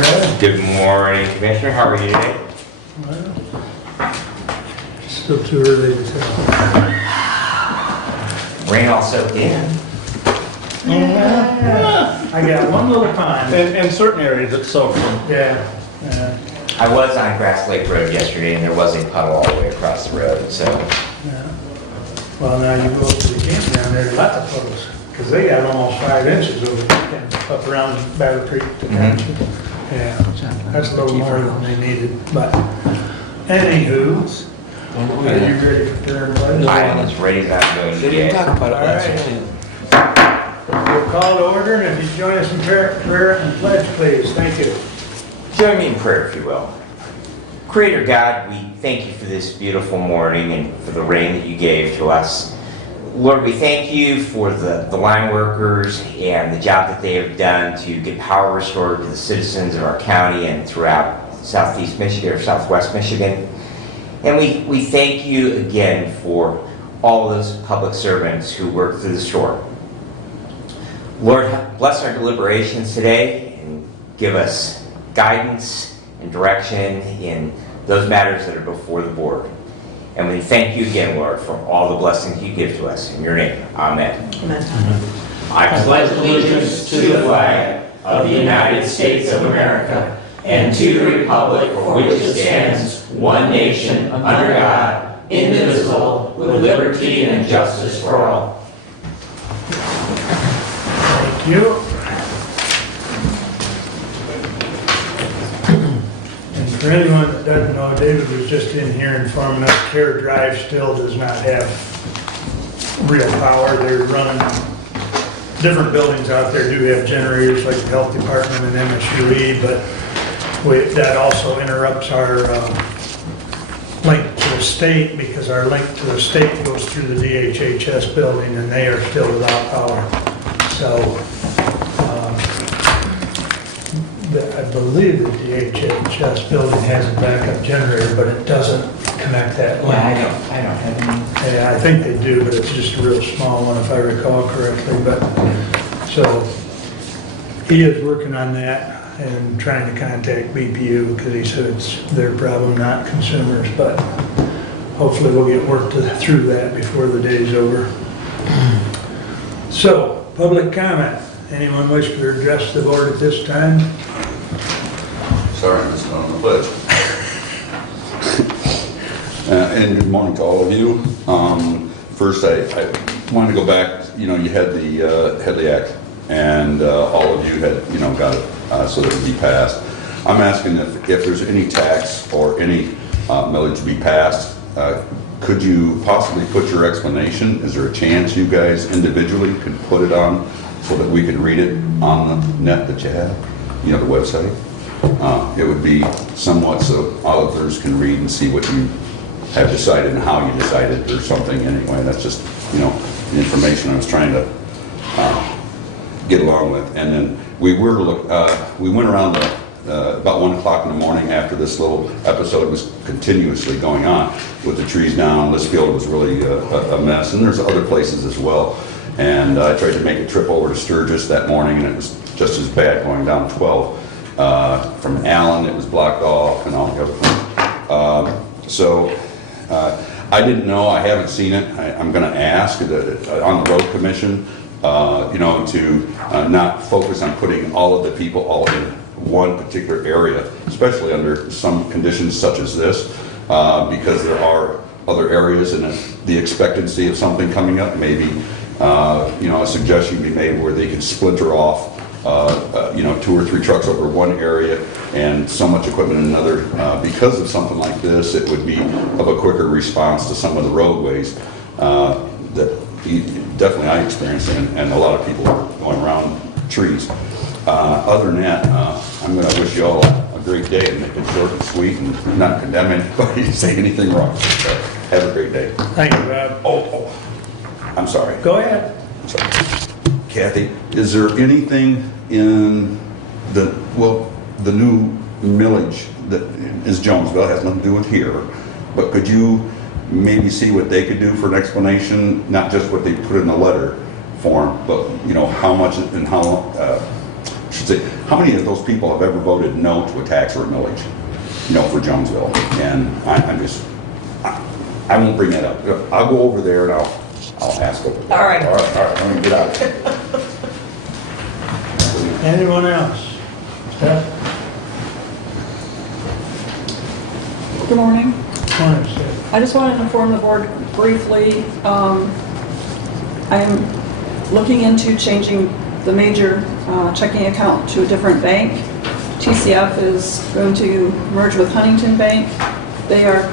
Good morning, Commissioner. How are you today? Well, still too early to tell. Rain all soaked in. I got one little pond. In certain areas it's soaking. Yeah. I was on Grass Lake Road yesterday and there was a puddle all the way across the road, so. Yeah. Well, now you go up to the camp down there, lots of puddles, because they got almost 5 inches over there, up around Battle Creek to Township. Yeah, that's a little more than they needed, but anywho, are you ready for third place? I am as ready as I'm going to get. All right. We'll call to order, and if you join us in prayer and pledge, please. Thank you. Join me in prayer, if you will. Creator God, we thank you for this beautiful morning and for the rain that you gave to us. Lord, we thank you for the line workers and the job that they have done to get power restored to the citizens of our county and throughout southeast Michigan or southwest Michigan. And we thank you again for all those public servants who work through the store. Lord, bless our deliberations today and give us guidance and direction in those matters that are before the board. And we thank you again, Lord, for all the blessings you give to us. In your name, amen. Amen. I pledge allegiance to the flag of the United States of America and to the republic for which it stands, one nation, under God, indivisible, with liberty and justice for all. Thank you. And for anyone that doesn't know, David was just in here informing us Care Drive still does not have real power. They're running, different buildings out there do have generators like the health department and MSUE, but that also interrupts our link to the state, because our link to the state goes through the DHHS building and they are still without power. So I believe the DHHS building has a backup generator, but it doesn't connect that link. Yeah, I don't have any. Yeah, I think they do, but it's just a real small one if I recall correctly. But so he is working on that and trying to contact BPU because he said it's their problem, not consumers. But hopefully we'll get worked through that before the day's over. So, public comment. Anyone wish to address the board at this time? Sorry, I'm just going on the pledge. And good morning to all of you. First, I wanted to go back. You know, you had the Headley Act, and all of you had, got it so that it would be passed. I'm asking if there's any tax or any millage to be passed, could you possibly put your explanation? Is there a chance you guys individually could put it on so that we could read it on the net that you have, the website? It would be somewhat so auditors can read and see what you have decided and how you decided or something anyway. That's just, the information I was trying to get along with. And then we went around about 1 o'clock in the morning after this little episode was continuously going on with the trees down. This field was really a mess, and there's other places as well. And I tried to make a trip over to Sturgis that morning, and it was just as bad going down 12. From Allen, it was blocked off and all the other things. I didn't know, I haven't seen it. I'm going to ask on the road commission, to not focus on putting all of the people all in one particular area, especially under some conditions such as this, because there are other areas and the expectancy of something coming up, maybe, a suggestion be made where they can splinter off 2 or 3 trucks over one area and so much equipment in another. Because of something like this, it would be of a quicker response to some of the roadways that definitely I experienced, and a lot of people are going around trees. Other than that, I'm going to wish you all a great day and make it short and sweet and not condemn anybody to say anything wrong. So, have a great day. Thank you, Bob. Oh, I'm sorry. Go ahead. Sorry. Kathy, is there anything in the new millage that is Jonesville, has nothing to do with here, but could you maybe see what they could do for an explanation, not just what they put in the letter form, but how much and how should say, how many of those people have ever voted no to a tax or a millage, you know, for Jonesville? And I won't bring that up. I'll go over there and I'll ask over there. All right. All right, I'm gonna get out of here. Anyone else? Steph? Good morning. Morning, Steph. I just wanted to inform the board briefly. I'm looking into changing the major checking account to a different bank. TCF is going to merge with Huntington Bank. They are,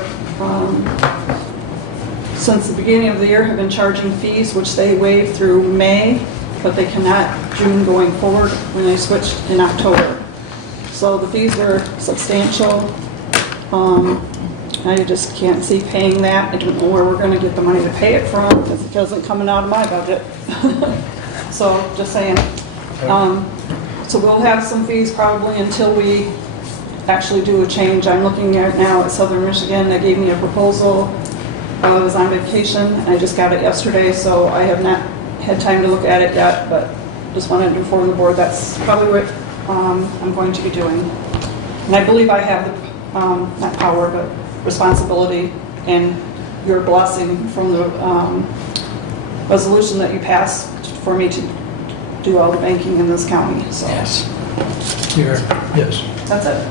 since the beginning of the year, have been charging fees, which they waive through May, but they cannot June going forward when they switched in October. So the fees were substantial. I just can't see paying that. I don't know where we're gonna get the money to pay it from, because it isn't coming out of my budget. So, just saying. So we'll have some fees probably until we actually do a change. I'm looking at now at Southern Michigan. They gave me a proposal. I was on vacation. I just got it yesterday, so I have not had time to look at it yet, but just wanted to inform the board that's probably what I'm going to be doing. And I believe I have the, not power, but responsibility and your blessing from the resolution that you passed for me to do all the banking in this county, so. Yes. That's it.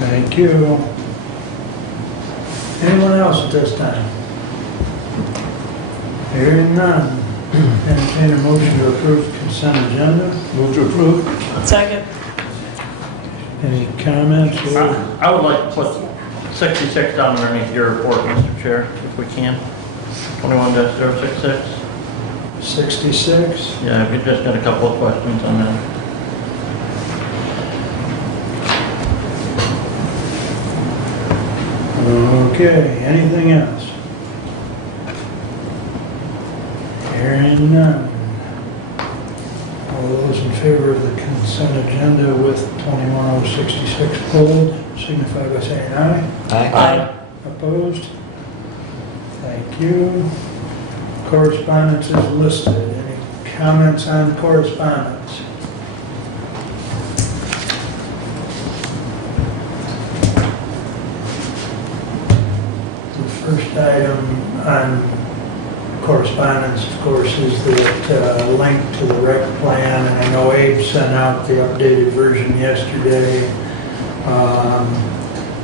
Thank you. Anyone else at this time? Hearing none. Entertain a motion to approve the consent agenda. Move to approve. Second. Any comments? I would like to put 66 down underneath your report, Mr. Chair, if we can. 21-066. 66. Yeah, we just got a couple of questions on that. Okay, anything else? Hearing none. All those in favor of the consent agenda with 21066 pulled, signify by saying aye. Aye. Opposed? Thank you. Correspondence is listed. Any comments on correspondence? The first item on correspondence, of course, is that link to the rec plan, and I know Abe sent out the updated version yesterday.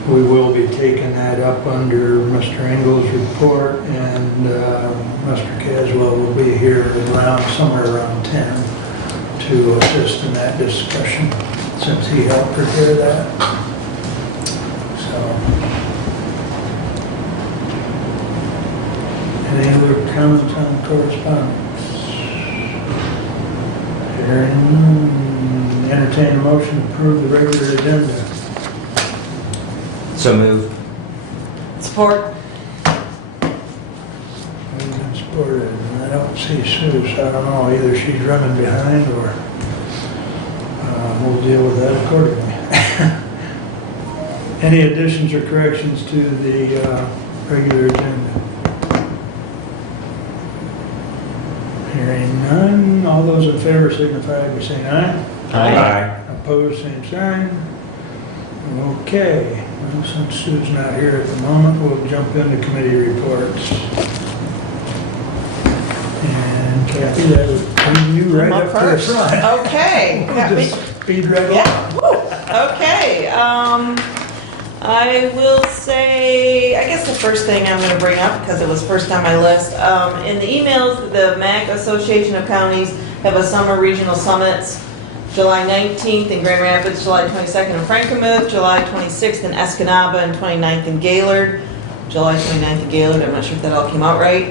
We will be taking that up under Mr. Engel's report, and Mr. Caswell will be here somewhere around 10 to assist in that discussion, since he helped prepare that. So, any other comments on correspondence? Hearing none, entertain a motion to approve the regular agenda. So moved. Support. Moved and supported. And I don't see Sue, so I don't know, either she's running behind or we'll deal with that accordingly. Any additions or corrections to the regular agenda? Hearing none, all those in favor signify by saying aye. Aye. Opposed, same sign. Okay, well, since Sue's not here at the moment, we'll jump into committee reports. And Kathy, that would bring you right I'm up to the first. front. Okay. We'll just speed right along. Yeah, woo. Okay, I will say, I guess the first thing I'm gonna bring up, because it was first on my list, in the emails, the MAC Association of Counties have a summer regional summits, July 19th in Grand Rapids, July 22nd in Frankenmuth, July 26th in Escanaba, and 29th in Gaylord. July 29th in Gaylord, I'm not sure if that all came out right.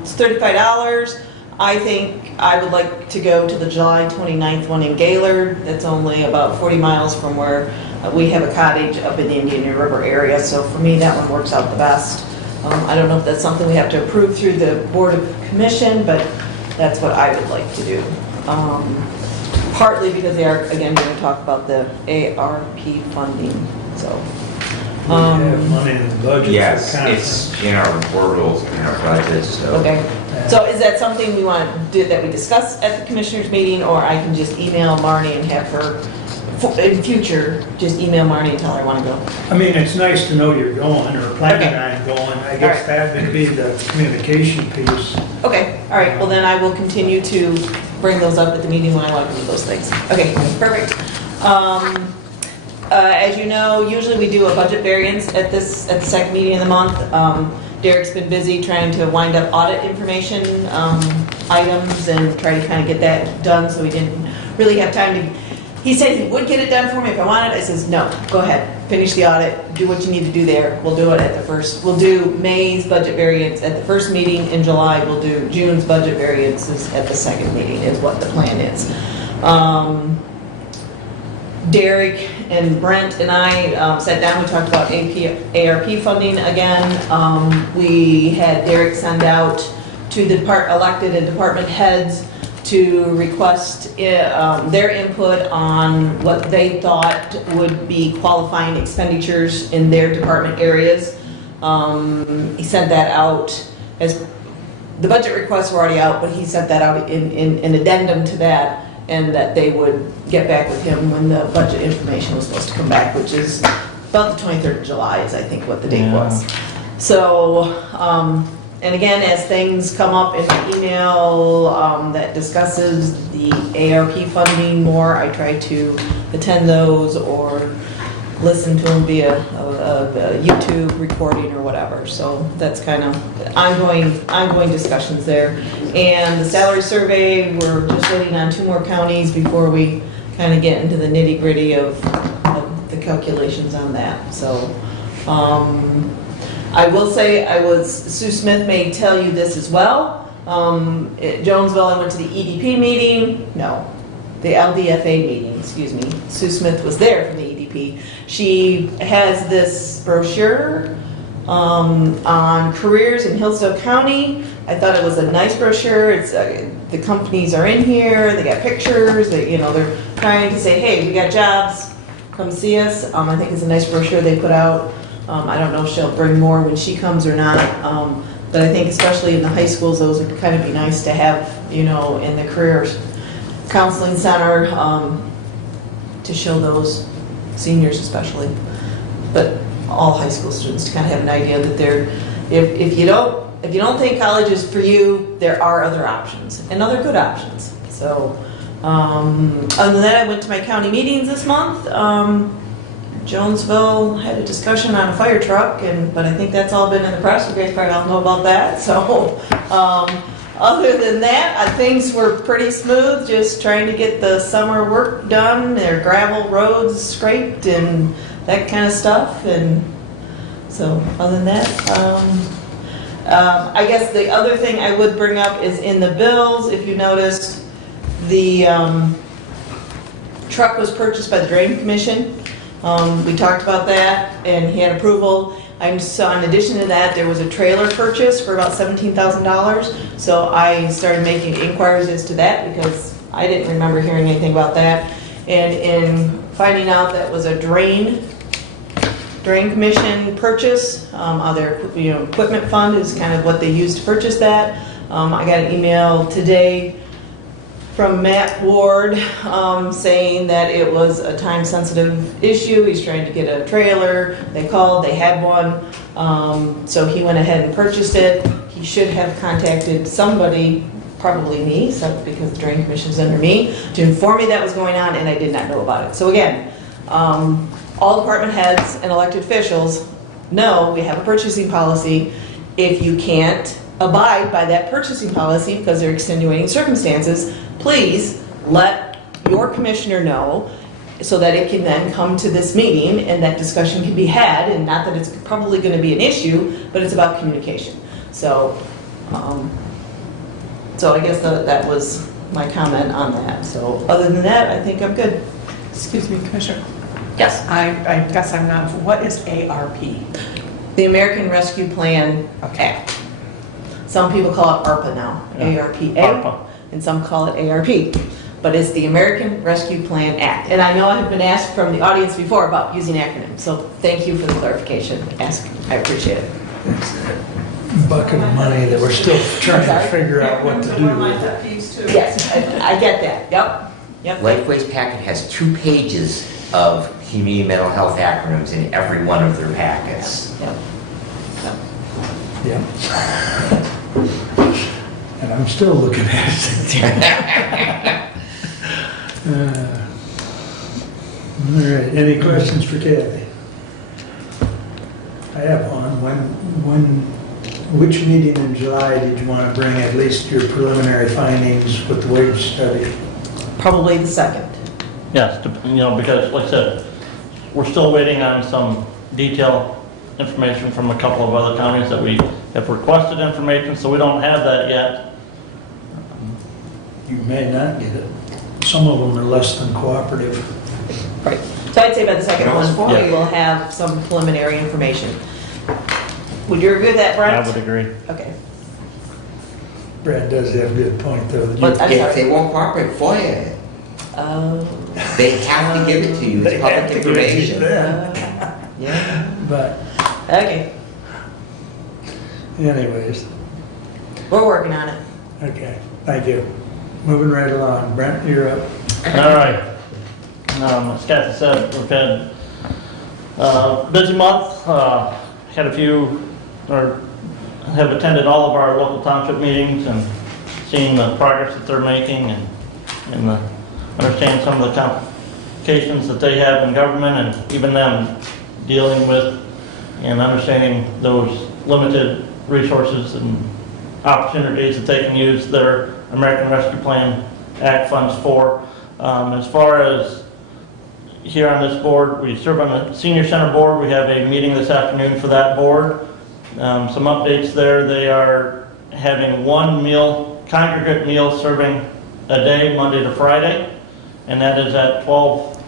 It's $35. I think I would like to go to the July 29th one in Gaylord. That's only about 40 miles from where we have a cottage up in the Indian River area, so for me, that one works out the best. I don't know if that's something we have to approve through the Board of Commission, but that's what I would like to do. Partly because they are, again, going to talk about the ARP funding, so. We have money in the budget for Yes, conference. it's in our portals, in our budget, so. Okay, So is that something we want that we discuss at the commissioners meeting, or I can just email Marnie and have her, in future, just email Marnie and tell her I want to go? I mean, it's nice to know you're going or planning Okay. on going. I All guess right. that would be the communication piece. Okay, all right, well then I will continue to bring those up at the meeting when I want to do those things. Okay, perfect. As you know, usually we do a budget variance at the second meeting of the month. Derek's been busy trying to wind up audit information, items, and try to kind of get that done, so he didn't really have time to, he said he would get it done for me if I wanted. I says, no, go ahead, finish the audit, do what you need to do there. We'll do it at the first, we'll do May's budget variance at the first meeting in July. We'll do June's budget variances at the second meeting is what the plan is. Derek and Brent and I sat down, we talked about ARP funding again. We had Derek send out to the elected and department heads to request their input on what they thought would be qualifying expenditures in their department areas. He sent that out as, the budget requests were already out, but he sent that out in an addendum to that, and that they would get back with him when the budget information was supposed to come back, which is about the 23rd of July is I think what the date was. So, and again, as things come up in my email that discusses the ARP funding more, I try to attend those or listen to them via a YouTube recording or whatever. So that's kind of ongoing discussions there. And the salary survey, we're just waiting on 2 more counties before we kind of get into the nitty gritty of the calculations on that. So I will say Sue Smith may tell you this as well. At Jonesville, I went to the EDP meeting, no, the LDFA meeting, excuse me. Sue Smith was there for the EDP. She has this brochure on careers in Hillsdale County. I thought it was a nice brochure. It's the companies are in here. They got pictures. They, they're trying to say, hey, we got jobs. Come see us. I think it's a nice brochure they put out. I don't know if she'll bring more when she comes or not. But I think especially in the high schools, those would kind of be nice to have, in the career counseling center to show those seniors especially, but all high school students to kind of have an idea that if you don't think college is for you, there are other options and other good options. So other than that, I went to my county meetings this month. Jonesville had a discussion on a fire truck, but I think that's all been in the press. You guys probably all know about that. So other than that, things were pretty smooth, just trying to get the summer work done, their gravel roads scraped and that kind of stuff. And so other than that, I guess the other thing I would bring up is in the bills, if you noticed, the truck was purchased by the Drain Commission. We talked about that and he had approval. So in addition to that, there was a trailer purchase for about $17,000. So I started making inquiries as to that because I didn't remember hearing anything about that. And in finding out that was a drain commission purchase, their equipment fund is kind of what they use to purchase that. I got an email today from Matt Ward saying that it was a time-sensitive issue. He's trying to get a trailer. They called, they had one. So he went ahead and purchased it. He should have contacted somebody, probably me, because the Drain Commission is under me, to inform me that was going on, and I did not know about it. So again, all department heads and elected officials know we have a purchasing policy. If you can't abide by that purchasing policy because there are extenuating circumstances, please let your commissioner know so that it can then come to this meeting and that discussion can be had, and not that it's probably going to be an issue, but it's about communication. So, so I guess that was my comment on that. So other than that, I think I'm good. Excuse me, Commissioner. Yes. I guess I'm not, what is ARP? The American Rescue Plan Act. Some people call it ARPA now, ARPA, ARPA. and some call it ARP. But it's the American Rescue Plan Act. And I know I have been asked from the audience before about using acronyms, so thank you for the clarification. I appreciate it. bucket of money that we're still trying to figure out what to One of my do. pet peeves too. Yes, I get that, yep. Lifeway's packet has 2 pages of community mental health acronyms in every one of their packets. Yep. Yeah. And I'm still looking at it. All right, any questions for Kathy? I have one. Which meeting in July did you want to bring at least your preliminary findings with the wage study? Probably the second. Yes, because like I said, we're still waiting on some detailed information from a couple of other counties that we have requested information, so we don't have that yet. You may not get it. Some of them are less than cooperative. Right. So I'd say by the second one, Yeah. we will have some preliminary information. Would you agree with that, Brent? I would agree. Okay. Brad does have a good point, though. But I'm If sorry. they won't cooperate, FOIA it. Oh. They have to give it to you, They it's have public to give it to you information. then. Yeah. But Okay, anyways, we're working on it. okay, thank you. Moving right along. Brent, you're up. All right. As Kathy said, we've had a busy month. Had a few, or have attended all of our local township meetings and seen the progress that they're making and understand some of the complications that they have in government and even them dealing with and understanding those limited resources and opportunities that they can use their American Rescue Plan Act funds for. As far as here on this board, we serve on the Senior Center Board. We have a meeting this afternoon for that board. Some updates there. They are having one meal, congregate meal serving a day, Monday to Friday, and that is at 12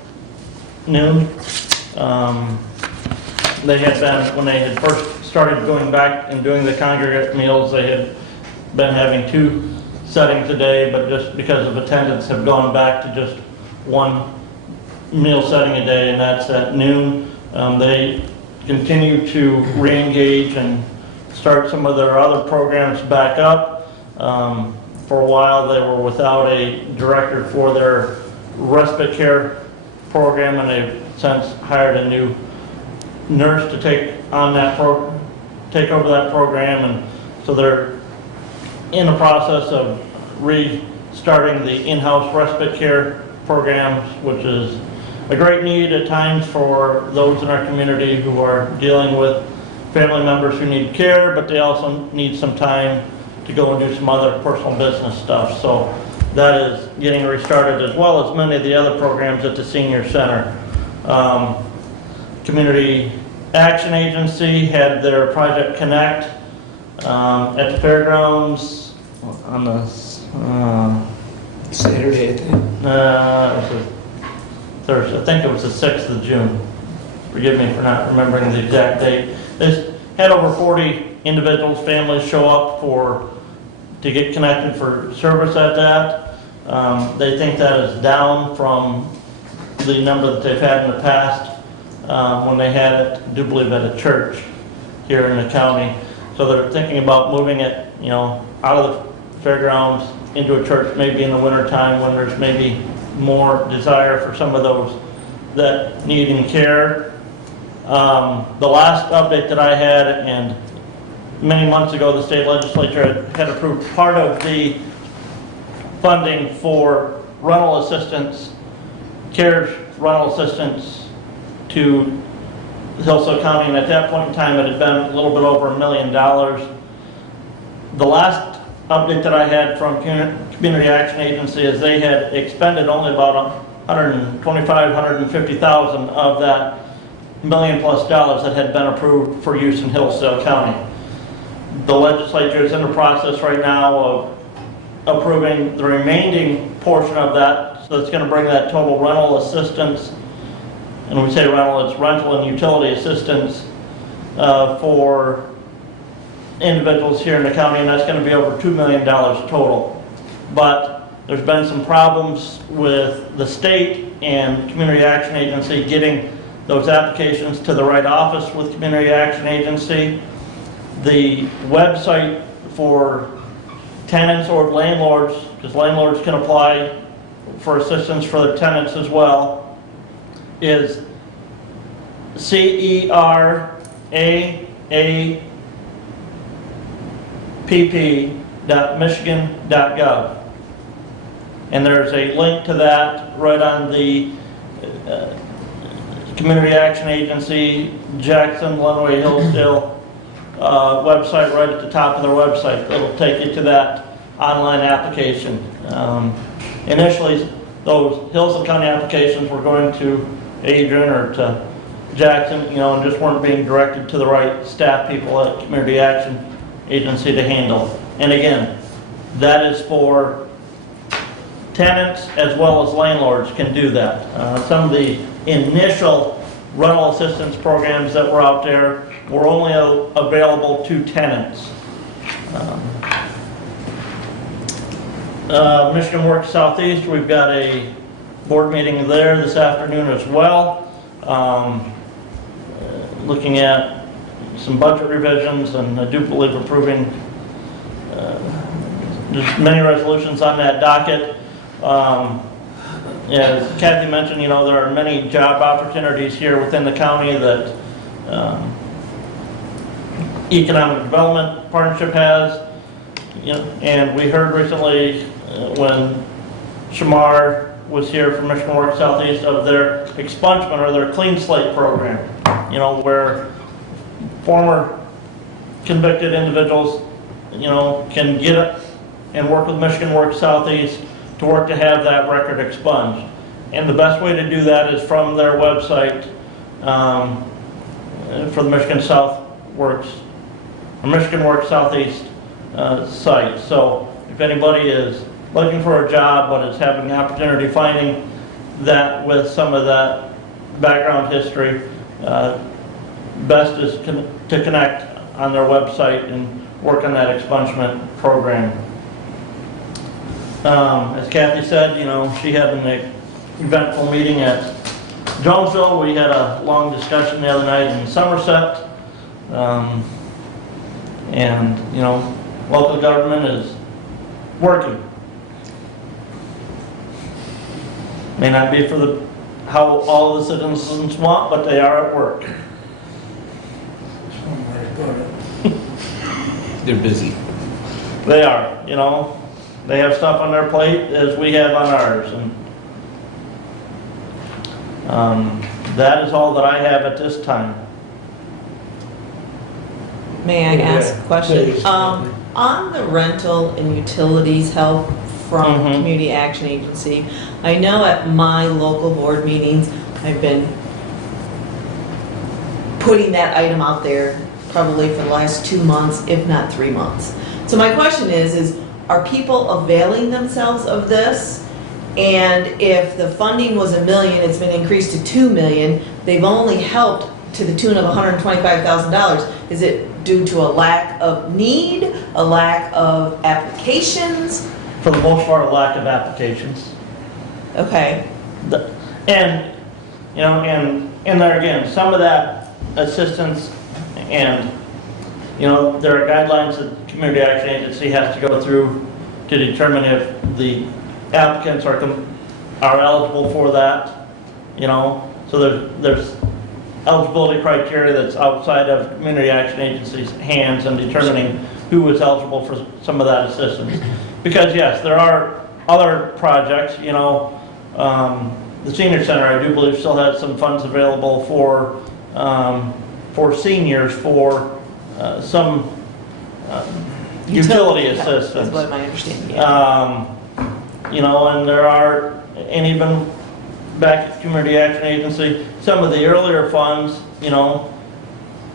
noon. They had been, when they had first started going back and doing the congregate meals, they had been having 2 settings a day, but just because of attendance have gone back to just 1 meal setting a day, and that's at noon. They continue to re-engage and start some of their other programs back up. For a while, they were without a director for their respite care program, and they've since hired a new nurse to take over that program, and so they're in the process of restarting the in-house respite care programs, which is a great need at times for those in our community who are dealing with family members who need care, but they also need some time to go and do some other personal business stuff. So that is getting restarted, as well as many of the other programs at the senior center. Community Action Agency had their Project Connect at the fairgrounds on the Saturday, I think. it was a Thursday. I think it was the 6th of June. Forgive me for not remembering the exact date. They had over 40 individuals, families show up to get connected for service at that. They think that is down from the number that they've had in the past when they had it, I do believe, at a church here in the county. So they're thinking about moving it, out of the fairgrounds into a church, maybe in the winter time when there's maybe more desire for some of those that need care. The last update that I had, and many months ago, the state legislature had approved part of the funding for rental assistance, CARES rental assistance to Hillsdale County, and at that point in time, it had been a little bit over $1 million. The last update that I had from Community Action Agency is they had expended only about $150,000 of that $1 million+ that had been approved for use in Hillsdale County. The legislature is in the process right now of approving the remaining portion of that, so it's going to bring that total rental assistance, and when we say rental, it's rental and utility assistance for individuals here in the county, and that's going to be over $2 million total. But there's been some problems with the state and Community Action Agency getting those applications to the right office with Community Action Agency. the website for tenants or landlords, because landlords can apply for assistance for their tenants as well, is CERAAPP.michigan.gov. And there's a link to that right on the Community Action Agency, Jackson, Lenawee, Hillsdale website, right at the top of their website. It'll take you to that online application. Initially, those Hillsdale County applications were going to Adrian or to Jackson, and just weren't being directed to the right staff people at Community Action Agency to handle. And again, that is for tenants as well as landlords can do that. Some of the initial rental assistance programs that were out there were only available to tenants. Michigan Works Southeast, we've got a board meeting there this afternoon as well. Looking at some budget revisions, and I do believe approving there's many resolutions on that docket. As Kathy mentioned, there are many job opportunities here within the county that Economic Development Partnership has. And we heard recently when Shamar was here from Michigan Works Southeast of their expungement or their clean slate program, where former convicted individuals, can get it and work with Michigan Works Southeast to work to have that record expunged. And the best way to do that is from their website for the Michigan Works Southeast site. So if anybody is looking for a job but is having the opportunity finding that with some of that background history, best is to connect on their website and work on that expungement program. As Kathy said, she had an eventful meeting at Jonesville. We had a long discussion the other night in Somerset. And, local government is working. May not be for how all the citizens want, but they are at work. They're busy. They are, they have stuff on their plate as we have on ours. And that is all that I have at this time. May I ask a question? Please. On the rental and utilities help from Mhm. Community Action Agency, I know at my local board meetings, I've been putting that item out there probably for the last 2 months, if not 3 months. So my question is are people availing themselves of this? And if the funding was $1 million, it's been increased to $2 million, they've only helped to the tune of $125,000. Is it due to a lack of need, a lack of applications? For the most part, a lack of applications. Okay, And there again, some of that assistance and, there are guidelines that the Community Action Agency has to go through to determine if the applicants are eligible for that, So there's eligibility criteria that's outside of Community Action Agency's hands in determining who is eligible for some of that assistance. Because yes, there are other projects, the senior center, I do believe, still has some funds available for seniors for some utility assistance. That's what my understanding, yeah. And there are, and even back at Community Action Agency, some of the earlier funds,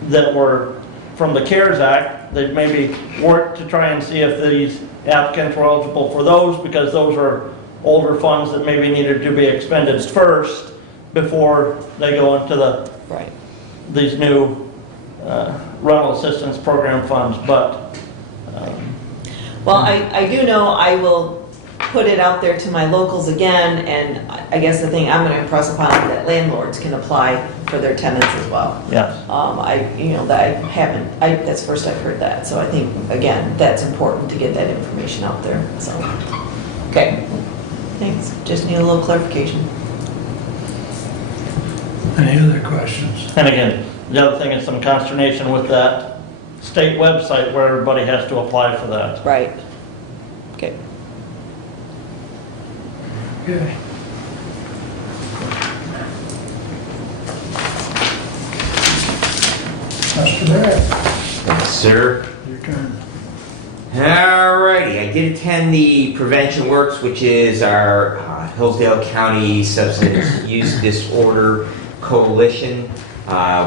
that were from the CARES Act, they've maybe worked to try and see if these applicants were eligible for those, because those are older funds that maybe needed to be expended first before they go into Right. these new rental assistance program funds. But Well, I do know I will put it out there to my locals again, and I guess the thing I'm gonna impress upon is that landlords can apply for their tenants as well. Yes. That's the first I've heard that, so I think, again, that's important to get that information out there, so. Okay, thanks, just need a little clarification. Any other questions? And again, the other thing is some consternation with that state website where everybody has to apply for that. Right. Okay. Okay. Mr. Brad, Yes, sir. your turn. Alrighty, I did attend the Prevention Works, which is our Hillsdale County Substance Use Disorder Coalition.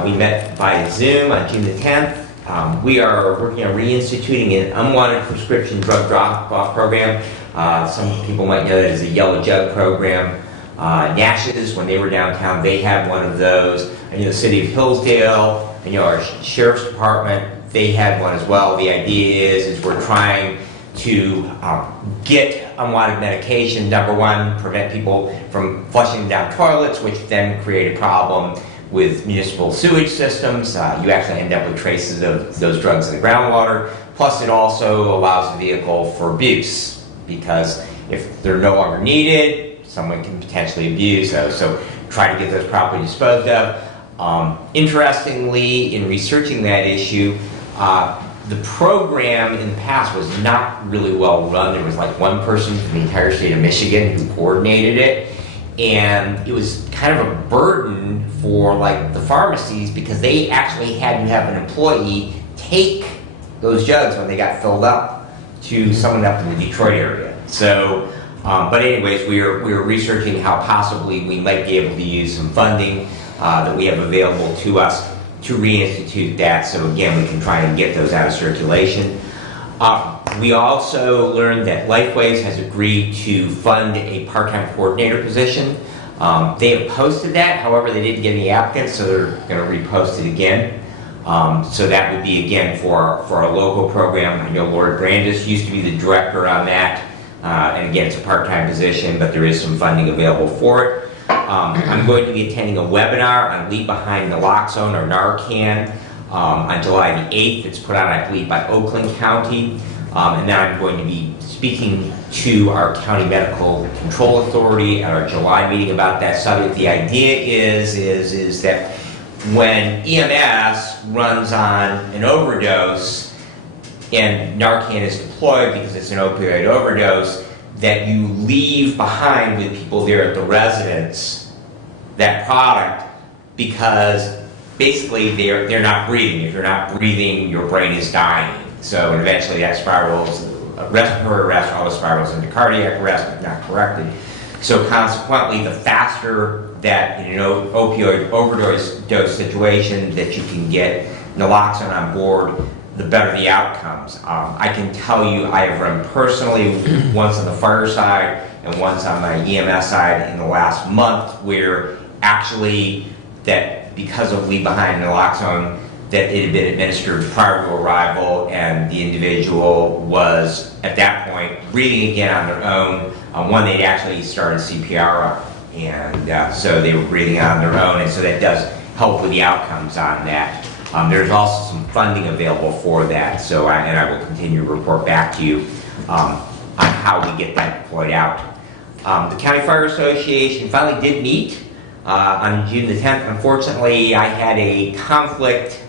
We met by Zoom on June the 10th. We are working on reinstituting an unwanted prescription drug drop-off program. Some people might know that as a yellow jug program. Nash's, when they were downtown, they had one of those. I know the city of Hillsdale, I know our sheriff's department, they had one as well. The idea is we're trying to get unwanted medication. Number one, prevent people from flushing down toilets, which then create a problem with municipal sewage systems. You actually end up with traces of those drugs in the groundwater. Plus, it also allows the vehicle for abuse, because if they're no longer needed, someone can potentially abuse those. So try to get those properly disposed of. Interestingly, in researching that issue, the program in the past was not really well run. There was like one person from the entire state of Michigan who coordinated it, and it was kind of a burden for like the pharmacies, because they actually had to have an employee take those jugs when they got filled up to someone up in the Detroit area. So, but anyways, we are researching how possibly we might be able to use some funding that we have available to us to reinstitute that. So again, we can try and get those out of circulation. We also learned that Lifeways has agreed to fund a part-time coordinator position. They have posted that, however, they didn't get any applicants, so they're going to repost it again. So that would be, again, for our local program. I know Lord Brandis used to be the director on that, and again, it's a part-time position, but there is some funding available for it. I'm going to be attending a webinar on Leave Behind Naloxone, or Narcan, on July the 8th. It's put on, I believe, by Oakland County. And then I'm going to be speaking to our County Medical Control Authority at our July meeting about that subject. The idea is that when EMS runs on an overdose and Narcan is deployed because it's an opioid overdose, that you leave behind with people there at the residence that product, because basically they're not breathing. If you're not breathing, your brain is dying. So eventually that spirals, respiratory arrest always spirals into cardiac arrest if not corrected. So consequently, the faster that in an opioid overdose situation that you can get naloxone on board, the better the outcomes. I can tell you I have run personally once on the fire side and once on my EMS side in the last month, where actually that because of Leave Behind naloxone, that it had been administered prior to arrival, and the individual was at that point breathing again on their own. One, they'd actually started CPR up, and so they were breathing on their own, and so that does help with the outcomes on that. There's also some funding available for that, so I will continue to report back to you on how we get that deployed out. The County Fire Association finally did meet on June the 10th. Unfortunately, I had a conflict.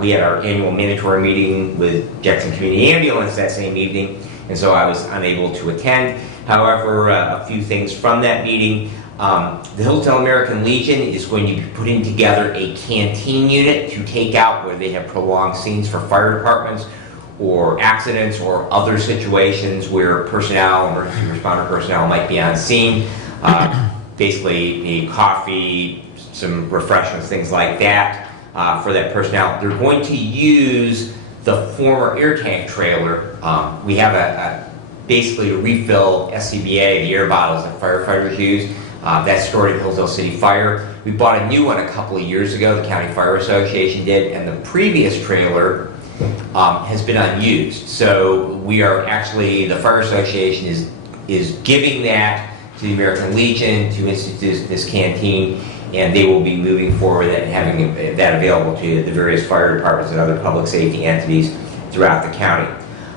We had our annual mandatory meeting with Jackson Community Ambulance that same evening, and so I was unable to attend. However, a few things from that meeting. The Hillsdale American Legion is going to be putting together a canteen unit to take out where they have prolonged scenes for fire departments or accidents or other situations where personnel, emergency responder personnel, might be on scene. Basically, need coffee, some refreshments, things like that for that personnel. They're going to use the former air tank trailer. We have basically a refill SCBA, the air bottles that firefighters use. That's stored at Hillsdale City Fire. We bought a new one a couple of years ago, the County Fire Association did, and the previous trailer has been unused. So we are actually, the Fire Association is is giving that to the American Legion to institute this canteen, and they will be moving forward and having that available to the various fire departments and other public safety entities throughout the county.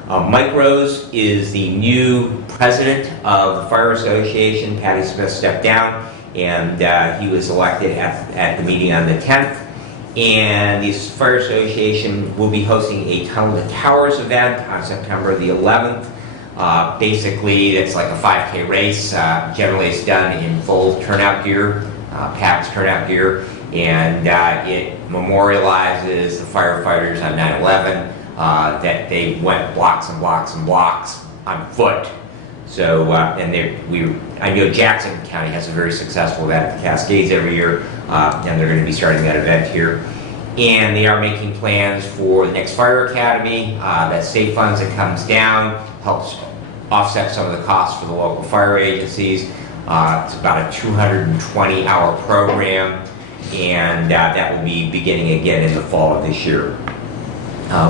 Mike Rose is the new president of the Fire Association. Patty Smith stepped down, and he was elected at the meeting on the 10th. And the Fire Association will be hosting a Tunnel to Towers event on September the 11th. Basically, it's like a 5K race. Generally, it's done in full turnout gear, PAPS turnout gear, and it memorializes the firefighters on 9/11, that they went blocks and blocks and blocks on foot. So, I know Jackson County has a very successful event at the Cascades every year, and they're going to be starting that event here. And they are making plans for the next fire academy. That state funds that comes down helps offset some of the costs for the local fire agencies. It's about a 220-hour program, and that will be beginning again in the fall of this year.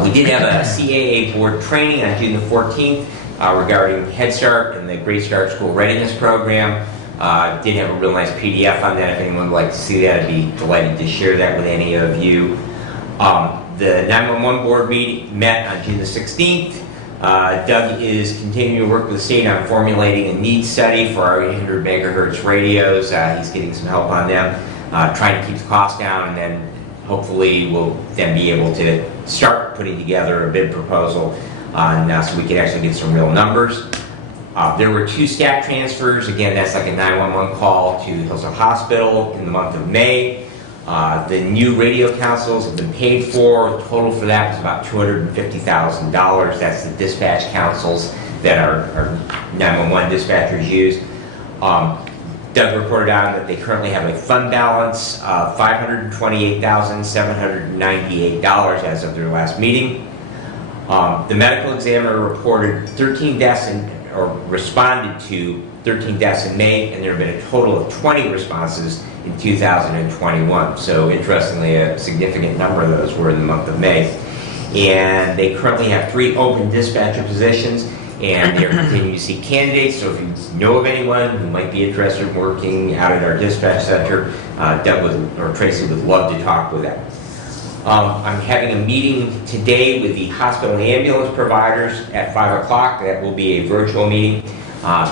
We did have a CAA board training on June the 14th regarding Head Start and the Great Start School Readiness Program. Did have a real nice PDF on that. If anyone would like to see that, I'd be delighted to share that with any of you. The 911 board meeting met on June the 16th. Doug is continuing to work with the state on formulating a needs study for our 800 megahertz radios. He's getting some help on them, trying to keep the cost down, and then hopefully we'll then be able to start putting together a bid proposal on, so we can actually get some real numbers. There were 2 staff transfers. Again, that's like a 911 call to Hillsdale Hospital in the month of May. The new radio consoles have been paid for. The total for that was about $250,000. That's the dispatch consoles that our 911 dispatchers use. Doug reported on that they currently have a fund balance of $528,798 as of their last meeting. The medical examiner reported 13 deaths or responded to 13 deaths in May, and there have been a total of 20 responses in 2021. So interestingly, a significant number of those were in the month of May. And they currently have 3 open dispatcher positions, and they're continuing to seek candidates. So if you know of anyone who might be interested in working out at our dispatch center, Doug or Tracy would love to talk with them. I'm having a meeting today with the hospital and ambulance providers at 5 o'clock. That will be a virtual meeting.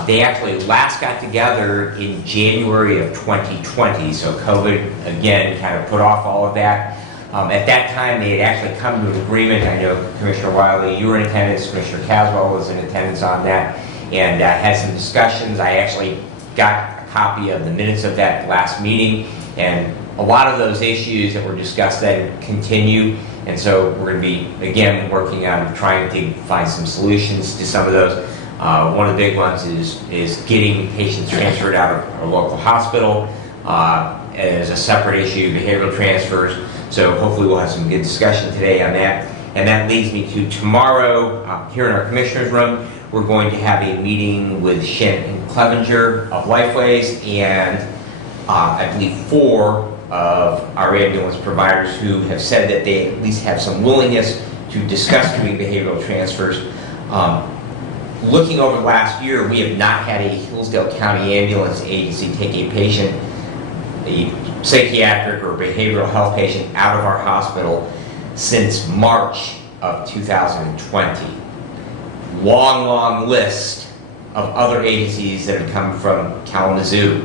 They actually last got together in January of 2020, so COVID, again, kind of put off all of that. At that time, they had actually come to an agreement. I know Commissioner Wiley, you were in attendance, Commissioner Caswell was in attendance on that, and had some discussions. I actually got a copy of the minutes of that last meeting, and a lot of those issues that were discussed then continue, and so we're going to be, again, working on trying to find some solutions to some of those. One of the big ones is getting patients transferred out of our local hospital as a separate issue, behavioral transfers. So hopefully we'll have some good discussion today on that. And that leads me to tomorrow, here in our commissioner's room, we're going to have a meeting with Shannon Clevenger of Lifeways and I believe 4 of our ambulance providers who have said that they at least have some willingness to discuss doing behavioral transfers. Looking over the last year, we have not had a Hillsdale County ambulance agency take a patient, a psychiatric or behavioral health patient, out of our hospital since March of 2020. Long list of other agencies that have come from Kalamazoo,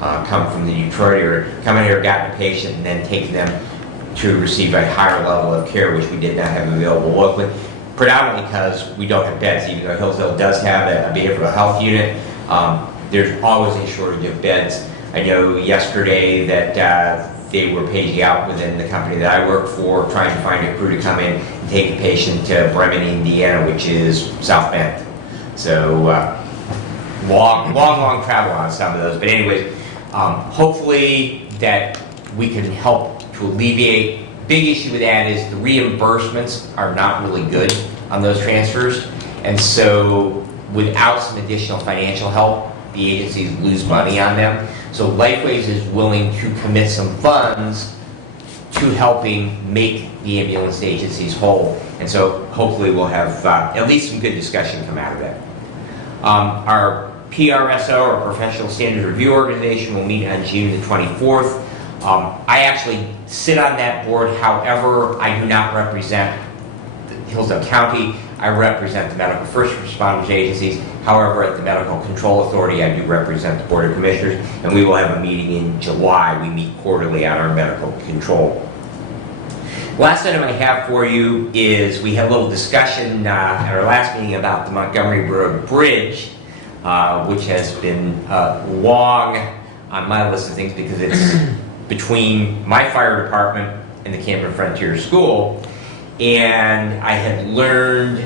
come from the Detroit area, come in here, gotten a patient, and then taken them to receive a higher level of care, which we did not have available locally. Predominantly because we don't have beds. Even though Hillsdale does have a behavioral health unit, there's always a shortage of beds. I know yesterday that they were paging out within the company that I work for, trying to find a crew to come in and take a patient to Bremen, Indiana, which is South Bend. So long travel on some of those. But anyways, hopefully that we can help to alleviate. Big issue with that is the reimbursements are not really good on those transfers, and so without some additional financial help, the agencies lose money on them. So Lifeways is willing to commit some funds to helping make the ambulance agencies whole, and so hopefully we'll have at least some good discussion come out of that. Our PRSO, or Professional Standards Review Organization, will meet on June the 24th. I actually sit on that board. However, I do not represent Hillsdale County. I represent the medical first responders agencies. However, at the Medical Control Authority, I do represent the Board of Commissioners, and we will have a meeting in July. We meet quarterly on our medical control. Last item I have for you is we had a little discussion at our last meeting about the Montgomery Road Bridge, which has been long on my list of things because it's between my fire department and the Camden Frontier School. And I had learned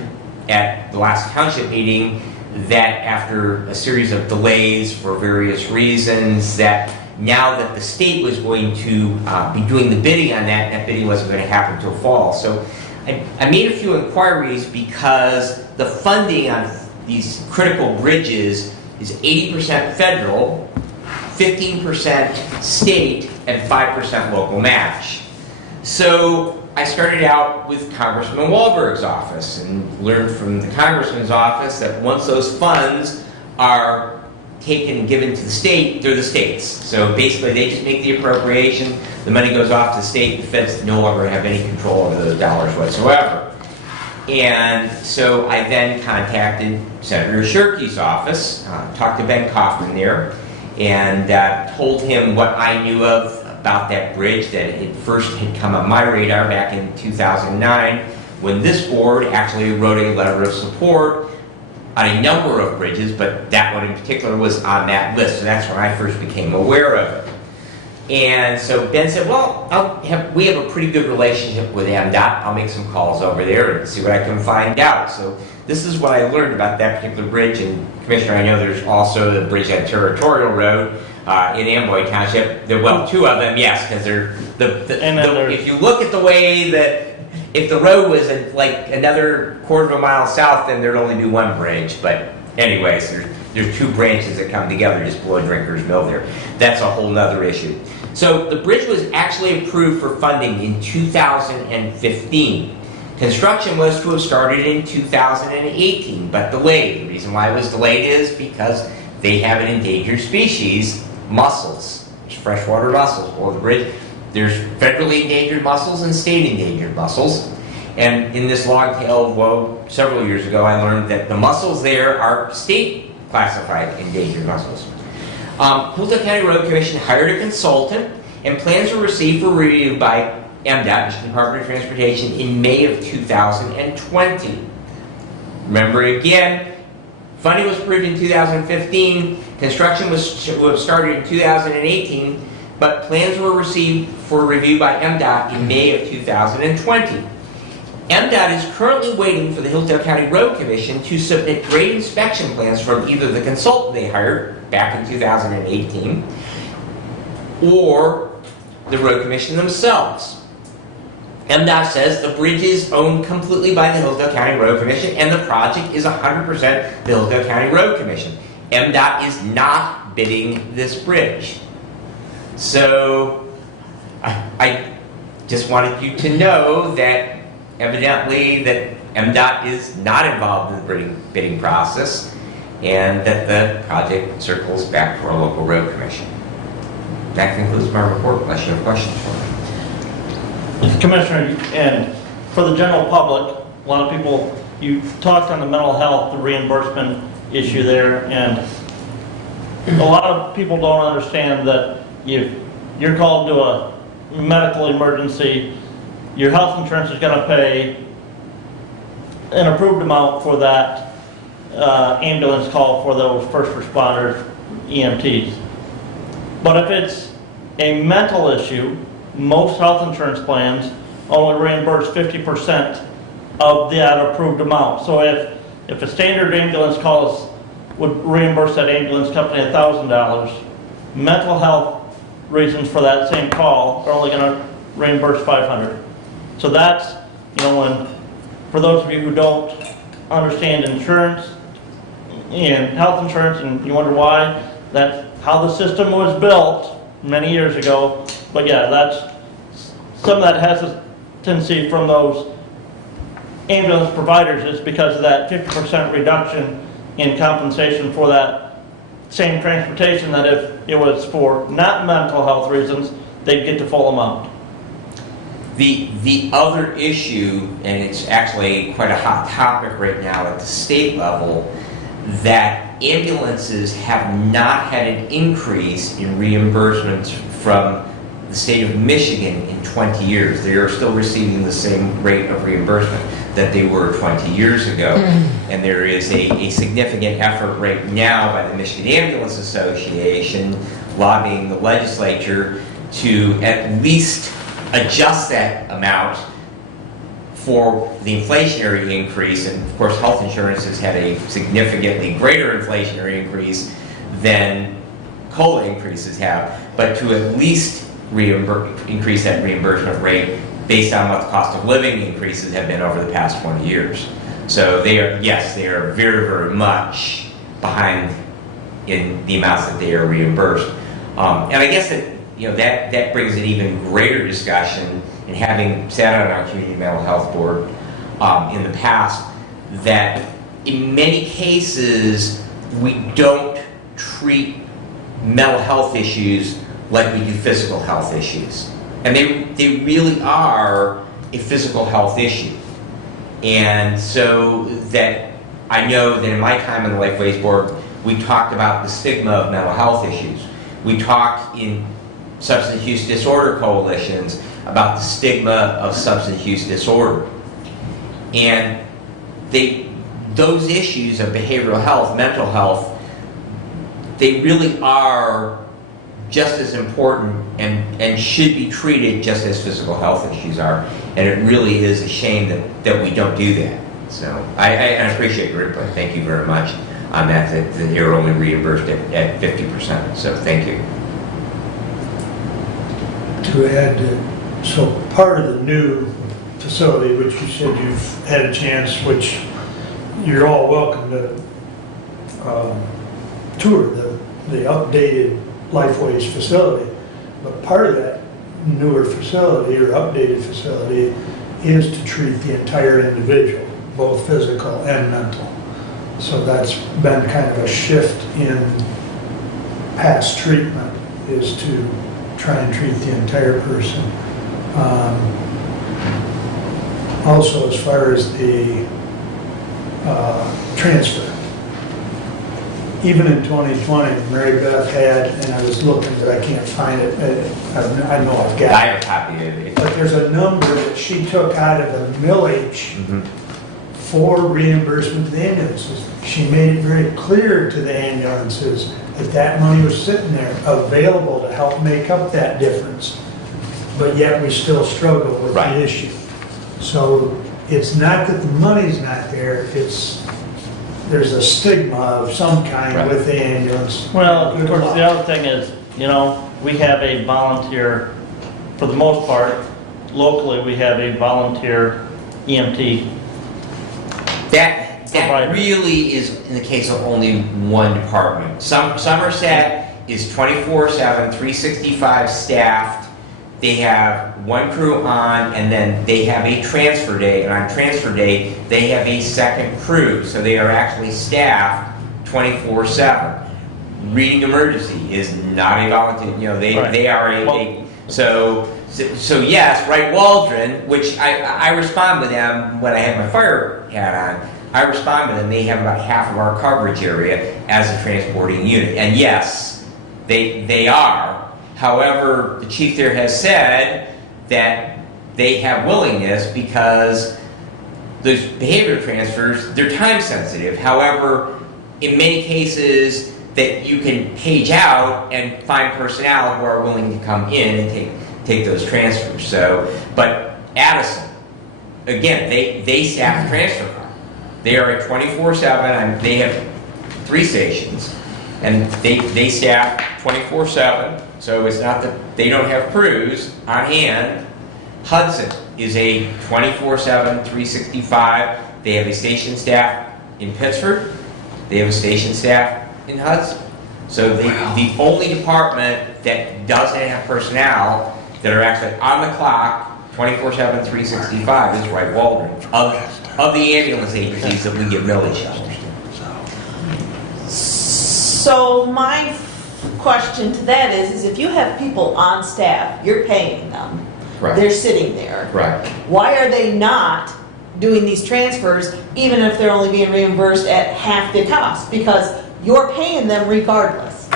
at the last township meeting that after a series of delays for various reasons, that now that the state was going to be doing the bidding on that, that bidding wasn't going to happen until fall. So I made a few inquiries because the funding on these critical bridges is 80% federal, 15% state, and 5% local match. So I started out with Congressman Wahlberg's office and learned from the Congressman's office that once those funds are taken and given to the state, they're the state's. So basically they just make the appropriation, the money goes off to the state, the feds no longer have any control over those dollars whatsoever. And so I then contacted Senator Shirkey's office, talked to Ben Kaufman there, and told him what I knew of about that bridge, that it first had come on my radar back in 2009 when this board actually wrote a letter of support on a number of bridges, but that one in particular was on that list. So that's when I first became aware of it. And so Ben said, well, we have a pretty good relationship with MDOT. I'll make some calls over there and see what I can find out. So this is what I learned about that particular bridge. And Commissioner, I know there's also the bridge on Territorial Road in Amboy Township. Well, two of them, yes, because if you look at the way that if the road was like another quarter of a mile south, then there'd only be one bridge. But anyways, there's two branches that come together just below Drinker's Mill there. That's a whole nother issue. So the bridge was actually approved for funding in 2015. Construction was to have started in 2018, but delayed. The reason why it was delayed is because they have an endangered species, mussels, freshwater mussels below the bridge. There's federally endangered mussels and state endangered mussels. And in this long tail, well, several years ago, I learned that the mussels there are state classified endangered mussels. Hillsdale County Road Commission hired a consultant, and plans were received for review by MDOT, Michigan Department of Transportation, in May of 2020. Remember again, funding was approved in 2015, construction was started in 2018, but plans were received for review by MDOT in May of 2020. MDOT is currently waiting for the Hillsdale County Road Commission to submit grade inspection plans from either the consultant they hired back in 2018 or the Road Commission themselves. MDOT says the bridge is owned completely by the Hillsdale County Road Commission and the project is 100% the Hillsdale County Road Commission. MDOT is not bidding this bridge. So I just wanted you to know that evidently that MDOT is not involved in the bidding process and that the project circles back to our local road commission. That concludes my report, unless you have questions for me. Commissioner, and for the general public, a lot of people, you talked on the mental health, the reimbursement issue there, and a lot of people don't understand that if you're called to a medical emergency, your health insurance is going to pay an approved amount for that ambulance call for those first responders, EMTs. But if it's a mental issue, most health insurance plans only reimburse 50% of that approved amount. So if a standard ambulance call would reimburse that ambulance company $1,000, mental health reasons for that same call are only going to reimburse $500. So that's, for those of you who don't understand insurance and health insurance and you wonder why, that's how the system was built many years ago. But yeah, that's some of that hesitancy from those ambulance providers is because of that 50% reduction in compensation for that same transportation that if it was for not mental health reasons, they'd get the full amount. The other issue, and it's actually quite a hot topic right now at the state level, that ambulances have not had an increase in reimbursements from the state of Michigan in 20 years. They are still receiving the same rate of reimbursement that they were 20 years ago. And there is a significant effort right now by the Michigan Ambulance Association lobbying the legislature to at least adjust that amount for the inflationary increase. And of course, health insurance has had a significantly greater inflationary increase than COLA increases have, but to at least increase that reimbursement rate based on what the cost of living increases have been over the past 20 years. So they are, yes, they are very, very much behind in the amounts that they are reimbursed. And I guess that, you know, that brings an even greater discussion, and having sat on our community mental health board in the past, that in many cases we don't treat mental health issues like we do physical health issues. And they really are a physical health issue. And so that I know that in my time on the Lifeways Board, we talked about the stigma of mental health issues. We talked in substance use disorder coalitions about the stigma of substance use disorder. And those issues of behavioral health, mental health, they really are just as important and should be treated just as physical health issues are. And it really is a shame that we don't do that. So I appreciate your input. Thank you very much on that you're only reimbursed at 50%. So thank you. To add, so part of the new facility, which you said you've had a chance, which you're all welcome to tour the updated Lifeways facility, but part of that newer facility or updated facility is to treat the entire individual, both physical and mental. So that's been kind of a shift in past treatment, is to try and treat the entire person. Also, as far as the transfer, even in 2020, Mary Beth had, and I was looking, but I can't find it. I know I've I got it. have a copy of it. But there's a number that she took out of the millage for reimbursement to the ambulances. She made it very clear to the ambulances that that money was sitting there available to help make up that difference. But yet we still struggle with the issue. So it's not that the money's not there, there's a stigma of some kind with the ambulance. Well, of course, the other thing is, you know, we have a volunteer, for the most part, locally, we have a volunteer EMT. That really is in the case of only one department. Somerset is 24/7, 365 staffed. They have one crew on, and then they have a transfer day, and on transfer day, they have a second crew. So they are actually staffed 24/7. Reading emergency is not a volunteer, you know, they are so yes, Wright Waldron, which I respond to them when I have my fire hat on. I respond to them, they have about half of our coverage area as a transporting unit. And yes, they are. However, the chief there has said that they have willingness because those behavior transfers, they're time sensitive. However, in many cases that you can page out and find personnel who are willing to come in and take those transfers. So, but Addison, again, they staff the transfer car. They are at 24/7, and they have 3 stations, and they staff 24/7. So it's not that they don't have crews on hand. Hudson is a 24/7, 365. They have a station staff in Pittsford. They have a station staff in Hudson. So the only department that doesn't have personnel that are actually on the clock 24/7, 365 is Wright Waldron of the ambulance agencies that we give millage to. So my question to that is if you have people on staff, you're paying them, Right. they're sitting there. Right. Why are they not doing these transfers, even if they're only being reimbursed at half the cost? Because you're paying them regardless.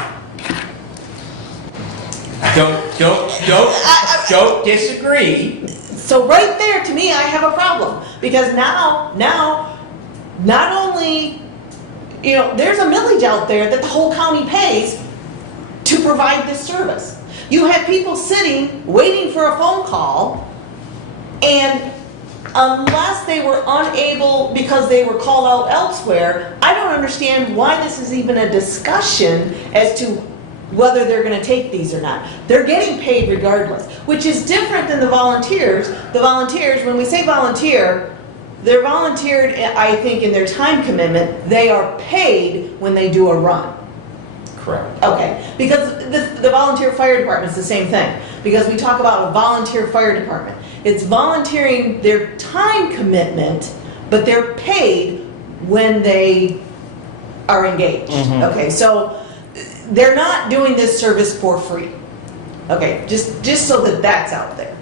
Don't disagree. So right there, to me, I have a problem. Because now, not only, there's a millage out there that the whole county pays to provide this service. You have people sitting, waiting for a phone call, and unless they were unable, because they were called out elsewhere, I don't understand why this is even a discussion as to whether they're gonna take these or not. They're getting paid regardless, which is different than the volunteers. The volunteers, when we say volunteer, they're volunteered, I think, in their time commitment. They are paid when they do a run. Correct. Okay, because the volunteer fire department is the same thing. Because we talk about a volunteer fire department. It's volunteering their time commitment, but they're paid when they are engaged. Okay, so they're not doing this service for free. Okay, just so that that's out there.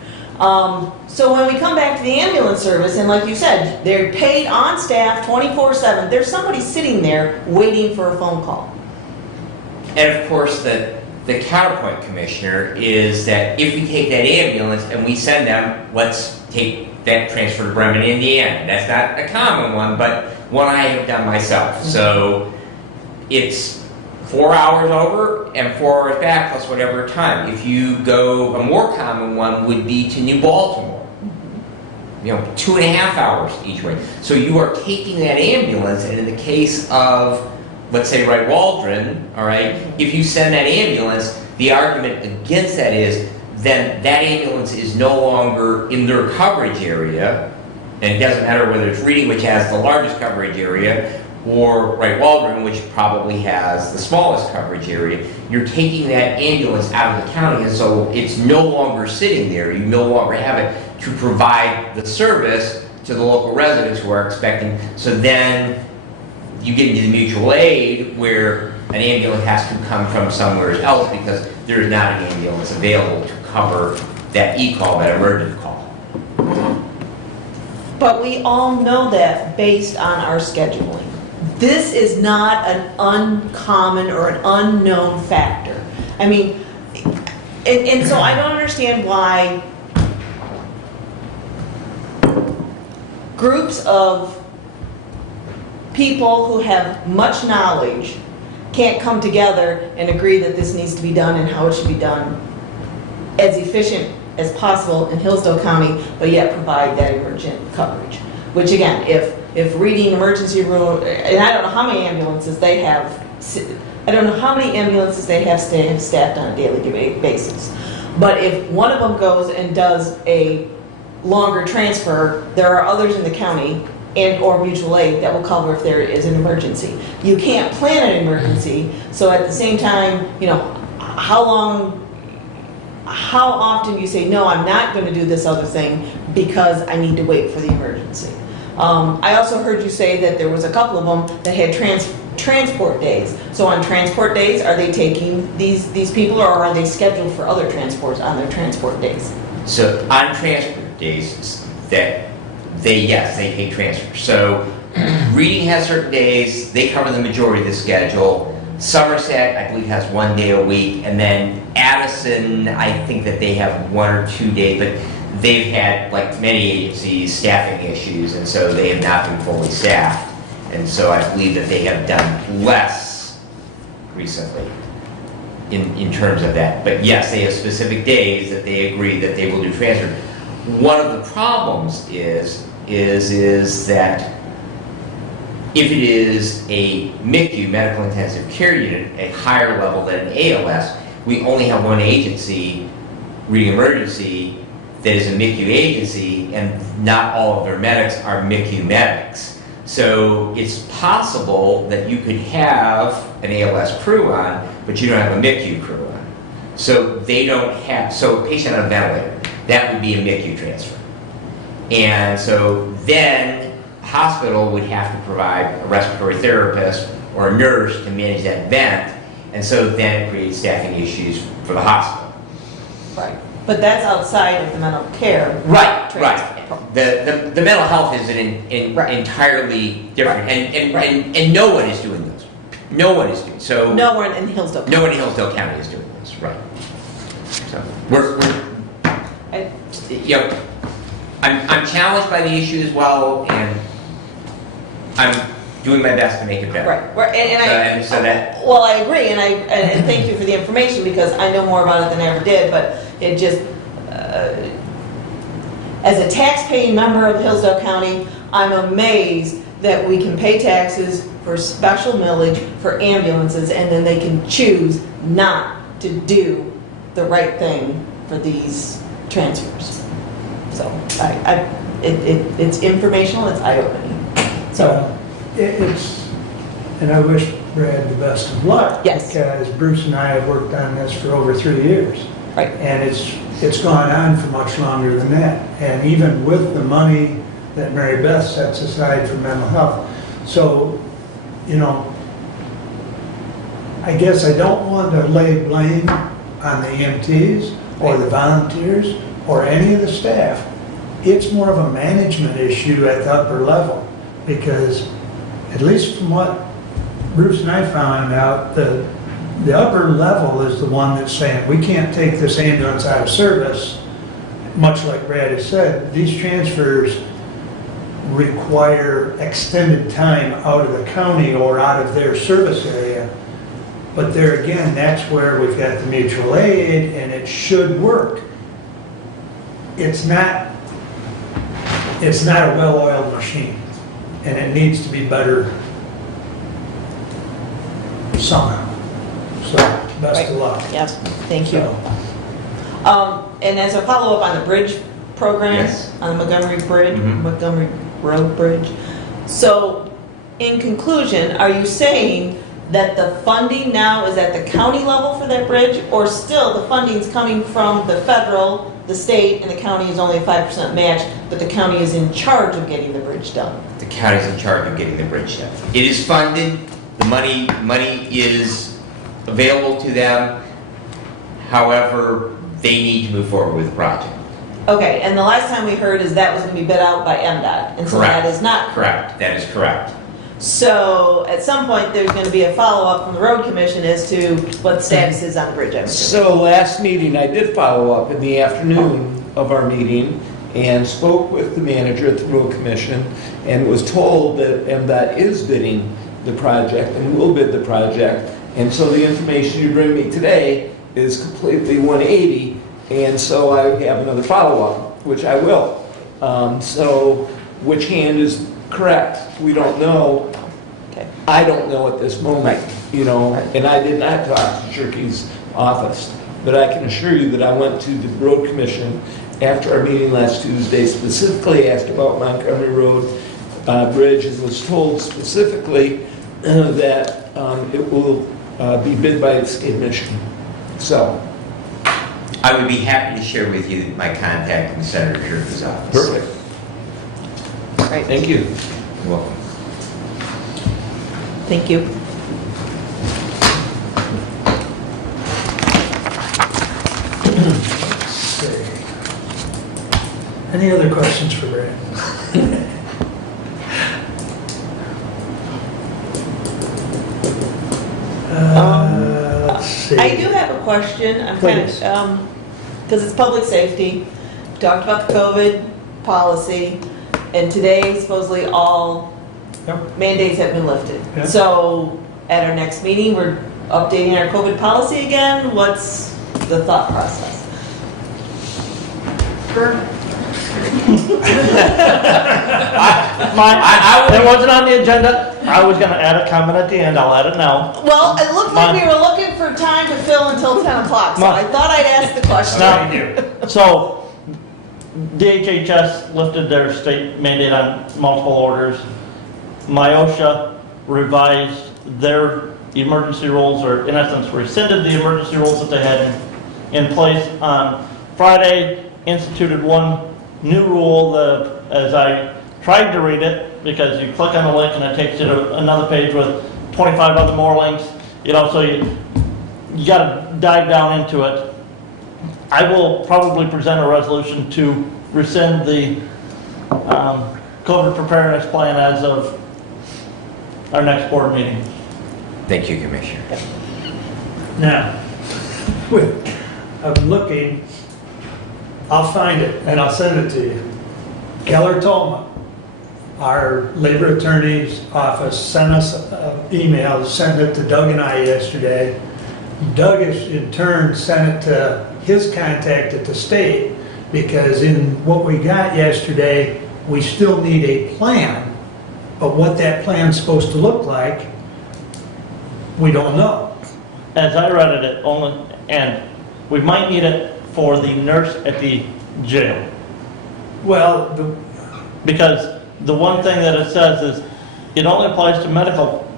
So when we come back to the ambulance service, and like you said, they're paid on staff 24/7. There's somebody sitting there waiting for a phone call. And of course, the counterpoint, Commissioner, is that if we take that ambulance and we send them, let's take that transfer to Bremen, Indiana. That's not a common one, but one I have done myself. So it's 4 hours over and 4 hours back plus whatever time. If you go, a more common one would be to New Baltimore. 2.5 hours each way. So you are taking that ambulance, and in the case of, let's say, Wright Waldron, all right, if you send that ambulance, the argument against that is then that ambulance is no longer in their coverage area, and it doesn't matter whether it's Reading, which has the largest coverage area, or Wright Waldron, which probably has the smallest coverage area. You're taking that ambulance out of the county, and so it's no longer sitting there. You no longer have it to provide the service to the local residents who are expecting. So then you get into the mutual aid where an ambulance has to come from somewhere else because there's not an ambulance available to cover that e-call, that emergency call. But we all know that based on our scheduling. This is not an uncommon or an unknown factor. I mean, and so I don't understand why groups of people who have much knowledge can't come together and agree that this needs to be done and how it should be done as efficient as possible in Hillsdale County, but yet provide that emergent coverage. Which again, if Reading emergency room, and I don't know how many ambulances they have, staffed on a daily basis. But if one of them goes and does a longer transfer, there are others in the county and or mutual aid that will cover if there is an emergency. You can't plan an emergency, so at the same time, how often you say, no, I'm not going to do this other thing because I need to wait for the emergency. I also heard you say that there was a couple of them that had transport days. So on transport days, are they taking these people, or are they scheduled for other transports on their transport days? So on transport days, they take transfers. So Reading has certain days, they cover the majority of the schedule. Somerset, I believe, has 1 day a week, and then Addison, I think that they have 1 or 2 days, but they've had, like many agencies, staffing issues, and so they have not been fully staffed. And so I believe that they have done less recently in terms of that. But yes, they have specific days that they agree that they will do transfer. One of the problems is that if it is a MICU, medical intensive care unit, a higher level than an ALS, we only have one agency, Reading Emergency, that is a MICU agency, and not all of their medics are MICU medics. So it's possible that you could have an ALS crew on, but you don't have a MICU crew on. So they don't have, so a patient on a ventilator, that would be a MICU transfer. And so then the hospital would have to provide a respiratory therapist or or a nurse to manage that event, and so then it creates staffing issues for the hospital. Right. But that's outside of the mental care. Right. transfer. The mental health is Right. entirely different, and no one is doing this. No one is doing, so. No one in Hillsdale. No one in Hillsdale County is doing this, right. So, we're, I- you know, I'm challenged by the issue as well, and I'm doing my best to make it better. Right, and So that, well, I agree, and thank you for the information, because I know more about it than I ever did, but it just, as a tax-paying member of Hillsdale County, I'm amazed that we can pay taxes for special millage for ambulances, and then they can choose not to do the right thing for these transfers. So, it's informational, it's eye-opening, so. It's, and I wish Brad the best of luck. Yes. Because Bruce and I have worked on this for over 3 years. Right. And it's gone on for much longer than that. And even with the money that Mary Beth sets aside for mental health. So, you know, I guess I don't want to lay blame on the EMTs or the volunteers or any of the staff. It's more of a management issue at the upper level, because at least from what Bruce and I found out, the upper level is the one that's saying, we can't take this ambulance out of service. Much like Brad has said, these transfers require extended time out of the county or out of their service area. But there again, that's where we've got the mutual aid, and it should work. It's not a well-oiled machine, and it needs to be better somehow. So, best of luck. Yes, thank you. So, And as a follow-up on the bridge program, Yes. on the Montgomery Bridge, Mhm. Montgomery Road Bridge. So, in conclusion, are you saying that the funding now is at the county level for that bridge, or still the funding's coming from the federal, the state, and the county is only a 5% match, but the county is in charge of getting the bridge done? the county's in charge of getting the bridge done. It is funded, the money is available to them, however, they need to move forward with the project. Okay, and the last time we heard is that was going to be bid out by MDOT, and so that Correct. is not Correct, that is correct. So at some point, there's going to be a follow-up from the road commission as to what the status is on the bridge. I'm assuming. So last meeting, I did follow up in the afternoon of our meeting and spoke with the manager at the road commission and was told that MDOT is bidding the project and will bid the project. And so the information you bring me today is completely 180. And so I have another follow-up, which I will. So which hand is correct? We don't know. Okay. I don't know at this moment, you know, and I did not talk to Shirky's office, but I can assure you that I went to the road commission after our meeting last Tuesday, specifically asked about Montgomery Road Bridge, and was told specifically that it will be bid by the state of Michigan. So. I would be happy to share with you my contact in Senator Sherman's office. Perfect. Right. Thank you. You're welcome. Thank you. let's see. Any other questions for Brad? Let's see. I do have a question. I'm kind Please. of, because it's public safety. We talked about the COVID policy, and today supposedly all Yep. mandates have been lifted. Yeah. So at our next meeting, we're updating our COVID policy again. What's the thought process? It wasn't on the agenda. I was gonna add a comment at the end. I'll add it now. Well, it looked like Mon- we were looking for time to fill until 10 o'clock, so Mon- I thought I'd ask the question. Now, so DHHS lifted their state mandate on multiple orders. MIOSHA revised their emergency rules, or in essence rescinded the emergency rules that they had in place on Friday, instituted one new rule that, as I tried to read it, because you click on the link and it takes you to another page with 25 other moorings, you know, so you gotta dive down into it. I will probably present a resolution to rescind the COVID preparedness plan as of our next board meeting. Thank you, Commissioner. Now, I'm looking, I'll find it and I'll send it to you. Keller Tolma, our labor attorney's office, sent us an email, sent it to Doug and I yesterday. Doug has in turn sent it to his contact at the state, because in what we got yesterday, we still need a plan, but what that plan's supposed to look like, we don't know. As I read it, only, and we might need it for the nurse at the jail. Well, Because the one thing that it says is, it only applies to medical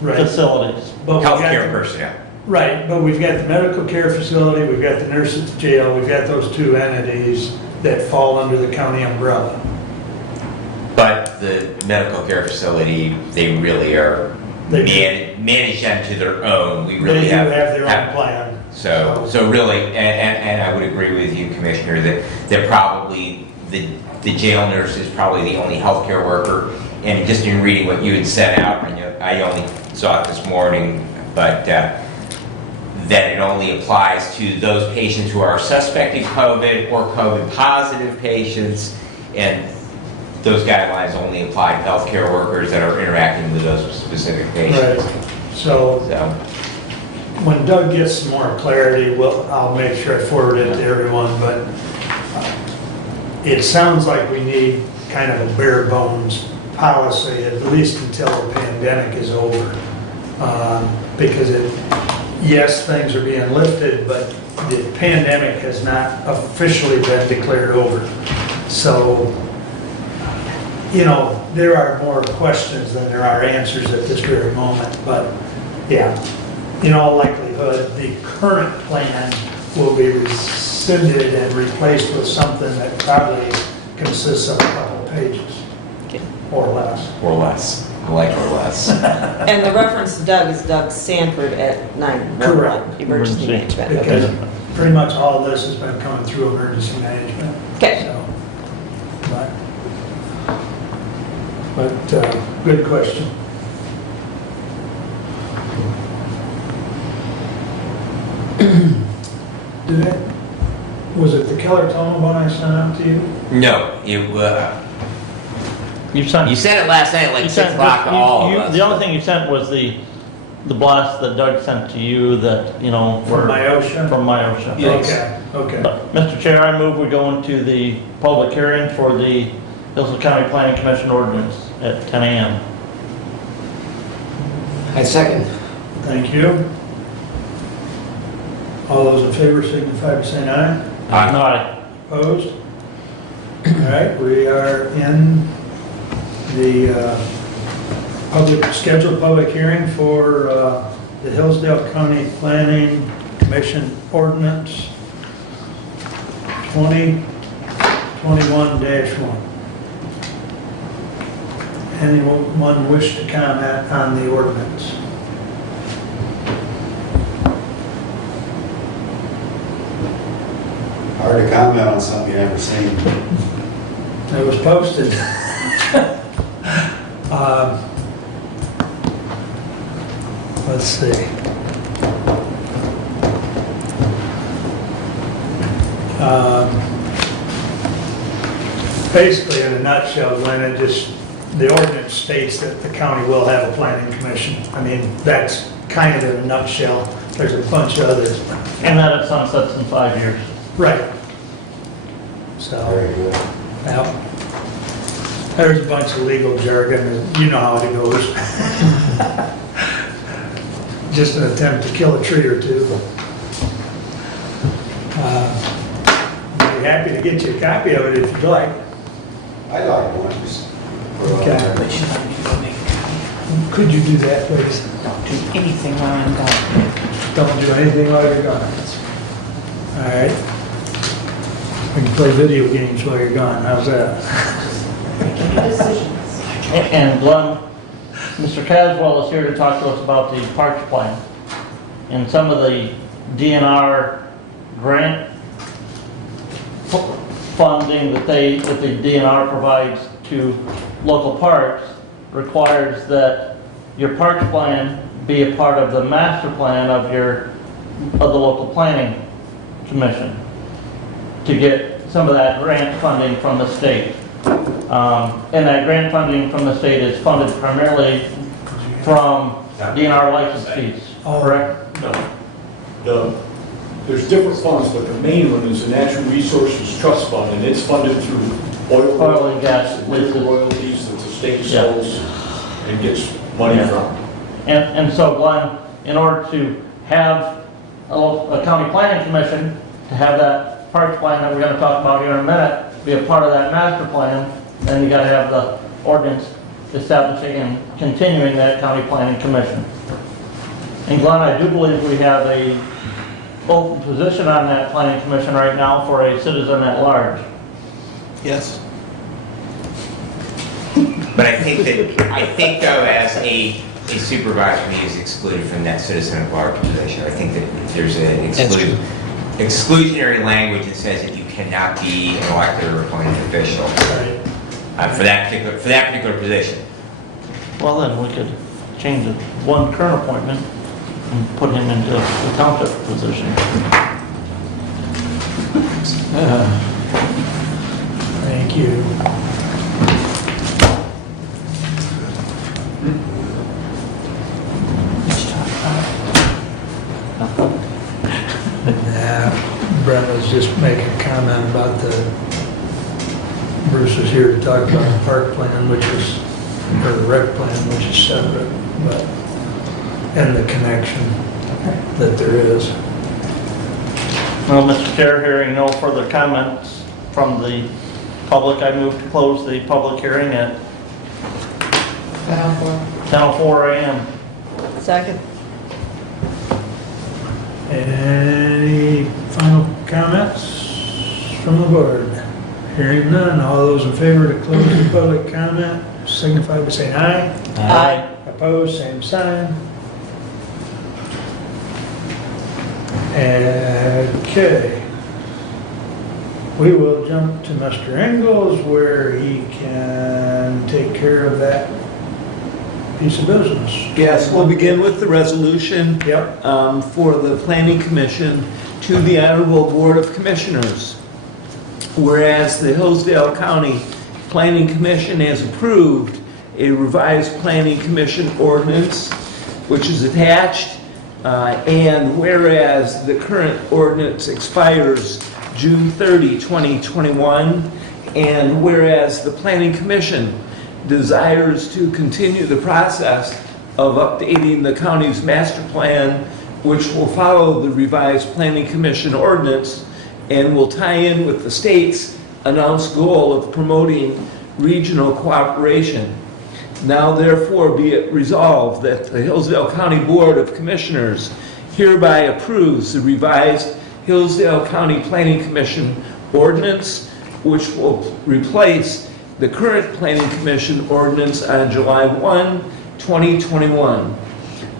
right. facilities. But we got Healthcare the- personnel. Right, but we've got the medical care facility, we've got the nurse at the jail, we've got those two entities that fall under the county umbrella. But the medical care facility, they really are manage them to their own. We really They do have have their own plan. So really, and I would agree with you, Commissioner, that they're probably, the jail nurse is probably the only healthcare worker. And just in reading what you had sent out, and I only saw it this morning, but that it only applies to those patients who are suspected COVID or COVID positive patients, and those guidelines only apply to healthcare workers that are interacting with those specific patients. Right, so So, when Doug gets some more clarity, I'll make sure I forward it to everyone, but it sounds like we need kind of a bare bones policy, at least until the pandemic is over. Because yes, things are being lifted, but the pandemic has not officially been declared over. So, there are more questions than there are answers at this very moment, but yeah, in all likelihood, the current plan will be rescinded and replaced with something that probably consists of a couple pages, or less. or less. I like or less. And the reference to Doug is Doug Sanford at 911 Correct. Emergency Management. Because pretty much all this has been coming through emergency management. Okay. So, but good question. Was it the Keller Toma one I sent out to you? No, it You sent. you sent it last night at like you 6 sent- o'clock to you- all you- of us. The only thing you sent was the blast that Doug sent to you that, From Myosha? From Myosha. Okay. But, Mr. Chair, I move we go into the public hearing for the Hillsdale County Planning Commission ordinance at 10 a.m. I second. Thank you. All those in favor signify by saying aye. Aye. Opposed? All right, we are in the scheduled public hearing for the Hillsdale County Planning Commission Ordinance 2021-1. Anyone wish to comment on the ordinance? Hard to comment on something you've never seen. It was posted. Let's see. Basically, in a nutshell, Glenn, the ordinance states that the county will have a planning commission. I mean, that's kind of in a nutshell. There's a bunch of others. And that it sunsets in 5 years. Right. So. Very good. Well, there's a bunch of legal jargon, and you know how it goes. Just an attempt to kill a tree or two. I'd be happy to get you a copy of it if you'd like. I'd like one, just. Okay. Could you do that, please? Don't do anything while I'm gone. Don't do anything while you're gone. All right. We can play video games while you're gone, how's that? And Glenn, Mr. Caswell is here to talk to us about the parks plan and some of the DNR grant funding that the DNR provides to local parks requires that your parks plan be a part of the master plan of the local planning commission to get some of that grant funding from the state. And that grant funding from the state is funded primarily from DNR license fees, correct? No. There's different funds, but the main one is the Natural Resources Trust Fund, and it's funded through Oil and gas liquor leases. royalties that the state Yeah. sells and gets money Yeah. from. And so Glenn, in order to have a county planning commission, to have that parks plan that we're gonna talk about here in a minute, be a part of that master plan, then you gotta have the ordinance establishing and continuing that county planning commission. And Glenn, I do believe we have a open position on that planning commission right now for a citizen at large. Yes. But I think though, as a supervisor, he is excluded from that citizen at large position. I think that there's an exclusionary language that says that you cannot be an elected or appointed official for that particular position. Well, then we could change the one current appointment and put him into the township position. Thank you. Brent was just making a comment about Bruce was here to talk about the park plan, which is, or the rec plan, which is separate, but, and the connection that there is. Well, Mr. Chair, hearing no further comments from the public, I move to close the public hearing at 10:04 a.m. Second. Any final comments from the board? Hearing none, all those in favor to close the public comment signify by saying aye. Aye. Opposed, same sign. Okay. We will jump to Mr. Engels where he can take care of that piece of business. Yes, we'll begin with the resolution Yep. for the Planning Commission to the Honorable Board of Commissioners. Whereas the Hillsdale County Planning Commission has approved a revised Planning Commission ordinance, which is attached, and whereas the current ordinance expires June 30, 2021, and whereas the Planning Commission desires to continue the process of updating the county's master plan, which will follow the revised Planning Commission ordinance and will tie in with the state's announced goal of promoting regional cooperation. Now therefore be it resolved that the Hillsdale County Board of Commissioners hereby approves the revised Hillsdale County Planning Commission ordinance, which will replace the current Planning Commission ordinance on July 1, 2021.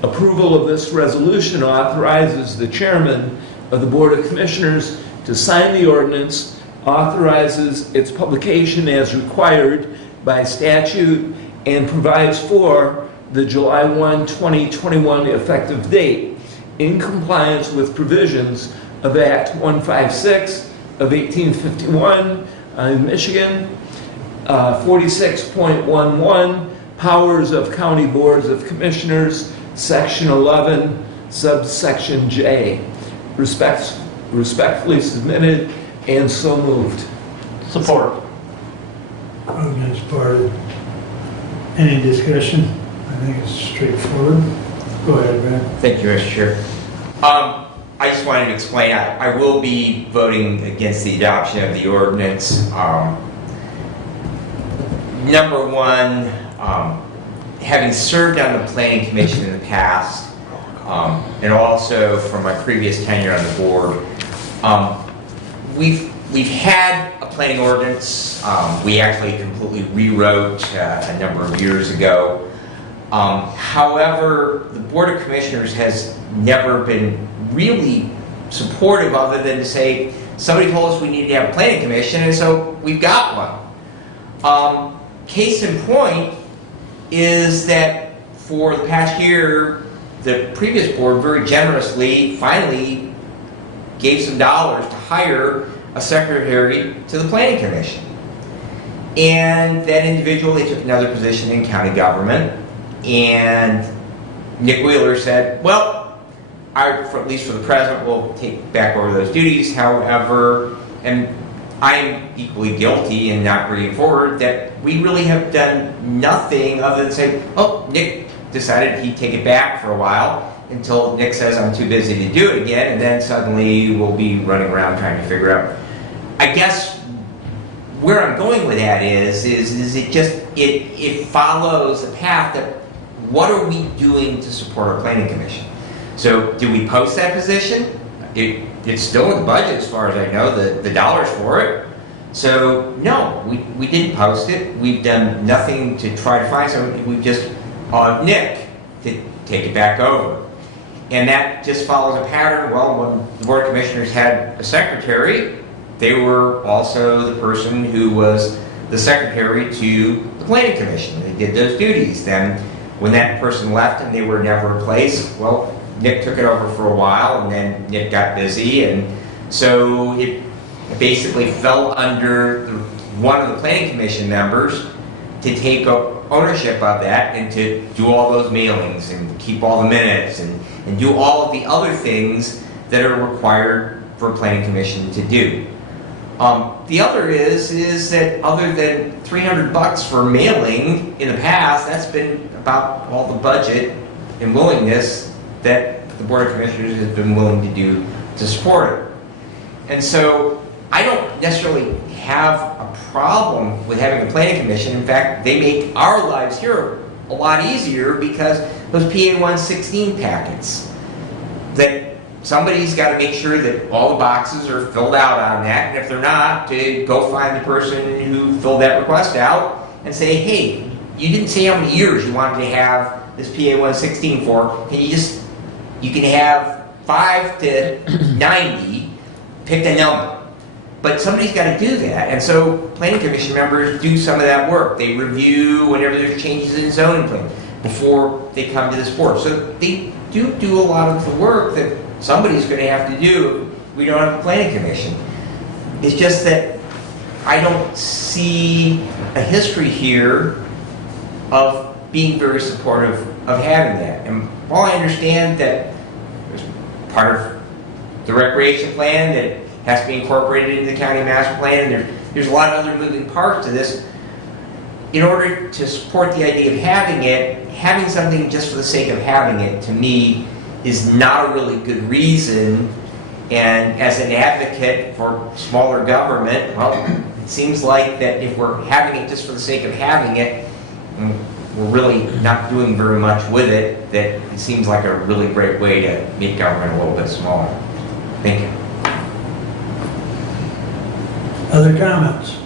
Approval of this resolution authorizes the chairman of the Board of Commissioners to sign the ordinance, authorizes its publication as required by statute, and provides for the July 1, 2021 effective date in compliance with provisions of Act 156 of 1851 in Michigan, 46.11, Powers of County Boards of Commissioners, Section 11, subsection J. Respectfully submitted and so moved. Support. Ordinance part. Any discussion? I think it's straightforward. Go ahead, Ben. Thank you, Mr. Chair. I just wanted to explain, I will be voting against the adoption of the ordinance. Number one, having served on the Planning Commission in the past, and also from my previous tenure on the board, we've had a planning ordinance. We actually completely rewrote a number of years ago. However, the Board of Commissioners has never been really supportive other than to say, somebody told us we needed to have a planning commission, and so we've got one. Case in point is that for the past year, the previous board very generously finally gave some dollars to hire a secretary to the planning commission. And that individual, they took another position in county government, and Nick Wheeler said, well, at least for the present, we'll take back over those duties. However, and I'm equally guilty in not bringing forward that we really have done nothing other than say, oh, Nick decided he'd take it back for a while until Nick says I'm too busy to do it again, and then suddenly we'll be running around trying to figure out. I guess where I'm going with that is it just, it follows the path that what are we doing to support our planning commission? So do we post that position? It's still in the budget as far as I know, the dollars for it. So no, we didn't post it. We've done nothing to try to find someone. We've just on Nick to take it back over. And that just follows a pattern. Well, when the Board of Commissioners had a secretary, they were also the person who was the secretary to the Planning Commission. They did those duties. Then when that person left and they were never replaced, well, Nick took it over for a while, and then Nick got busy, and so it basically fell under one of the Planning Commission members to take ownership of that and to do all those mailings and keep all the minutes and do all of the other things that are required for a Planning Commission to do. The other is that other than $300 for mailing in the past, that's been about all the budget and willingness that the Board of Commissioners has been willing to do to support it. And so I don't necessarily have a problem with having a planning commission. In fact, they make our lives here a lot easier because those PA 116 packets, that somebody's got to make sure that all the boxes are filled out on that, and if they're not, to go find the person who filled that request out and say, hey, you didn't say how many years you wanted to have this PA 116 for. You can have 5 to 90, pick a number. But somebody's got to do that, and so planning commission members do some of that work. They review whenever there's changes in zoning plan before they come to this board. So they do a lot of the work that somebody's going to have to do if we don't have a planning commission. It's just that I don't see a history here of being very supportive of having that. And while I understand that there's part of the recreation plan that has to be incorporated into the county master plan, and there's a lot of other moving parts to this, in order to support the idea of having it, having something just for the sake of having it, to me, is not a really good reason. And as an advocate for smaller government, well, it seems like that if we're having it just for the sake of having it, we're really not doing very much with it, that it seems like a really great way to make government a little bit smaller. Thank you. Other comments?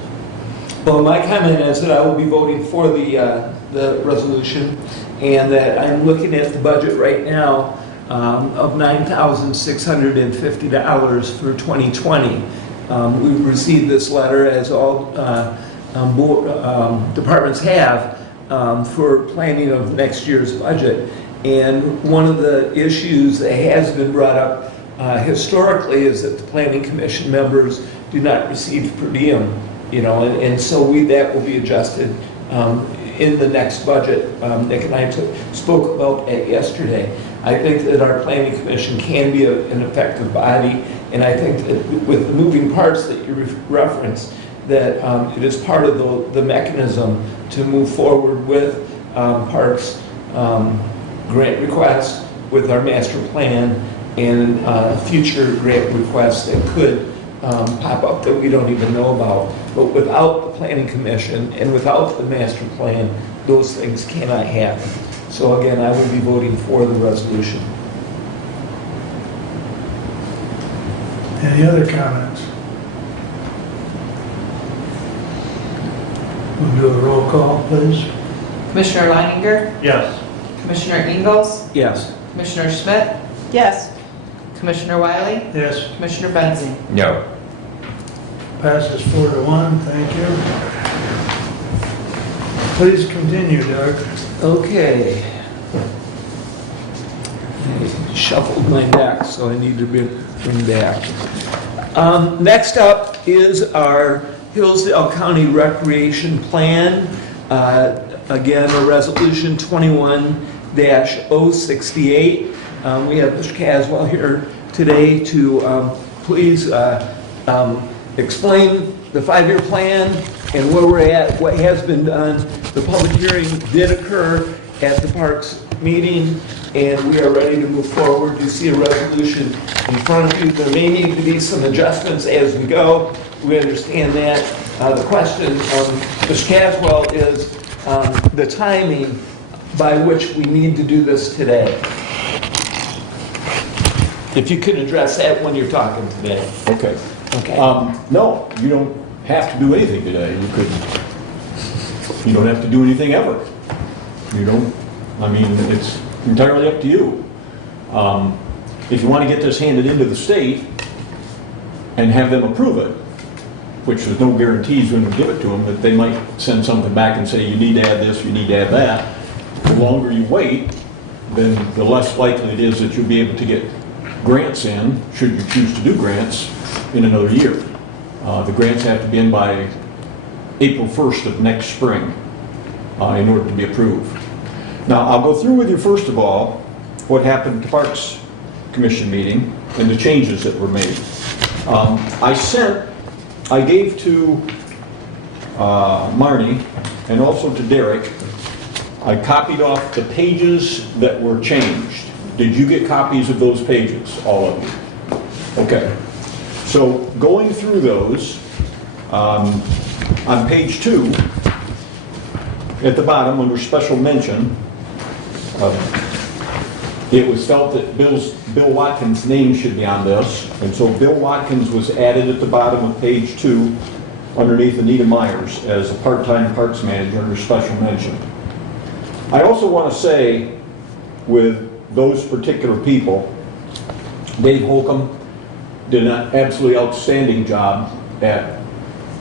Well, my comment is that I will be voting for the resolution, and that I'm looking at the budget right now of $9,650 for 2020. We received this letter, as all departments have, for planning of next year's budget. And one of the issues that has been brought up historically is that the planning commission members do not receive per diem, and so that will be adjusted in the next budget. Nick and I spoke about it yesterday. I think that our planning commission can be an effective body, and I think that with the moving parts that you referenced, that it is part of the mechanism to move forward with parks grant requests, with our master plan, and future grant requests that could pop up that we don't even know about. But without the planning commission and without the master plan, those things cannot happen. So again, I will be voting for the resolution. Any other comments? We'll do a roll call, please. Commissioner Leininger, Yes. Commissioner Ingalls? Yes. Commissioner Schmidt? Yes. Commissioner Wiley? Yes, Commissioner Benzine? No. passes 4-1, thank you. Please continue, Doug. Okay. I shuffled my deck, so I need to bring back. Next up is our Hillsdale County Recreation Plan. Again, a resolution 21-068. We have Mr. Caswell here today to please explain the 5-year plan and where we're at, what has been done. The public hearing did occur at the Parks meeting, and we are ready to move forward. You see a resolution in front of you. There may need to be some adjustments as we go. We understand that. The question of Mr. Caswell is the timing by which we need to do this today. If you could address that when you're talking today. Okay. Okay. No, you don't have to do anything today. You don't have to do anything ever. You don't, I mean, it's entirely up to you. If you want to get this handed into the state and have them approve it, which there's no guarantees when we give it to them, that they might send something back and say, you need to add this, you need to add that. The longer you wait, then the less likely it is that you'll be able to get grants in, should you choose to do grants, in another year. The grants have to be in by April 1st of next spring in order to be approved. Now, I'll go through with you first of all what happened at the Parks Commission meeting and the changes that were made. I gave to Marnie and also to Derek, I copied off the pages that were changed. Did you get copies of those pages, all of you? Okay. So going through those, on page 2, at the bottom under special mention, it was felt that Bill Watkins' name should be on this, and so Bill Watkins was added at the bottom of page 2 underneath Anita Myers as a part-time parks manager under special mention. I also want to say with those particular people, Dave Holcomb did an absolutely outstanding job at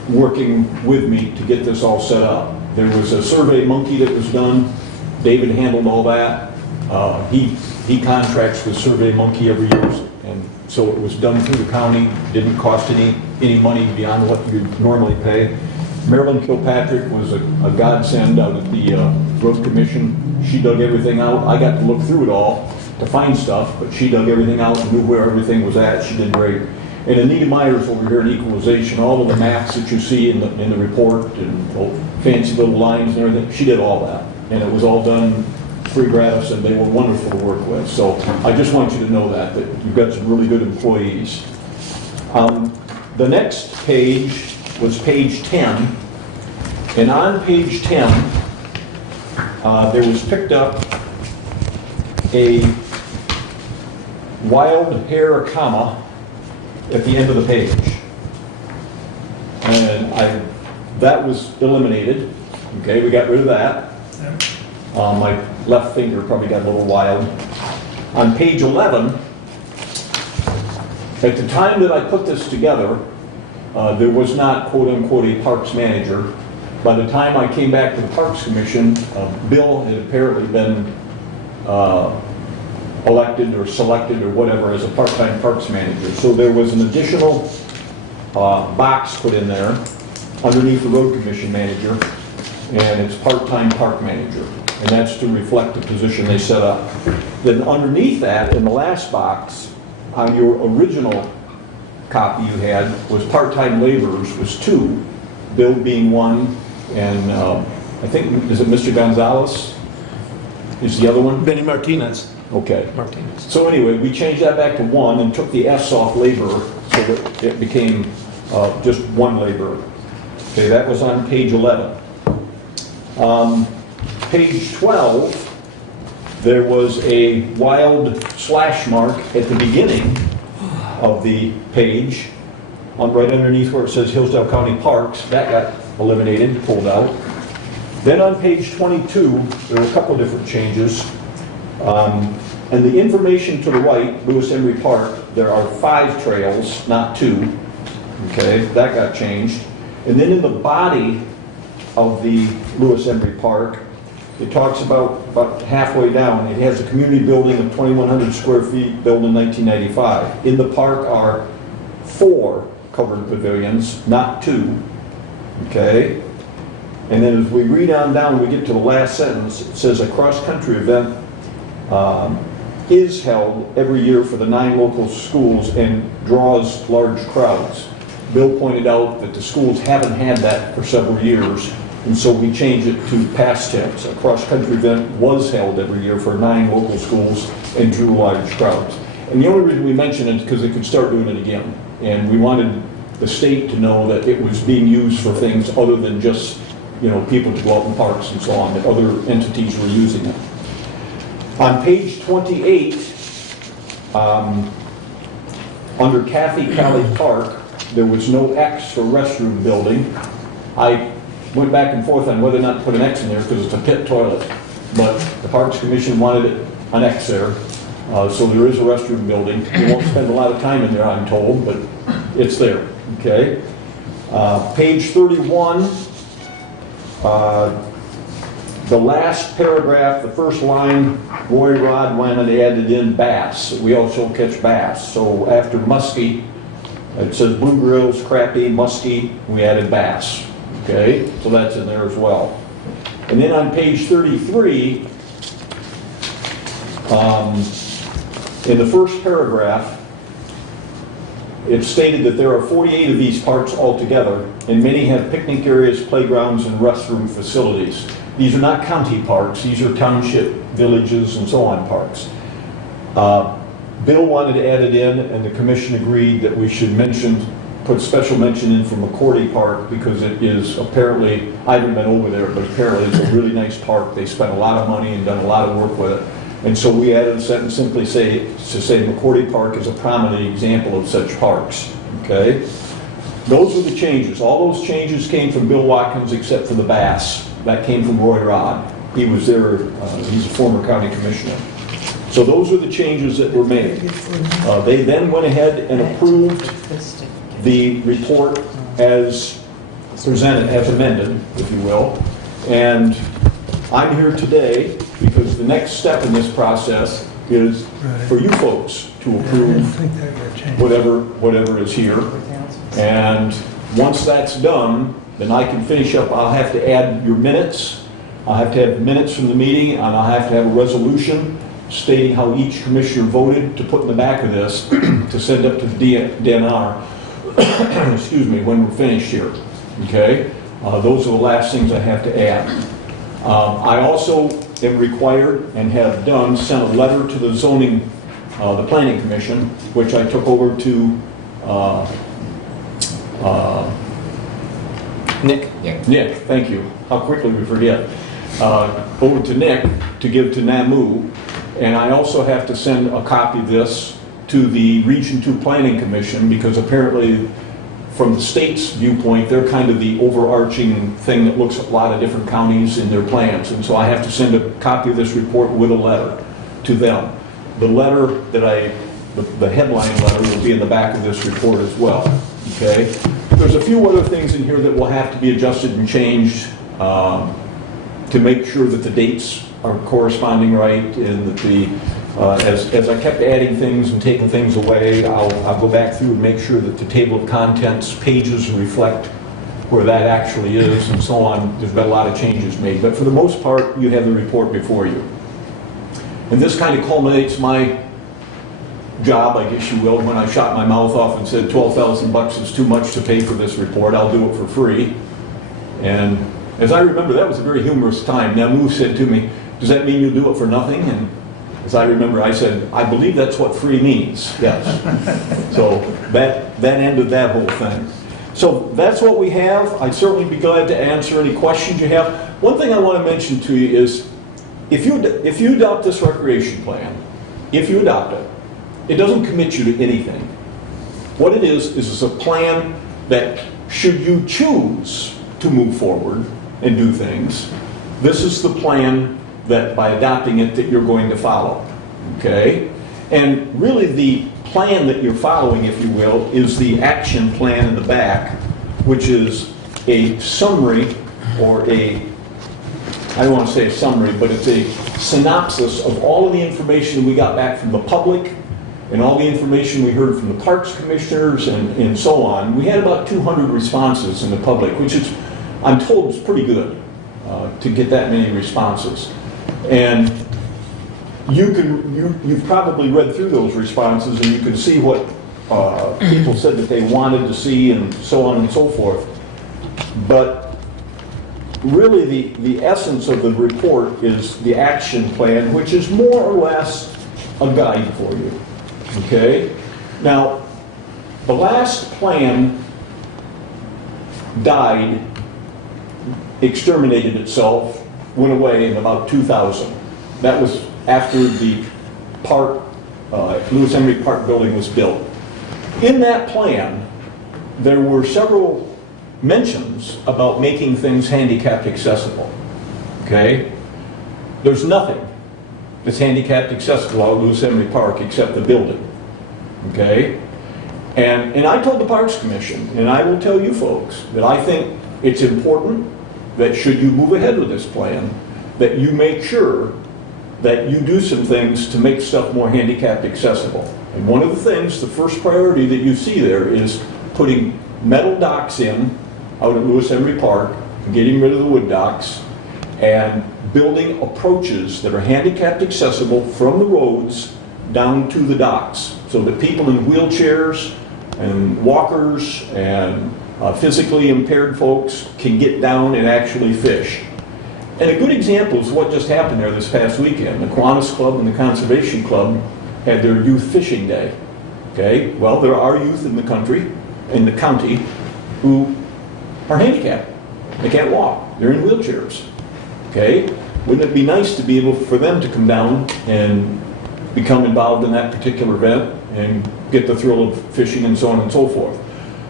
working with me to get this all set up. There was a survey monkey that was done. David handled all that. He contracts with Survey Monkey every year, and so it was done through the county. Didn't cost any money beyond what you'd normally pay. Marilyn Kilpatrick was a godsend out at the Road Commission. She dug everything out. I got to look through it all to find stuff, but she dug everything out and knew where everything was at. She did great. And Anita Myers over here in equalization, all of the maps that you see in the report and fancy little lines and everything, she did all that. And it was all done free gratis, and they were wonderful to work with. So I just want you to know that you've got some really good employees. The next page was page 10. And on page 10, there was picked up a wild hair comma at the end of the page. And that was eliminated. Okay, we got rid of that. My left finger probably got a little wild. On page 11, at the time that I put this together, there was not quote-unquote a parks manager. By the time I came back to the Parks Commission, Bill had apparently been elected or selected or whatever as a part-time parks manager. So there was an additional box put in there underneath the Road Commission manager, and it's part-time park manager. And that's to reflect the position they set up. Then underneath that, in the last box, on your original copy you had, was part-time laborers was 2, Bill being 1, and I think, is it Mr. Gonzalez? Is the other one? Benny Martinez. Okay. Martinez. So anyway, we changed that back to 1 and took the S off laborer, so that it became just 1 laborer. Okay, that was on page 11. Page 12, there was a wild slash mark at the beginning of the page, right underneath where it says Hillsdale County Parks. That got eliminated, pulled out. Then on page 22, there were a couple different changes. And the information to the right, Lewis Emery Park, there are 5 trails, not 2. Okay, that got changed. And then in the body of the Lewis Emery Park, it talks about halfway down, it has a community building of 2,100 square feet built in 1995. In the park are 4 covered pavilions, not 2. Okay? And then as we read on down, we get to the last sentence, it says a cross-country event is held every year for the 9 local schools and draws large crowds. Bill pointed out that the schools haven't had that for several years, and so we changed it to past tense. A cross-country event was held every year for 9 local schools and drew large crowds. And the only reason we mention it is because they could start doing it again. And we wanted the state to know that it was being used for things other than just, people to go out in parks and so on, that other entities were using it. On page 28, under Kathy Cali Park, there was no X for restroom building. I went back and forth on whether or not to put an X in there because it's a pit toilet. But the Parks Commission wanted an X there. So there is a restroom building. We won't spend a lot of time in there, I'm told, but it's there. Okay. Page 31, the last paragraph, the first line, Roy Rod went and added in bass. We also catch bass. So after muskie, it says bluegills, crappie, muskie, we added bass. Okay, so that's in there as well. And then on page 33, in the first paragraph, it's stated that there are 48 of these parks altogether, and many have picnic areas, playgrounds, and restroom facilities. These are not county parks, these are township, villages, and so on parks. Bill wanted to add it in, and the commission agreed that we should put special mention in for McCordy Park because it is apparently, I haven't been over there, but apparently it's a really nice park. They spent a lot of money and done a lot of work with it. And so we added a sentence simply to say McCordy Park is a prominent example of such parks. Okay? Those were the changes. All those changes came from Bill Watkins except for the bass. That came from Roy Rod. He was there, he's a former county commissioner. So those are the changes that were made. They then went ahead and approved the report as presented, as amended, if you will. And I'm here today because the next step in this process is for you folks to approve whatever is here. And once that's done, then I can finish up. I'll have to add your minutes. I'll have to have minutes from the meeting, and I'll have to have a resolution stating how each commissioner voted to put in the back of this to send up to the DNR, excuse me, when we're finished here. Okay? Those are the last things I have to add. I also am required and have sent a letter to the zoning, the planning commission, which I took over to Nick? Nick, thank you. How quickly we forget. Over to Nick to give to NAMU. And I also have to send a copy of this to the Region 2 Planning Commission because apparently from the state's viewpoint, they're kind of the overarching thing that looks at a lot of different counties in their plans. And so I have to send a copy of this report with a letter to them. The letter that the headline letter will be in the back of this report as well. Okay? There's a few other things in here that will have to be adjusted and changed to make sure that the dates are corresponding right, and that the as I kept adding things and taking things away, I'll go back through and make sure that the table of contents pages reflect where that actually is and so on. There's been a lot of changes made, but for the most part, you have the report before you. And this kind of culminates my job, I guess you will, when I shot my mouth off and said $12,000 is too much to pay for this report, I'll do it for free. And as I remember, that was a very humorous time. Namu said to me, does that mean you'll do it for nothing? And as I remember, I said, I believe that's what free means, yes. So that ended that whole thing. So that's what we have. I'd certainly be glad to answer any questions you have. One thing I want to mention to you is, if you adopt this recreation plan, if you adopt it, it doesn't commit you to anything. What it is it's a plan that should you choose to move forward and do things, this is the plan that by adopting it that you're going to follow, okay? And really the plan that you're following, if you will, is the action plan in the back, which is a summary or I don't want to say a summary, but it's a synopsis of all of the information we got back from the public and all the information we heard from the parks commissioners and so on. We had about 200 responses in the public, which is, I'm told, is pretty good to get that many responses. And you've probably read through those responses and you can see what people said that they wanted to see and so on and so forth. But really the essence of the report is the action plan, which is more or less a guide for you, okay? Now, the last plan died, exterminated itself, went away in about 2000. That was after the park, Lewis Emery Park building was built. In that plan, there were several mentions about making things handicapped accessible, okay? There's nothing that's handicapped accessible out of Lewis Emery Park except the building, okay? And I told the Parks Commission, and I will tell you folks, that I think it's important that should you move ahead with this plan, that you make sure that you do some things to make stuff more handicapped accessible. And one of the things, the first priority that you see there is putting metal docks in out at Lewis Emery Park, getting rid of the wood docks, and building approaches that are handicapped accessible from the roads down to the docks, so that people in wheelchairs and walkers and physically impaired folks can get down and actually fish. And a good example is what just happened there this past weekend. The Kiwanis Club and the Conservation Club had their youth fishing day. Okay, well, there are youth in the country, in the county, who are handicapped. They can't walk. They're in wheelchairs. Okay, wouldn't it be nice to be able for them to come down and become involved in that particular event and get the thrill of fishing and so on and so forth?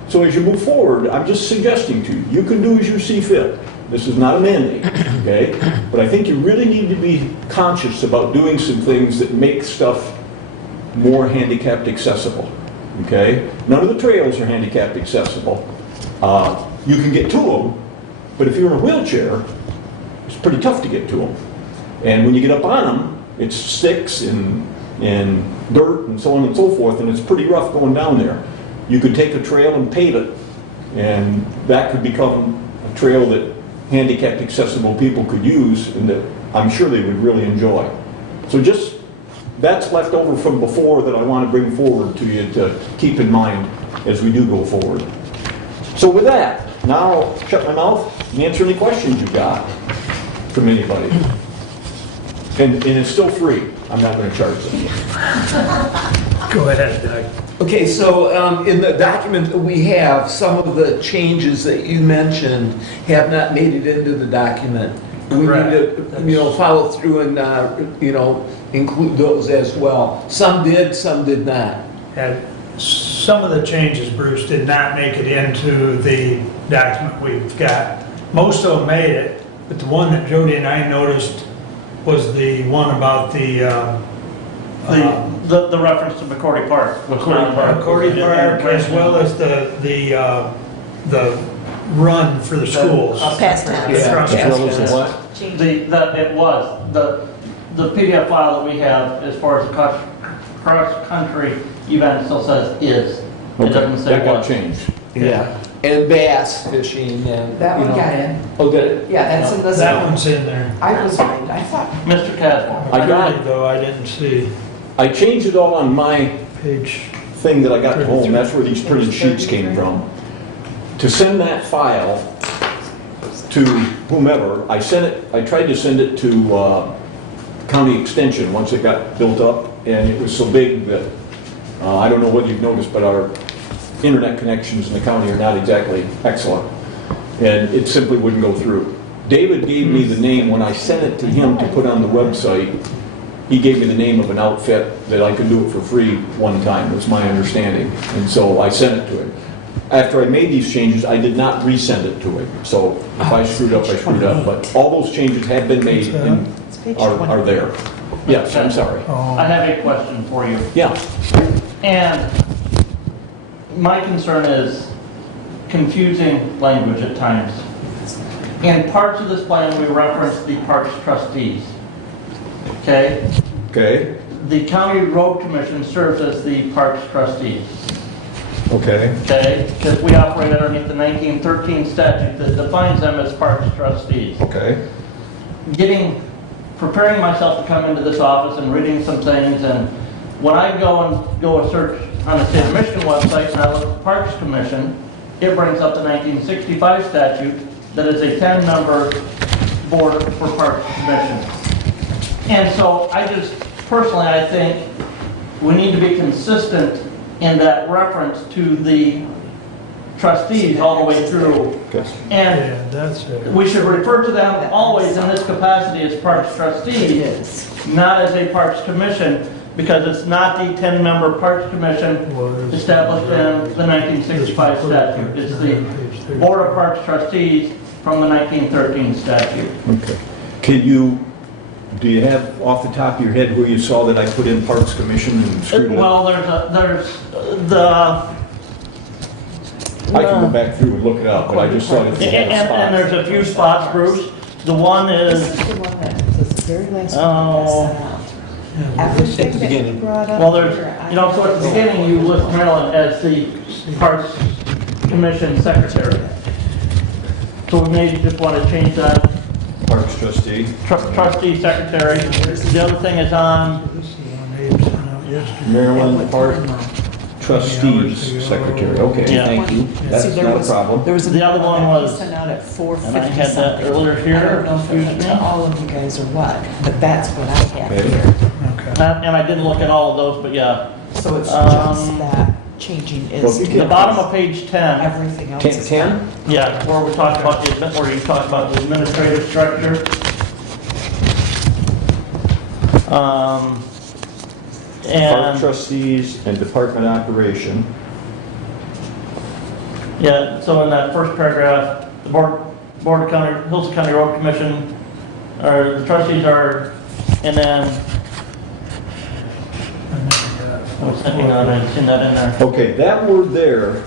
So as you move forward, I'm just suggesting to you, you can do as you see fit. This is not a mandate, okay? But I think you really need to be conscious about doing some things that make stuff more handicapped accessible, okay? None of the trails are handicapped accessible. You can get to them, but if you're in a wheelchair, it's pretty tough to get to them. And when you get up on them, it's sticks and dirt and so on and so forth, and it's pretty rough going down there. You could take a trail and pave it, and that could become a trail that handicapped accessible people could use and that I'm sure they would really enjoy. So just, that's left over from before that I want to bring forward to you to keep in mind as we do go forward. So with that, now I'll shut my mouth and answer any questions you've got from anybody. And it's still free. I'm not going to charge them. Go ahead, Doug. Okay, so in the document that we have, some of the changes that you mentioned have not made it into the document. We need to, follow through and, include those as well. Some did, some did not. And some of the changes, Bruce, did not make it into the document we've got. Most of them made it, but the one that Jody and I noticed was the one about the reference to McCordy Park. McCordy Park, as well as the run for the schools. Pastimes. Yeah. As well as the what? The PDF file that we have as far as the cross-country event still says is. It doesn't say That got what. changed. Yeah. And bass fishing and, That one got in. Oh, did it? Yeah, that's in the. That one's in there. I was right, I thought. Mr. Caswell. I got McCurdy, though, I didn't see I changed it all on my page. thing that I got at home. That's where these printed sheets came from. To send that file to whomever, I tried to send it to County Extension once it got built up, and it was so big that, I don't know whether you've noticed, but our internet connections in the county are not exactly excellent, and it simply wouldn't go through. David gave me the name, when I sent it to him to put on the website, he gave me the name of an outfit that I could do it for free one time, was my understanding, and so I sent it to him. after I made these changes, I did not resend it to him. So if I screwed up, I screwed up, but all those changes have been made and It's page are 20. there. Yes, I'm sorry. I have a question for you. Yeah, And my concern is confusing language at times. In parts of this plan, we reference the parks trustees. Okay? okay, The county road commission serves as the parks trustees. okay, Okay? Because we operate underneath the 1913 statute that defines them as parks trustees. okay. Preparing myself to come into this office and reading some things, and when I go a search on the state of Michigan website and I look at the Parks Commission, it brings up the 1965 statute that is a 10-member board for Parks Commission. And so I think we need to be consistent in that reference to the trustees all the way through. Okay. And Yeah, that's it. we should refer to them always in this capacity as Parks It trustees, is. not as a Parks Commission, because it's not the 10-member Parks Commission Well, there's- established in the 1965 statute. It's the Board of Parks Trustees from the 1913 statute. Okay. Do you have off the top of your head where you saw that I put in Parks Commission and screwed it up? Well, I can go back through and look it up, but I just saw it. and there's a few spots, Bruce. The one This is, is the one that, this is the very last one Oh. that sent out. Everything that you beginning. brought up. well, here, so at the beginning, you list Marilyn as the Parks Commission Secretary. So we may just want to change that, Parks trustee. trustee secretary. The other thing is on, This is the one Abe sent out yesterday. Maryland Park Trustees Secretary. Okay, Yeah. thank you. See, That's there not a was- problem. There was The other another one that he was- sent out at 4:50 and I had that something. earlier here, I don't know if it went excuse to me. all of you guys or what, but that's what I have Okay. here. Okay. and I didn't look at all of those, but yeah. So it's Um, just that changing Well, is. if you The bottom of page 10, Everything else is 10? done. yeah, where we talk about where you talk about the administrative structure. Park And, trustees and department operation. yeah, so in that first paragraph, the Board of County, Hillsdale County Road Commission, or the trustees are, and then, I was thinking on, I'd seen that in there. Okay, that word there,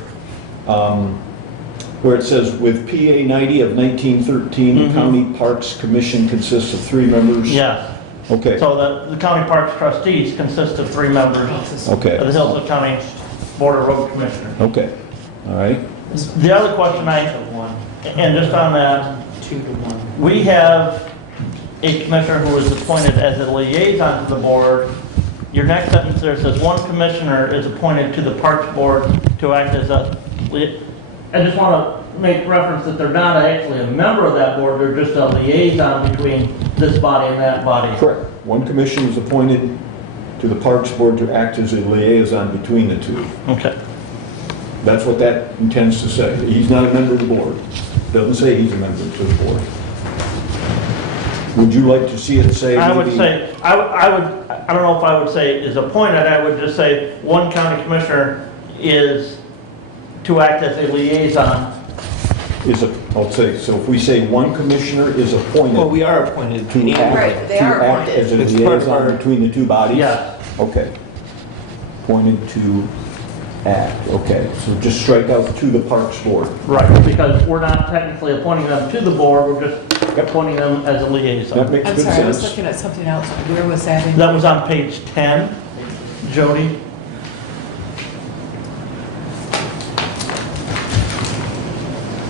where it says with PA 90 of 1913, the Mhm. County Parks Commission consists of 3 members. Yeah, Okay, so the county parks trustees consist of 3 members okay, of the Hillsdale County Board of Road Commissioners. okay, all right. The other question and just on that, 2-1. we have a commissioner who is appointed as a liaison to the board. Your next sentence there says, one commissioner is appointed to the Parks Board to act as a, I just want to make reference that they're not actually a member of that board, they're just a liaison between this body and that body. Correct. One commission is appointed to the Parks Board to act as a liaison between the two. Okay. That's what that intends to say. He's not a member of the board. Doesn't say he's a member of the board. Would you like to see it say? I would maybe- say, I don't know if I would say is appointed, I would just say one county commissioner is to act as a liaison. I'll say, so if we say one commissioner is appointed. Well, we are appointed. to act- Right, they are To act as a appointed. It's part of liaison our- between the two bodies? Yes. Okay. Appointed to act, okay. So just strike out to the Parks Board. Right, because we're not technically appointing them to the board, we're just appointing them as a That liaison. makes I'm good sorry, I was sense. looking at something else. Where was that in? That was on page 10, Jody.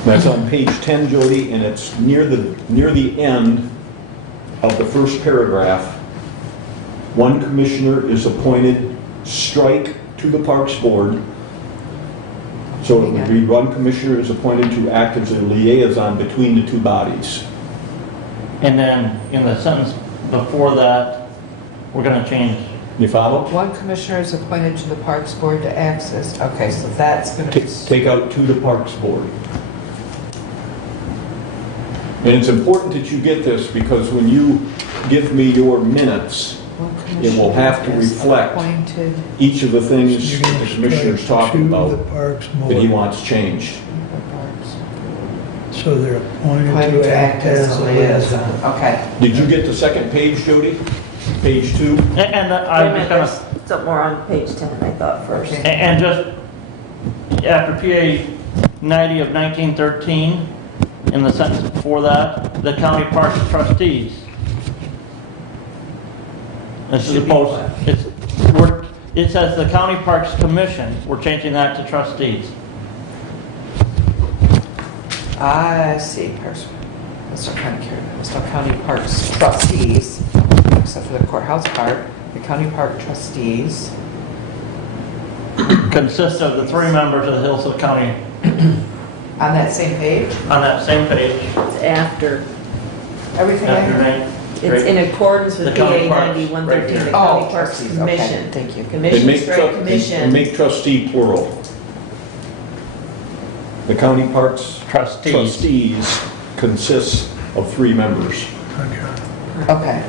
That's on page 10, Jody, and it's near the end of the first paragraph. One commissioner is appointed, strike to the Parks Board. So it would read, one commissioner is appointed to act as a liaison between the two bodies. And then in the sentence before that, we're gonna change, You follow? One commissioner is appointed to the Parks Board to access, okay, so that's going to be. Take out to the Parks Board. And it's important that you get this because when you give me your minutes, it will have to reflect Appointed. each of the things that the commissioner's talking To the about parks that he board, wants changed. so they're appointed Appointed to act as a liaison. Okay. Did you get the second page, Jody? Page 2? And Wait a I'm minute, just gonna, there's something more on page 10, I thought first. and just after PA 90 of 1913, in the sentence before that, the county parks trustees. This is opposed, it says the county parks commission, we're changing that to trustees. I see, Parks, Bristol County Parks trustees, except for the courthouse part, the county park trustees. Consists of the 3 members of the Hillsdale County On that same page, on that same page. It's after, everything I After heard? name. it's in accordance with The PA county parks, 90, 113, right the here. county Oh, parks trustees, okay, commission. thank you. And Commission, make straight and commission. make trustee plural. The county parks Trustees. trustees consists of 3 members. Okay. Okay,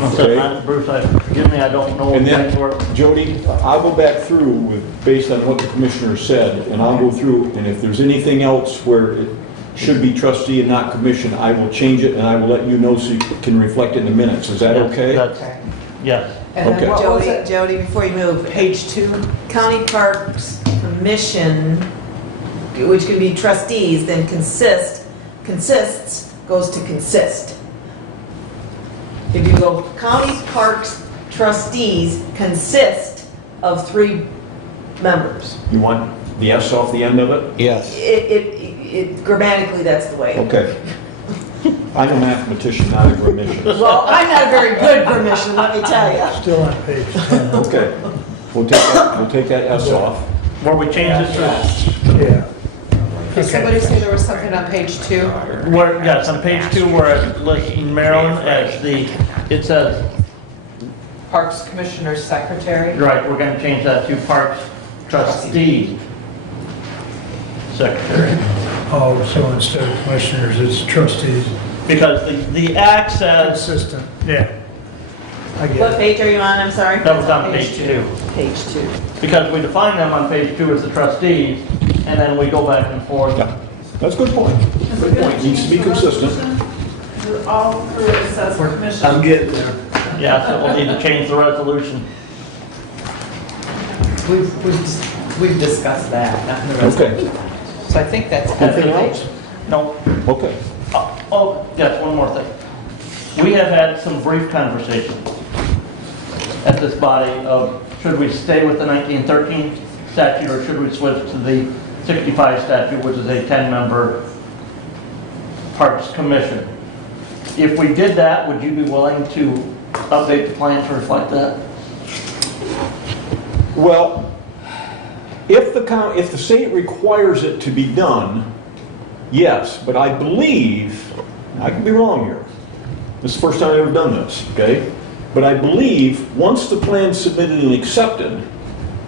Okay. Bruce, forgive me, I don't know. And then, exactly where- Jody, I'll go back through with, based on what the commissioner said, and I'll go through, and if there's anything else where it should be trustee and not commission, I will change it, and I will let you know so you can reflect it in the minutes. Is that Yes, okay? that's- okay. Yes. And Okay. then what was Jody, it? Jody, before you move, Page 2? county parks commission, which can be trustees, then consists, goes to consist. If you go county parks trustees consist of 3 members. You want the S off the end of it? Yes. It grammatically, that's the way. Okay. I'm a mathematician, not a grammatician. Well, I'm not a very good permission, let me tell you. Still on page 10. Okay. We'll take that S off. Where we change it to, Yeah. Did somebody say there was something on page 2? where, yes, on page 2 where it lists Maryland as the, it says, Parks Commissioner Secretary? right, we're gonna change that to parks trustees. Secretary. Oh, so instead of commissioners, it's trustees. Because the act says, Consistent, yeah. I What get it. page are you on, I'm sorry? that was on page 2. Page 2. Because we define them on page 2 as the trustees, and then we go back and forth. Yeah, that's a good point. Good point. Needs to be consistent. All through it says commission. I'm getting there. Yeah, so we'll need to change the resolution. We've discussed that, not in the rest. Okay. So I think that's Anything everything. else? No. Okay. Oh, yes, one more thing. We have had some brief conversations at this body of, should we stay with the 1913 statute or should we switch to the 65 statute, which is a 10-member Parks Commission? If we did that, would you be willing to update the plan to reflect that? Well, if the state requires it to be done, yes, but I believe, I could be wrong here. This is the first time I've ever done this, okay? But I believe once the plan's submitted and accepted,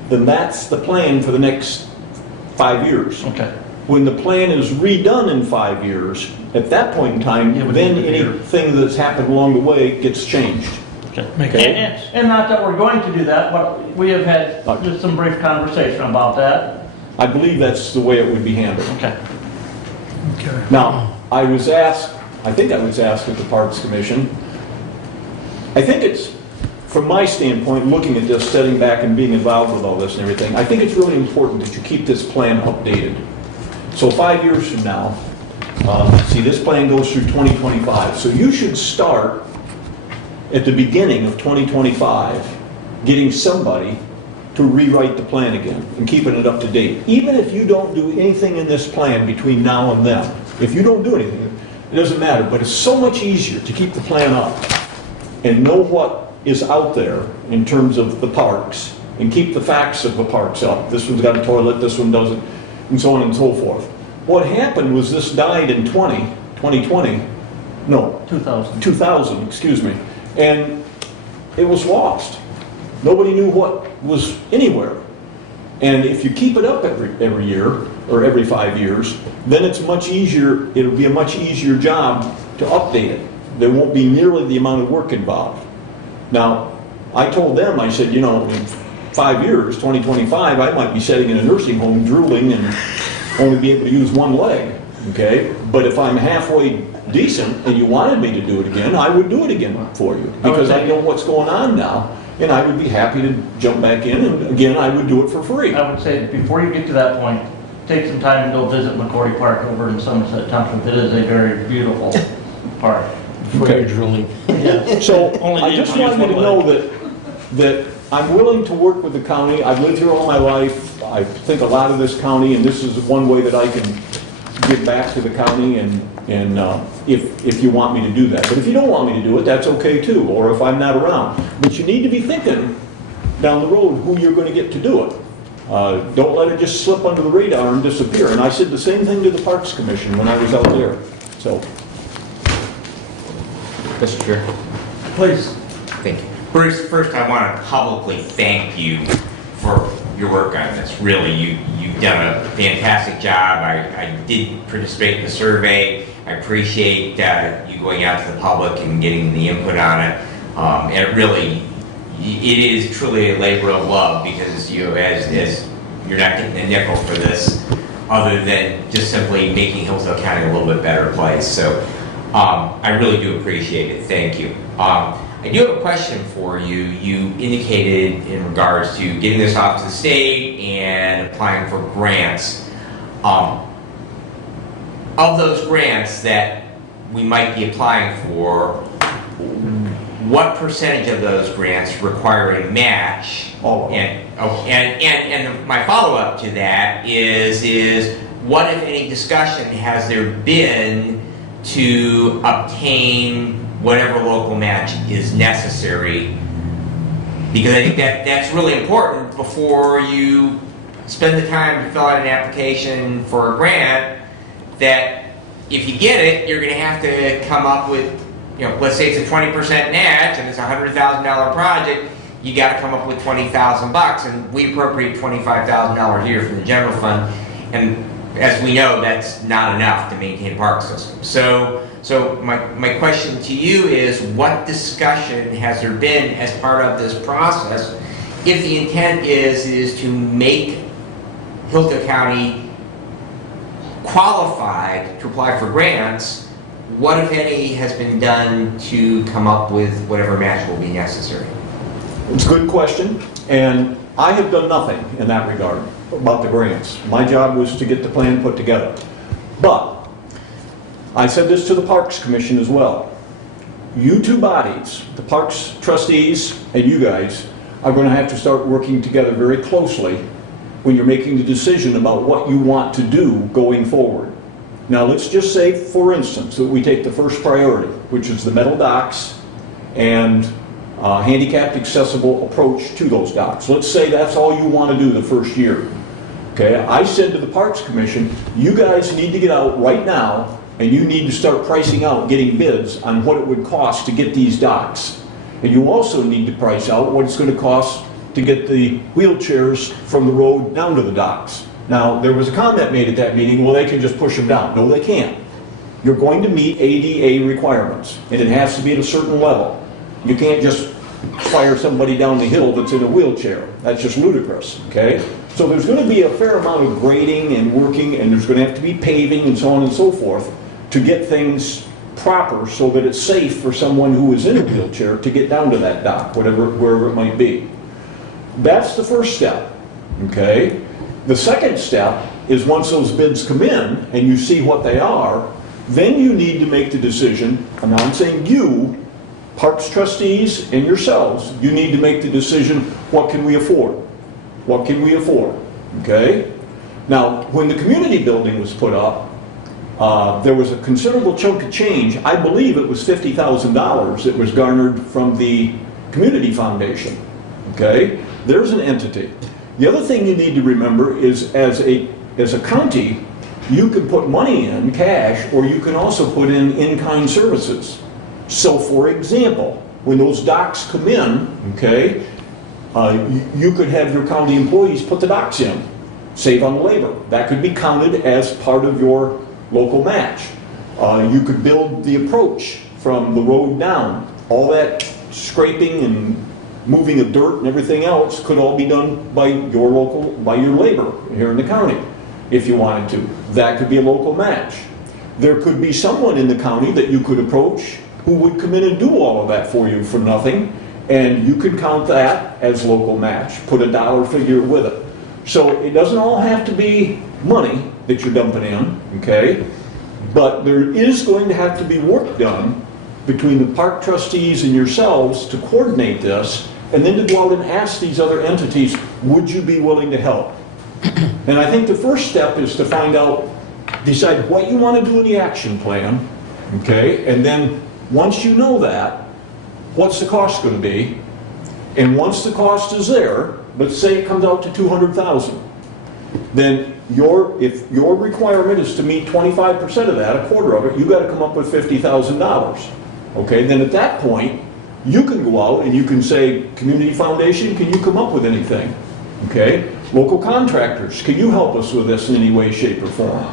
then that's the plan for the next 5 years. Okay. When the plan is redone in 5 years, at that point in time, It would then need to be- anything that's happened along the way gets changed. Okay. Okay. And not that we're going to do that, but we have had just some brief conversation about that. I believe that's the way it would be handled. Okay. Okay. Now, I think I was asked at the Parks Commission, I think it's, from my standpoint, looking at this, sitting back and being involved with all this and everything, I think it's really important that you keep this plan updated. So 5 years from now, see, this plan goes through 2025, so you should start at the beginning of 2025, getting somebody to rewrite the plan again and keeping it up to date. Even if you don't do anything in this plan between now and then, if you don't do anything, it doesn't matter, but it's so much easier to keep the plan up and know what is out there in terms of the parks and keep the facts of the parks up. This one's got a toilet, this one doesn't, and so on and so forth. What happened was this died in 2020, no, 2000, excuse me, and it was lost. Nobody knew what was anywhere. And if you keep it up every year, or every 5 years, then it's much easier, it'll be a much easier job to update it. There won't be nearly the amount of work involved. Now, I told them, I said, you know, in 5 years, 2025, I might be sitting in a nursing home drooling and only be able to use one leg, okay? But if I'm halfway decent and you wanted me to do it again, I would do it again for you, because I know what's going on now, and I would be happy to jump back in, and again, I would do it for free. I would say, before you get to that point, take some time and go visit McCordy Park over in Somerset Township. It is a very beautiful park. Okay. drooling. Yeah. So, Only I need just to use want you to one know leg. that I'm willing to work with the county. I've lived here all my life. I think a lot of this county, and this is one way that I can give back to the county, and if you want me to do that. But if you don't want me to do it, that's okay too, or if I'm not around. But you need to be thinking down the road who you're going to get to do it. Don't let it just slip under the radar and disappear. And I said the same thing to the Parks Commission when I was out there. So, Mr. Chair. Please. Thank you. First, I want to publicly thank you for your work on this. Really, you've done a fantastic job. I did participate in the survey. I appreciate you going out to the public and getting the input on it. And it is truly a labor of love, because as you're not getting a nickel for this, other than just simply making Hillsdale County a little bit better place. So I really do appreciate it. Thank you. I do have a question for you. You indicated in regards to getting this off to the state and applying for grants. Of those grants that we might be applying for, what percentage of those grants require a match? All of them. And my follow-up to that is what, if any, discussion has there been to obtain whatever local match is necessary? Because I think that's really important before you spend the time to fill out an application for a grant, that if you get it, you're going to have to come up with, you know, let's say it's a 20% match and it's a $100,000 project, you got to come up with $20,000, and we appropriate $25,000 a year from the general fund, and as we know, that's not enough to maintain a park system. So my question to you is, what discussion has there been as part of this process, if the intent is to make Hillsdale County qualified to apply for grants? What, if any, has been done to come up with whatever match will be necessary? it's a good question, and I have done nothing in that regard about the grants. My job was to get the plan put together. But I said this to the Parks Commission as well. You two bodies, the Parks trustees and you guys, are going to have to start working together very closely when you're making the decision about what you want to do going forward. Now let's just say, for instance, that we take the first priority, which is the metal docks and handicapped accessible approach to those docks. Let's say that's all you want to do the first year. Okay, I said to the Parks Commission, you guys need to get out right now, and you need to start pricing out, getting bids on what it would cost to get these docks. And you also need to price out what it's going to cost to get the wheelchairs from the road down to the docks. Now, there was a comment made at that meeting, well, they can just push them down. No, they can't. You're going to meet ADA requirements, and it has to be at a certain level. You can't just fire somebody down the hill that's in a wheelchair. That's just ludicrous, okay? So there's going to be a fair amount of grading and working, and there's going to have to be paving and so on and so forth to get things proper so that it's safe for someone who is in a wheelchair to get down to that dock, wherever it might be. That's the first step, okay? The second step is once those bids come in and you see what they are, then you need to make the decision, and I'm saying you, Parks trustees and yourselves, you need to make the decision, what can we afford? What can we afford, okay? Now, when the community building was put up, there was a considerable chunk of change. I believe it was $50,000 that was garnered from the community foundation, okay? There's an entity. The other thing you need to remember is as a county, you can put money in, cash, or you can also put in-kind services. So for example, when those docks come in, okay, you could have your county employees put the docks in, save on labor. That could be counted as part of your local match. You could build the approach from the road down. All that scraping and moving of dirt and everything else could all be done by your labor here in the county, if you wanted to. That could be a local match. There could be someone in the county that you could approach who would come in and do all of that for you for nothing, and you could count that as local match, put a dollar figure with it. So it doesn't all have to be money that you're dumping in, okay? But there is going to have to be work done between the park trustees and yourselves to coordinate this, and then to go out and ask these other entities, would you be willing to help? And I think the first step is to find out, decide what you want to do in the action plan, okay? And then once you know that, what's the cost going to be? And once the cost is there, let's say it comes out to $200,000, then if your requirement is to meet 25% of that, a quarter of it, you got to come up with $50,000. Okay, then at that point, you can go out and you can say, Community Foundation, can you come up with anything? Okay, local contractors, can you help us with this in any way, shape, or form?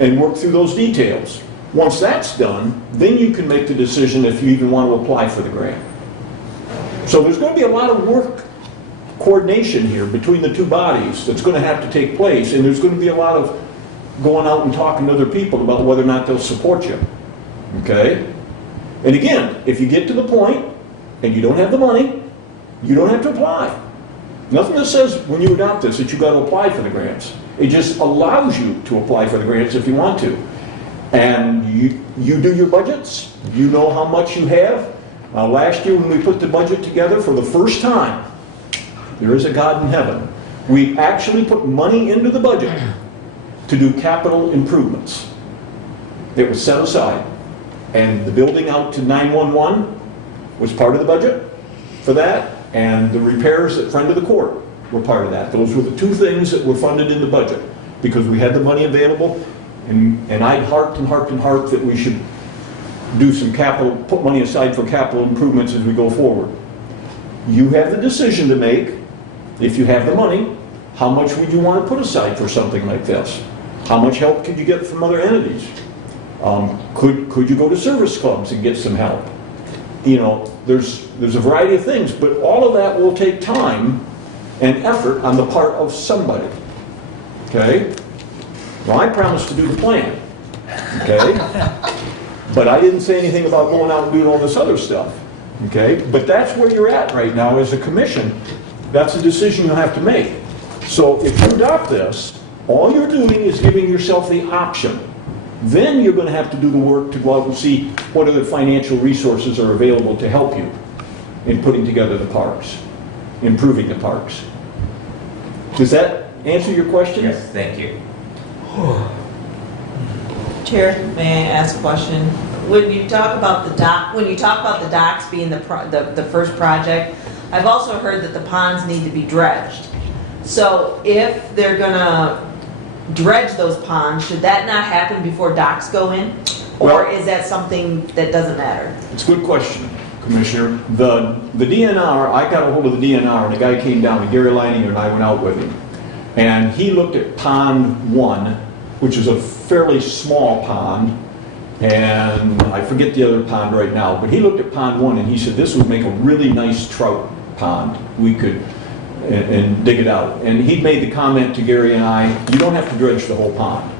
And work through those details. Once that's done, then you can make the decision if you even want to apply for the grant. So there's going to be a lot of work coordination here between the two bodies that's going to have to take place, and there's going to be a lot of going out and talking to other people about whether or not they'll support you. Okay? And again, if you get to the point and you don't have the money, you don't have to apply. Nothing that says when you adopt this that you've got to apply for the grants. It just allows you to apply for the grants if you want to. And you do your budgets, you know how much you have. Last year when we put the budget together for the first time, there is a God in heaven, we actually put money into the budget to do capital improvements. It was set aside. And the building out to 911 was part of the budget for that, and the repairs at Friend of the Court were part of that. Those were the two things that were funded in the budget because we had the money available, and I'd harped and harped and harped that we should do some capital, put money aside for capital improvements as we go forward. You have the decision to make, if you have the money, how much would you want to put aside for something like this? How much help could you get from other entities? Could you go to service clubs and get some help? You know, there's a variety of things, but all of that will take time and effort on the part of somebody. Okay? Well, I promised to do the plan. Okay? But I didn't say anything about going out and doing all this other stuff. Okay? But that's where you're at right now as a commission. That's a decision you'll have to make. So if you adopt this, all you're doing is giving yourself the option. Then you're going to have to do the work to go out and see what other financial resources are available to help you in putting together the parks, improving the parks. Does that answer your question? Yes, thank you. Chair, may I ask a question? When you talk about the docks being the first project, I've also heard that the ponds need to be dredged. So if they're gonna dredge those ponds, should that not happen before docks go in? Or Well, is that something that doesn't matter? it's a good question, Commissioner. The DNR, I got a hold of the DNR, and the guy came down, and Gary Leininger and I went out with him. And he looked at Pond 1, which is a fairly small pond, and I forget the other pond right now, but he looked at Pond 1 and he said this would make a really nice trout pond. We could and dig it out. And he made the comment to Gary and I, you don't have to dredge the whole pond.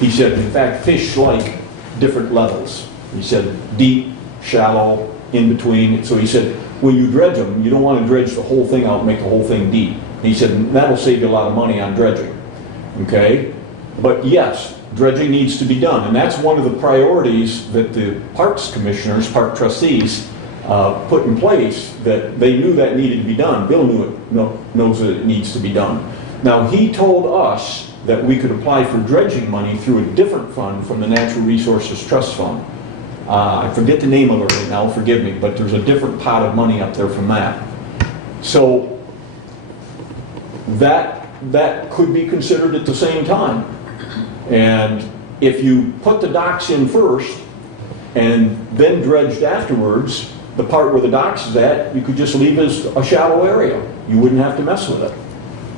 He said, in fact, fish like different levels. He said deep, shallow, in between. So he said, when you dredge them, you don't want to dredge the whole thing out and make the whole thing deep. He said, that'll save you a lot of money on dredging. Okay? But yes, dredging needs to be done. And that's one of the priorities that the parks commissioners, park trustees, put in place, that they knew that needed to be done. Bill knows that it needs to be done. Now, he told us that we could apply for dredging money through a different fund from the Natural Resources Trust Fund. I forget the name of it right now, forgive me, but there's a different pot of money up there from that. So that could be considered at the same time. And if you put the docks in first and then dredged afterwards, the part where the docks is at, you could just leave as a shallow area. You wouldn't have to mess with it.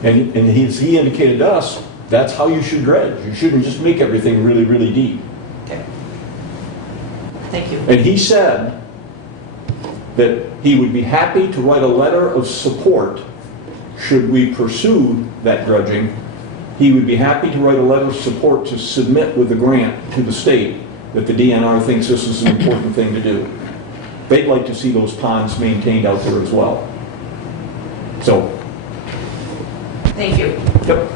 And he indicated to us, that's how you should dredge. You shouldn't just make everything really, really deep. Okay. Thank you. And he said that he would be happy to write a letter of support should we pursue that dredging. He would be happy to write a letter of support to submit with the grant to the state that the DNR thinks this is an important thing to do. They'd like to see those ponds maintained out there as well. So, Thank you. yep.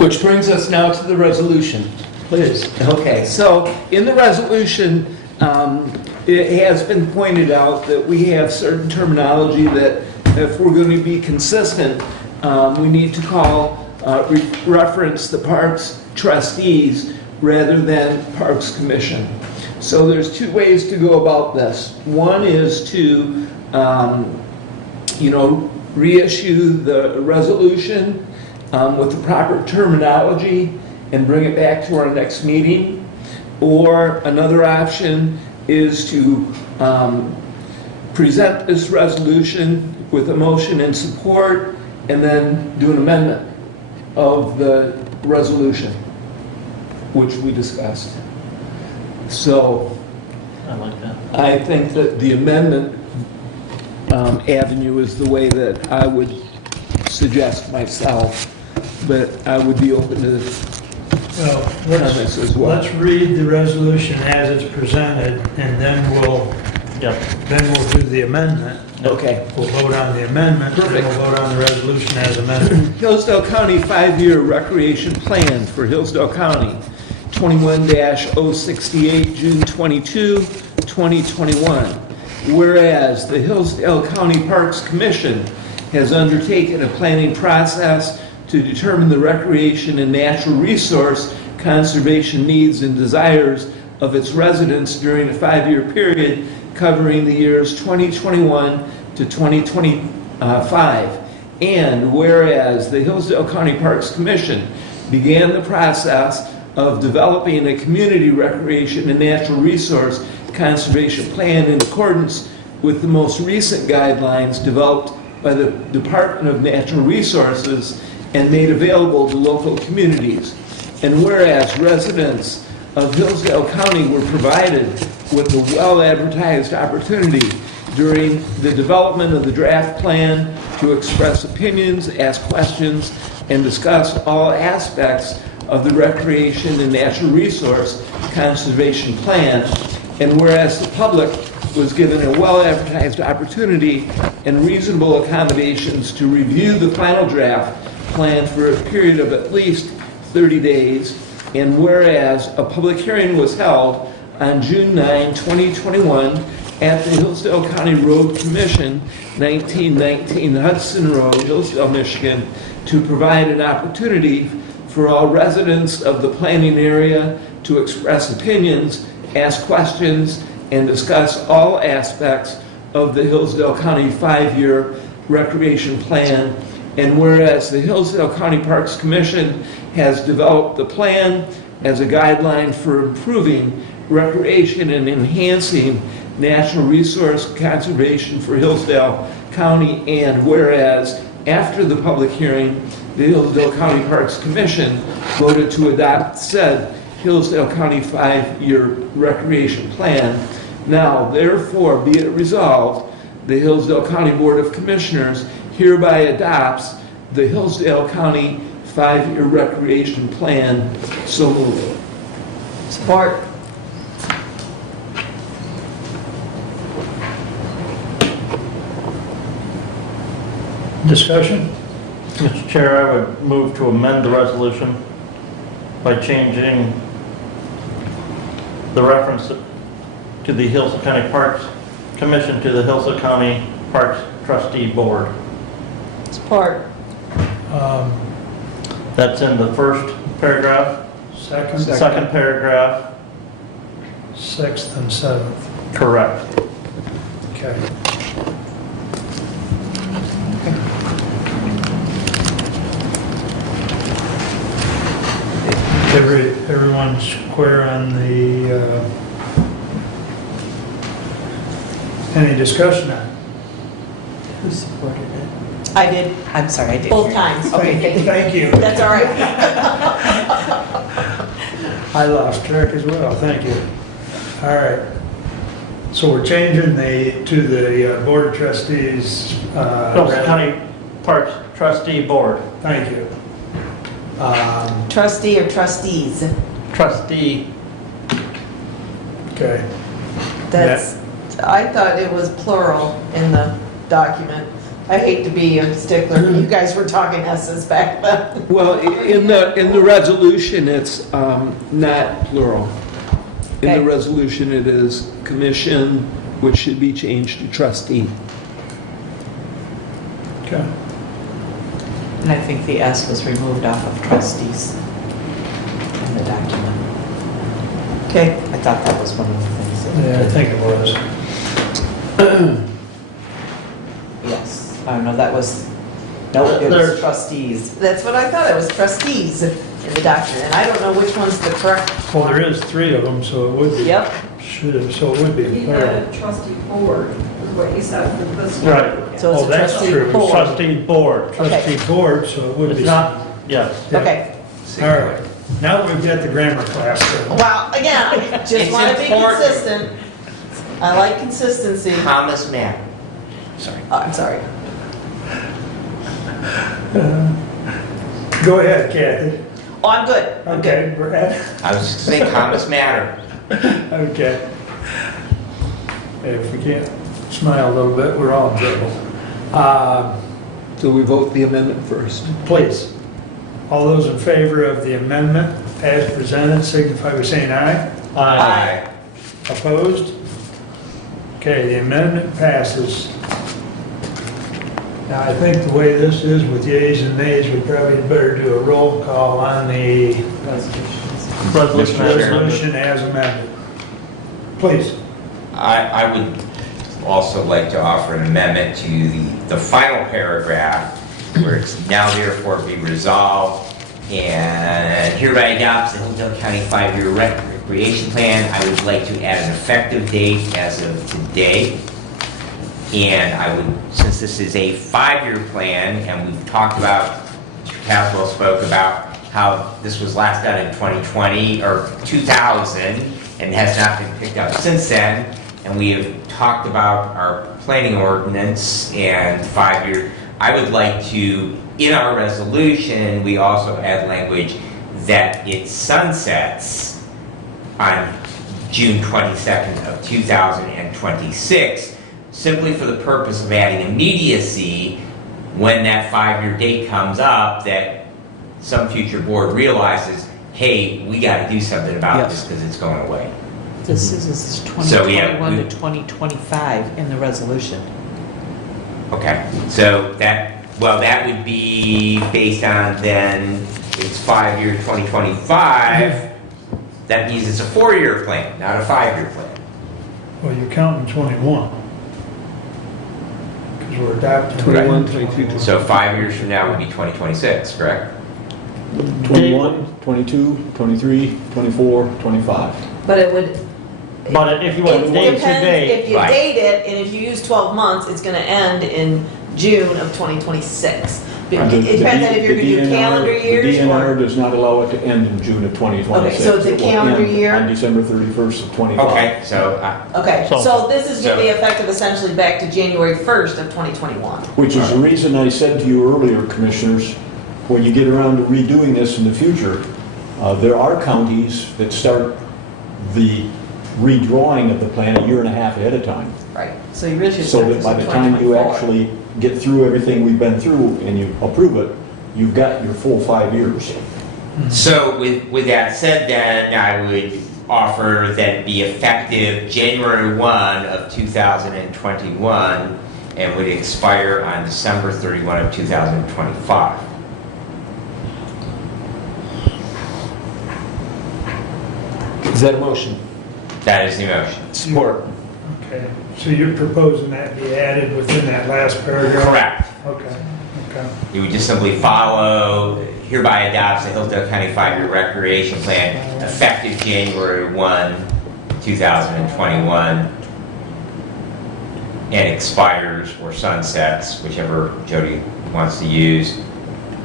Which brings us now to the resolution. Please. Okay, so in the resolution, it has been pointed out that we have certain terminology that if we're going to be consistent, we need to reference the Parks trustees rather than Parks Commission. So there's two ways to go about this. One is to, reissue the resolution with the proper terminology and bring it back to our next meeting. Or another option is to present this resolution with a motion in support and then do an amendment of the resolution, which we discussed. So I like that. I think that the amendment avenue is the way that I would suggest myself, but I would be open to Well, comments as well. let's read the resolution as it's presented, and then we'll do the amendment. Okay. We'll vote on the amendment, and Perfect. we'll vote on the resolution as amended. Hillsdale County 5-year recreation plan for Hillsdale County, 21-068, June 22, 2021. Whereas the Hillsdale County Parks Commission has undertaken a planning process to determine the recreation and natural resource conservation needs and desires of its residents during a 5-year period covering the years 2021 to 2025. And whereas the Hillsdale County Parks Commission began the process of developing a community recreation and natural resource conservation plan in accordance with the most recent guidelines developed by the Department of Natural Resources and made available to local communities. And whereas residents of Hillsdale County were provided with a well-advertised opportunity during the development of the draft plan to express opinions, ask questions, and discuss all aspects of the recreation and natural resource conservation plan. And whereas the public was given a well-advertised opportunity and reasonable accommodations to review the final draft plan for a period of at least 30 days, and whereas a public hearing was held on June 9, 2021 at the Hillsdale County Road Commission, 1919 Hudson Road, Hillsdale, Michigan, to provide an opportunity for all residents of the planning area to express opinions, ask questions, and discuss all aspects of the Hillsdale County 5-year recreation plan. And whereas the Hillsdale County Parks Commission has developed the plan as a guideline for improving recreation and enhancing natural resource conservation for Hillsdale County, and whereas after the public hearing, the Hillsdale County Parks Commission voted to adopt said Hillsdale County 5-year recreation plan. Now, therefore, be it resolved, the Hillsdale County Board of Commissioners hereby adopts the Hillsdale County 5-year recreation plan. So moved. Support. Discussion? Mr. Chair, I would move to amend the resolution by changing the reference to the Hillsdale County Parks Commission to the Hillsdale County Parks Trustee Board. Support. That's in the first paragraph, Second, second paragraph, sixth, and seventh. correct. Okay. Everyone's square on the, any discussion on it? Who supported it? I did, I'm sorry, I didn't. both hear. times. Okay, thank you. Thank you. That's all right. I lost track as well, thank you. All right. So we're changing to the Board of Trustees. Phillips County Parks Trustee Board, Thank you. Trustee or trustees? trustee, Okay. That's, I thought it was plural in the document. I hate to be a stickler, you guys were talking S's back then. Well, in the resolution, it's not plural. In Okay. the resolution, it is commission, which should be changed to trustee. Okay. And I think the S was removed off of trustees in the document. Okay, I thought that was one of the things. that- Yeah, I think it was. Yes. Oh, no, that was, no, it There's- was trustees. that's what I thought, it was trustees in the document, and I don't know which one's the correct. Well, there is 3 of them, so it would be. Yep, Should have, so it would be He plural. had a trustee board, is what he said for this. Right. so it's Oh, a that's trustee true. board. trustee board. Trustee board, so it would be. It's not, yes. Yeah. Okay, All right. Now that we've got the grammar class going. well, again, I just It's want to be important. consistent. I like consistency. Commas matter. Sorry. Oh, I'm sorry. Go ahead, Kathy. Oh, I'm good, I'm good. Okay, Brad. I was just saying commas matter. Okay. If we can't smile a little bit, we're all in trouble. So we vote the amendment first. Please, all those in favor of the amendment as presented signify by saying aye. Aye. Opposed? Okay, the amendment passes. Now, I think the way this is with yeas and nays, we probably better do a roll call on the Resolution. resolution as amended. Please. I would also like to offer an amendment to the final paragraph where it's now therefore be resolved and hereby adopts the Hillsdale County 5-year recreation plan. I would like to add an effective date as of today. And I would, since this is a 5-year plan and we've talked about, Mr. Caswell spoke about how this was last done in 2020 or 2000 and has not been picked up since then. And we have talked about our planning ordinance and 5-year. I would like to, in our resolution, we also add language that it sunsets on June 22nd of 2026, simply for the purpose of adding immediacy when that 5-year date comes up, that some future board realizes, hey, we got to do something about this because it's going away. This is So, yeah, 2021 to 2025 in the resolution. Okay, so that would be based on then, it's 5-year 2025, that means it's a 4-year plan, not a 5-year plan. Well, you're counting 21. Because we're adopting. 21, 22. So 5 years from now would be 2026, correct? 21, 22, 23, 24, 25. But it would, But if you want it date to depends, date, if you Right. date it, and if you use 12 months, it's gonna end in June of 2026. It depends on if you're gonna do calendar years The DNR or, does not allow it to end in June of 2026. Okay, so it's a It will calendar end year? On December 31st of 25. Okay, so, okay, So- so this is gonna be So- effective essentially back to January 1st of 2021. Which is the reason I said to you earlier, commissioners, when you get around to redoing this in the future, there are counties that start the redrawing of the plan a year and a half ahead of time. Right, so you really should So start that this by in the time you 2024. actually get through everything we've been through and you approve it, you've got your full 5 years. so with that said then, I would offer that it be effective January 1 of 2021 and would expire on December 31 of 2025. Is that a motion? That is the motion. Support. Okay, so you're proposing that be added within that last paragraph? Correct. Okay, okay. You would just simply follow, hereby adopts the Hillsdale County 5-year recreation plan effective January 1, 2021, and expires or sunsets, whichever Jody wants to use,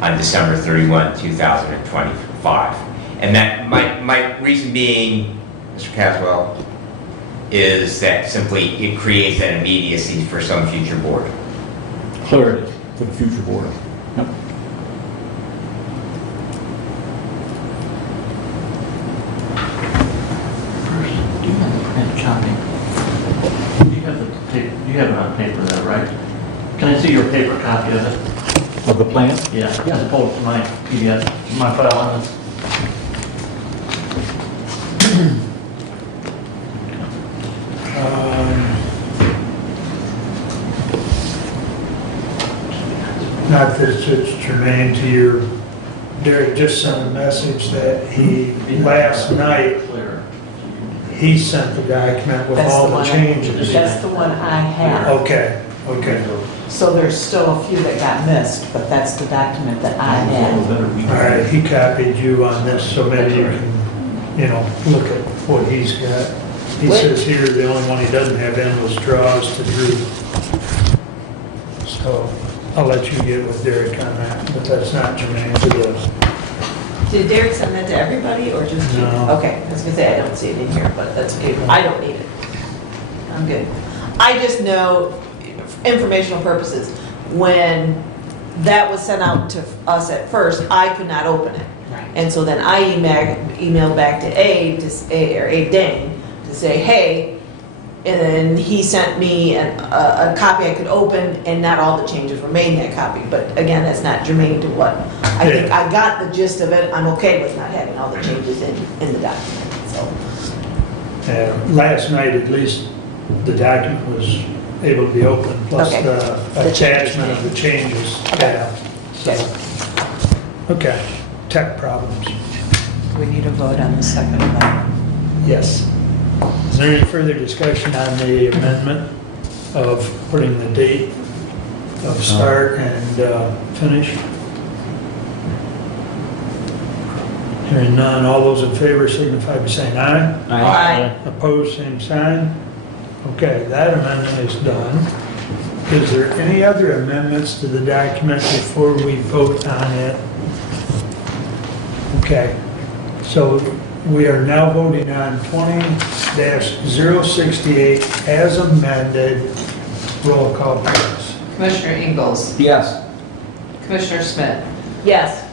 on December 31, 2025. And that, my reason being, Mr. Caswell, is that simply it creates that immediacy for some future board. Clarity for the future board. Yep. Do you have the print copy? Do you have the tape, you have it on paper there, right? Can I see your paper copy of it? Of the plan? Yeah, as opposed to my PDF, my file on this. Not that it's germane to your, Derek just sent a message that he, last night, Clear. he sent the document with That's all the the one. changes. That's the one I have. Okay, okay. So there's still a few that got missed, but that's the document that I have. All right, he copied you on this, so maybe you can, look at what he's got. He says here, the only one he doesn't have in was draws to Drew. So I'll let you get with Derek on that, but that's not germane to this. Did Derek send that to everybody or just you? No. Okay, I was gonna say, I don't see it in here, but that's okay. I don't need it. I'm good. I just know, for informational purposes, when that was sent out to us at first, I could not open it. Right. And so then I emailed back to Abe, Abe Dane, to say, hey, and then he sent me a copy I could open, and not all the changes were made in that copy. But again, that's not germane to what, I think I got the gist of it. I'm okay with not having all the changes in the document, so. Last night, at least, the document was able to be opened, plus Okay. the attachment of the changes. Okay. Yeah. So, okay, tech problems. We need a vote on the second amendment. Yes. Is there any further discussion on the amendment of putting the date of start and finish? Hearing none, all those in favor signify by saying aye. Aye. Opposed, same sign. Okay, that amendment is done. Is there any other amendments to the document before we vote on it? Okay, so we are now voting on 20-068 as amended. Roll call, please. Commissioner Ingalls. Yes. Commissioner Smith. Yes.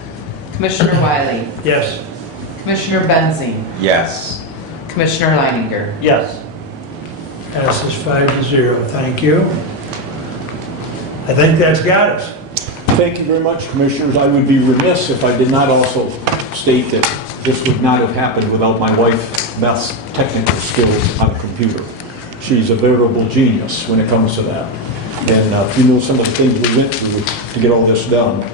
Commissioner Wiley. Yes. Commissioner Benzine. Yes. Commissioner Leininger. Yes. Passes 5-0. Thank you. I think that's got us. Thank you very much, Commissioners. I would be remiss if I did not also state that this would not have happened without my wife Beth's technical skills on a computer. She's a veritable genius when it comes to that. And if you know some of the things we went through to get all this done.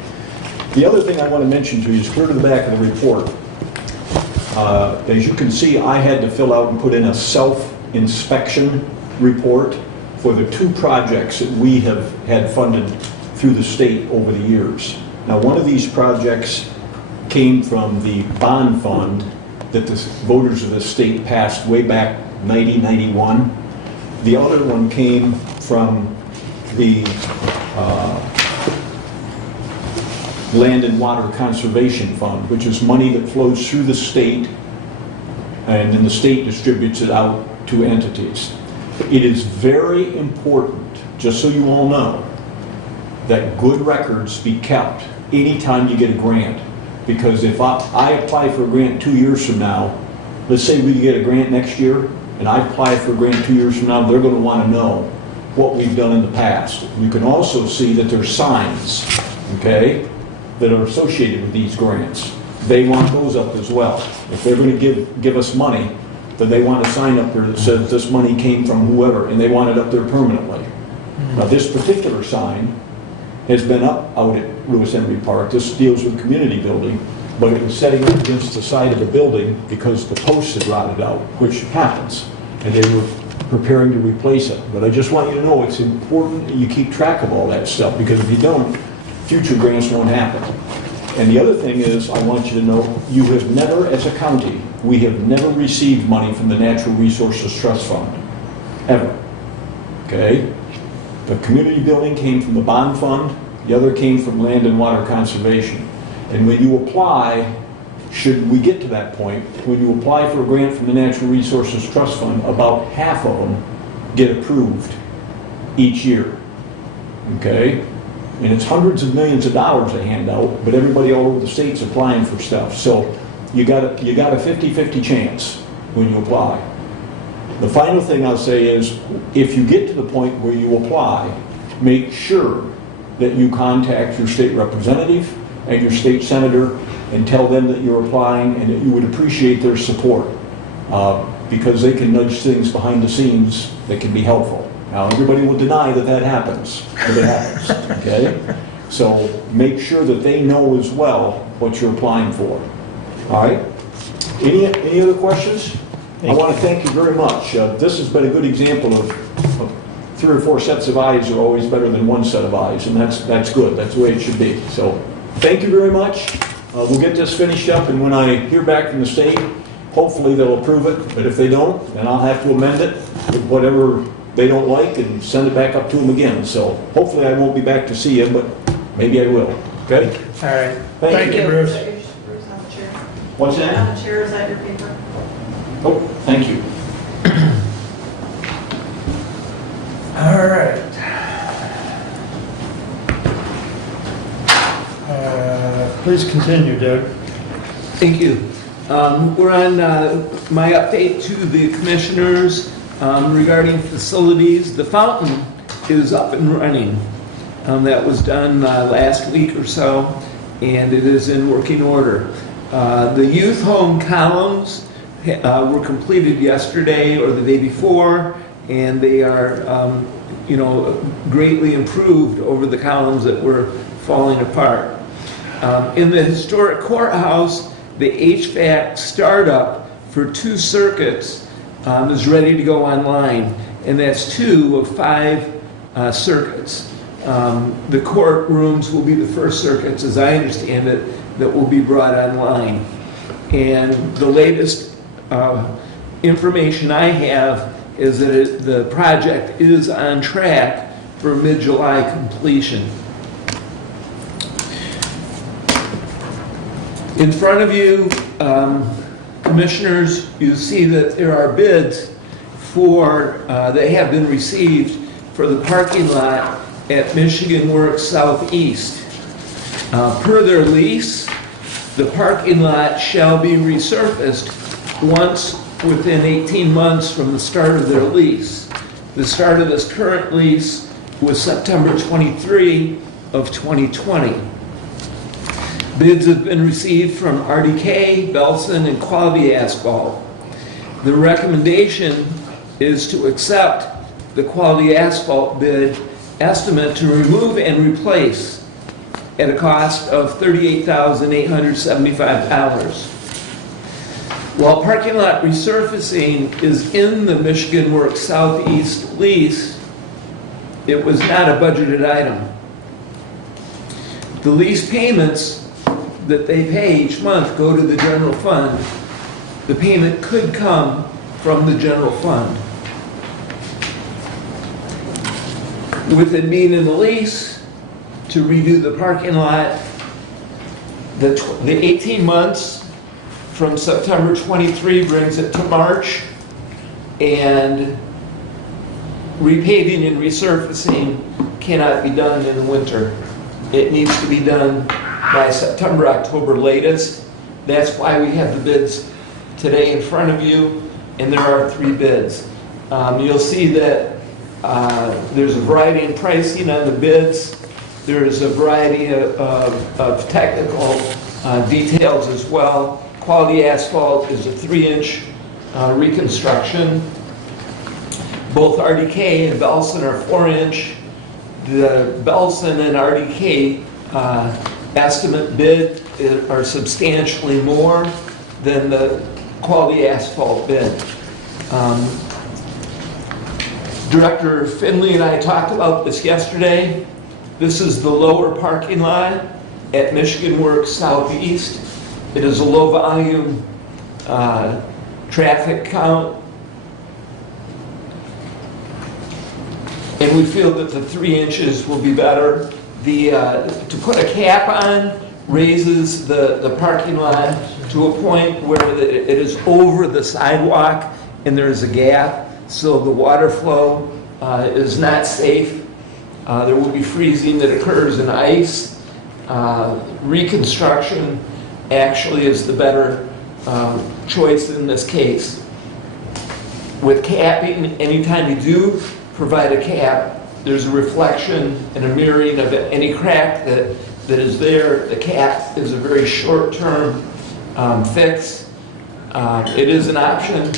The other thing I want to mention to you is clear to the back of the report. As you can see, I had to fill out and put in a self-inspection report for the 2 projects that we have had funded through the state over the years. Now, one of these projects came from the bond fund that the voters of the state passed way back 1991. The other one came from the Land and Water Conservation Fund, which is money that flows through the state, and then the state distributes it out to entities. It is very important, just so you all know, that good records be kept anytime you get a grant. Because if I apply for a grant 2 years from now, let's say we get a grant next year, and I apply for a grant 2 years from now, they're going to want to know what we've done in the past. You can also see that there's signs, okay, that are associated with these grants. They want those up as well. If they're going to give us money, then they want a sign up there that says this money came from whoever, and they want it up there permanently. Now, this particular sign has been up out at Lewis Henry Park. This deals with community building, but it was setting up against the side of the building because the posts had rotted out, which happens, and they were preparing to replace it. But I just want you to know it's important that you keep track of all that stuff, because if you don't, future grants won't happen. And the other thing is, I want you to know, you have never, as a county, we have never received money from the Natural Resources Trust Fund, ever, okay? The community building came from the bond fund, the other came from Land and Water Conservation. And when you apply, should we get to that point, when you apply for a grant from the Natural Resources Trust Fund, about half of them get approved each year. Okay? And it's hundreds of millions of dollars they hand out, but everybody all over the state's applying for stuff. So you got a 50-50 chance when you apply. The final thing I'll say is, if you get to the point where you apply, make sure that you contact your state representative and your state senator and tell them that you're applying and that you would appreciate their support, because they can nudge things behind the scenes that can be helpful. Now, everybody will deny that that happens, but it happens, okay? So make sure that they know as well what you're applying for. All right? Any other questions? I want to thank you very much. This has been a good example of 3 or 4 sets of eyes are always better than 1 set of eyes, and that's good. That's the way it should be. So thank you very much. We'll get this finished up, and when I hear back from the state, hopefully they'll approve it. But if they don't, then I'll have to amend it with whatever they don't like and send it back up to them again. So hopefully I won't be back to see you, but maybe I will. Okay? All right. Thank you, Bruce. Bruce, on the chair. What's that? On the chair, is that your paper? Oh, thank you. All right. Please continue, Doug. Thank you. We're on my update to the commissioners regarding facilities. The fountain is up and running. That was done last week or so, and it is in working order. The youth home columns were completed yesterday or the day before, and they are, greatly improved over the columns that were falling apart. In the historic courthouse, the HVAC startup for 2 circuits is ready to go online, and that's 2 of 5 circuits. The courtrooms will be the first circuits, as I understand it, that will be brought online. And the latest information I have is that the project is on track for mid-July completion. In front of you, commissioners, you see that there are bids that have been received for the parking lot at Michigan Works Southeast. Per their lease, the parking lot shall be resurfaced once within 18 months from the start of their lease. The start of this current lease was September 23 of 2020. Bids have been received from RDK, Belson, and Quality Asphalt. The recommendation is to accept the Quality Asphalt bid estimate to remove and replace at a cost of $38,875. While parking lot resurfacing is in the Michigan Works Southeast lease, it was not a budgeted item. The lease payments that they pay each month go to the general fund. The payment could come from the general fund. With it being in the lease to redo the parking lot, the 18 months from September 23 brings it to March, and repaving and resurfacing cannot be done in the winter. It needs to be done by September, October latest. That's why we have the bids today in front of you, and there are 3 bids. You'll see that there's a variety in pricing on the bids. There's a variety of technical details as well. Quality Asphalt is a 3-inch reconstruction. Both RDK and Belson are 4-inch. The Belson and RDK estimate bid are substantially more than the Quality Asphalt bid. Director Finley and I talked about this yesterday. This is the lower parking lot at Michigan Works Southeast. It is a low volume traffic count. And we feel that the 3 inches will be better. To put a cap on raises the parking lot to a point where it is over the sidewalk and there's a gap, so the water flow is not safe. There will be freezing that occurs in ice. Reconstruction actually is the better choice in this case. With capping, anytime you do provide a cap, there's a reflection and a mirroring of any crack that is there. The cap is a very short-term fix. It is an option.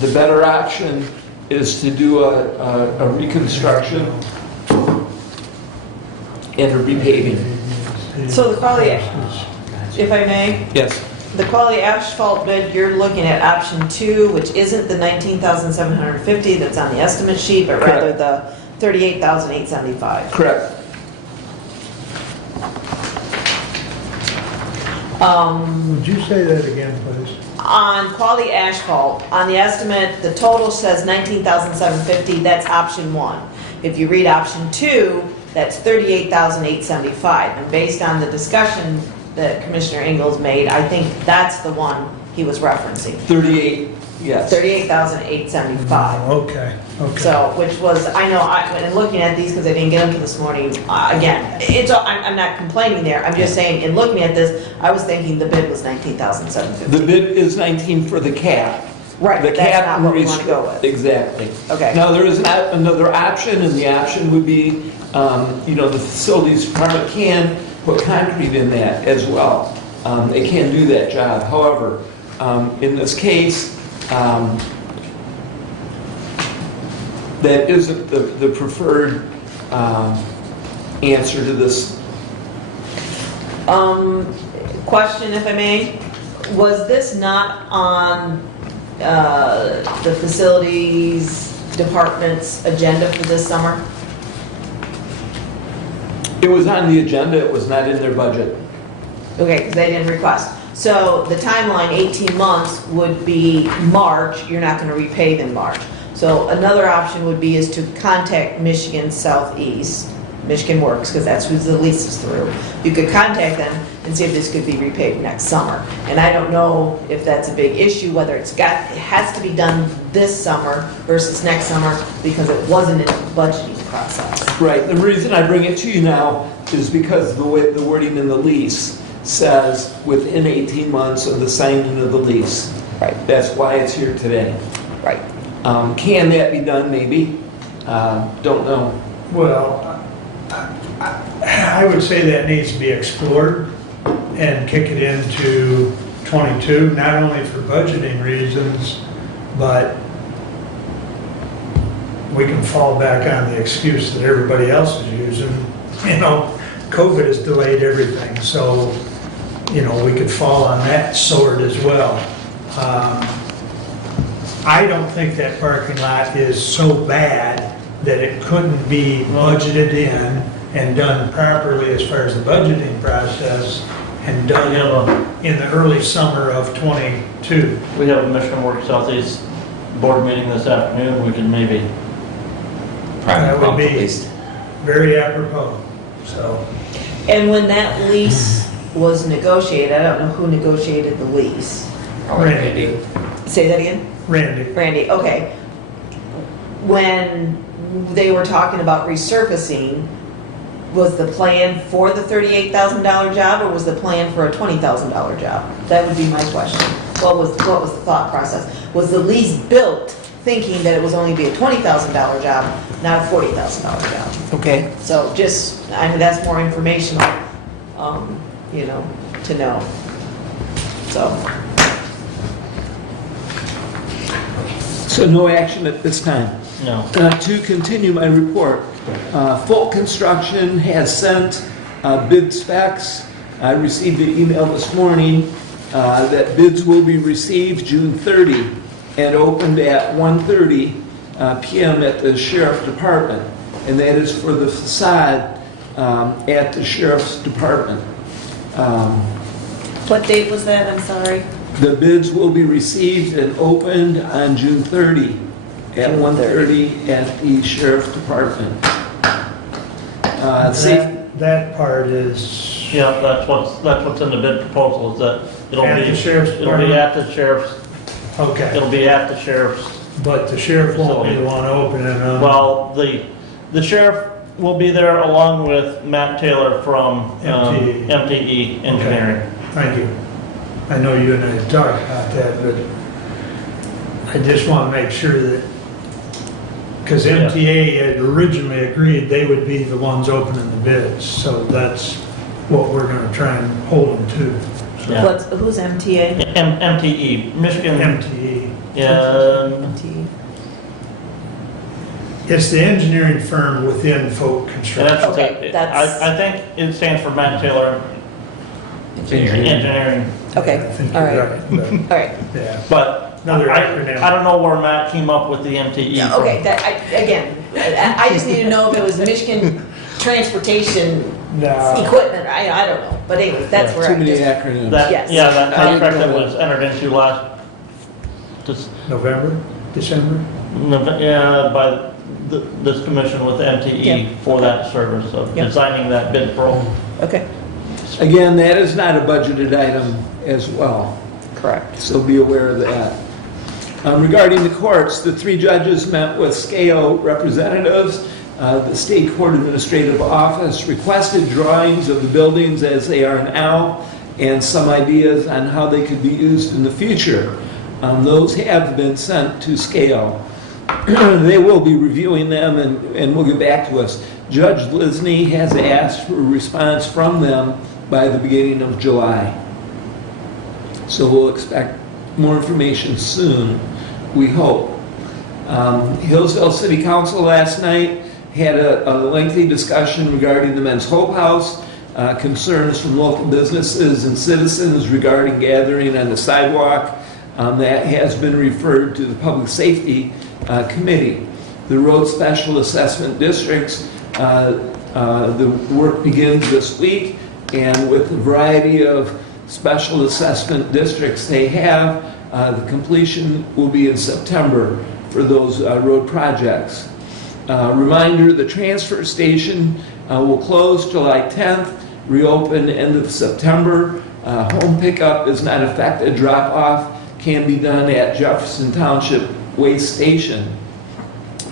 The better option is to do a reconstruction and a repaving. So the quality, if I may, Yes. the quality asphalt bid, you're looking at option 2, which isn't the 19,750 that's on the estimate sheet, but rather the 38,875. Correct. Would you say that again, please? On quality asphalt, on the estimate, the total says 19,750, that's option 1. If you read option 2, that's 38,875. And based on the discussion that Commissioner Ingles made, I think that's the one he was referencing. 38, yes. 38,875. Okay, okay. So, which was, I know, when looking at these, because I didn't get them to this morning, again, I'm not complaining there, I'm just saying, in looking at this, I was thinking the bid was 19,750. The bid is 19 for the cap. Right, The but that's cap not what we want to go with. Exactly. Okay. Now, there is another option, and the option would be, the facilities department can put concrete in that as well. They can do that job. However, in this case, that isn't the preferred answer to this. Question, if I may, was this not on the facilities department's agenda for this summer? It was on the agenda, it was not in their budget. Okay, because they didn't request. So the timeline, 18 months, would be March, you're not going to repave in March. So another option would be is to contact Michigan Southeast, Michigan Works, because that's who the lease is through. You could contact them and see if this could be repaved next summer. And I don't know if that's a big issue, whether it has to be done this summer versus next summer, because it wasn't in the budgeting process. Right, the reason I bring it to you now is because the way the wording in the lease says within 18 months of the signing of the lease. Right. That's why it's here today. Right. Can that be done? Maybe. Don't know. Well, I would say that needs to be explored and kick it into 22, not only for budgeting reasons, but we can fall back on the excuse that everybody else is using. COVID has delayed everything, so, we could fall on that sword as well. I don't think that parking lot is so bad that it couldn't be budgeted in and done properly as far as the budgeting process and done in the early summer of 22. We have a Michigan Works Southeast board meeting this afternoon, we can maybe, That would be very apropos, so. And when that lease was negotiated, I don't know who negotiated the lease. Randy. Say that again? Randy, okay. When they were talking about resurfacing, was the plan for the $38,000 job or was the plan for a $20,000 job? That would be my question. What was the thought process? Was the lease built thinking that it was only be a $20,000 job, not a $40,000 job? Okay. So that's more informational, to know. So, So no action at this time. no. To continue my report, Folk Construction has sent bid specs. I received an email this morning that bids will be received June 30 and opened at 1:30 p.m. at the Sheriff's Department. And that is for the facade at the Sheriff's Department. what date was that? I'm sorry. The bids will be received and opened on June 30 at 1:30 at the Sheriff's Department. That part is Yeah, that's what's in the bid proposal, is that it'll At be, the sheriff's it'll be department? at the sheriff's, Okay, it'll be at the sheriff's. but the sheriff won't be the one opening them? Well, the sheriff will be there along with Matt Taylor from MTE. MTE Engineering. Thank you. I know you and I have talked about that, but I just want to make sure that, because MTA had originally agreed they would be the ones opening the bids, so that's what we're going to try and hold them to. So, Yeah. Who's MTA? MTE, Michigan, MTE. yeah, MTE. It's the engineering firm within Folk Construction. Okay, that's- I think it stands for Matt Taylor Engineering. Okay, I think all you're right, right, all right. but, yeah. But Another I acronym. don't know where Matt came up with the MTE Yeah, from. okay, again, I just need to know if it was Michigan Transportation No. Equipment, I don't know, but anyway, that's where Too I many just. acronyms. That, Yes. yeah, that I didn't contract that know was entered into last, November, December? by this commission with MTE Yep. for that service of Yep. designing that bid pro. Okay, Again, that is not a budgeted item as well, correct. so be aware of that. Regarding the courts, the 3 judges met with SCAO representatives. The State Court Administrative Office requested drawings of the buildings as they are now and some ideas on how they could be used in the future. Those have been sent to SCAO. They will be reviewing them and will get back to us. Judge Lisney has asked for a response from them by the beginning of July. So we'll expect more information soon, we hope. Hillsdale City Council last night had a lengthy discussion regarding the Men's Hope House, concerns from local businesses and citizens regarding gathering on the sidewalk. That has been referred to the Public Safety Committee. The road special assessment districts, the work begins this week, and with a variety of special assessment districts they have, the completion will be in September for those road projects. Reminder, the transfer station will close July 10th, reopen end of September. Home pickup is not affected. Drop-off can be done at Jefferson Township Waste Station.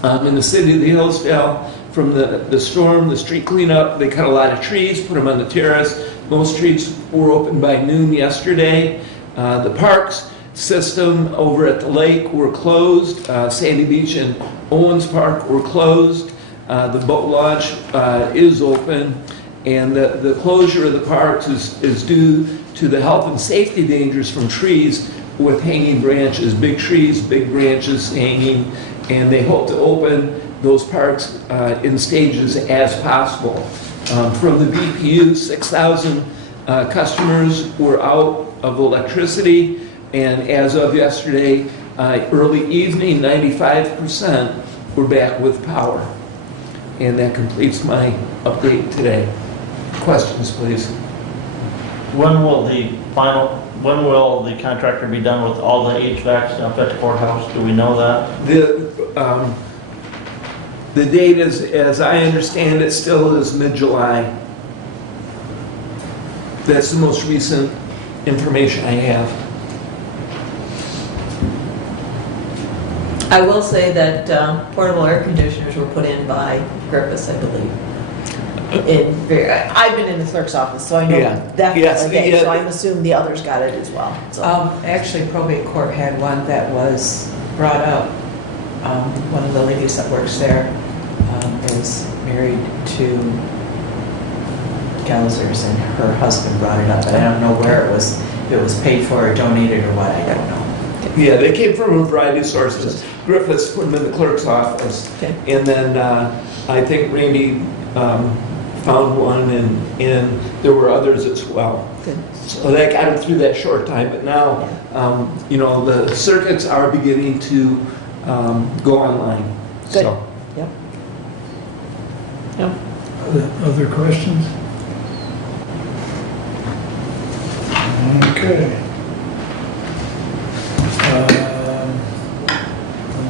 In the city of Hillsdale, from the storm, the street cleanup, they cut a lot of trees, put them on the terrace. Most streets were open by noon yesterday. The parks system over at the lake were closed. Sandy Beach and Owens Park were closed. The boat launch is open, and the closure of the parks is due to the health and safety dangers from trees with hanging branches, big trees, big branches hanging, and they hope to open those parks in stages as possible. From the BPU, 6,000 customers were out of electricity, and as of yesterday, early evening, 95% were back with power. And that completes my update today. Questions, please. When will the contractor be done with all the HVAC stuff at the courthouse? Do we know that? The date is, as I understand it, still is mid-July. That's the most recent information I have. I will say that portable air conditioners were put in by Griffiths, I believe. I've been in the clerk's office, so I know Yeah. definitely Yes, they, yeah. so I assume the others got it as well. So. Actually, probate court had one that was brought up. One of the ladies that works there is married to Gallagher's, and her husband brought it up. But I don't know where it was, if it was paid for or donated or what, I don't know. Yeah, they came from a variety of sources. Griffiths put them in the clerk's office. Okay. And then I think Randy found one, and there were others as well. Good. So that got him through that short time, but now, the circuits are beginning to go online. Good. So, Yep. Yep. Other questions? Okay.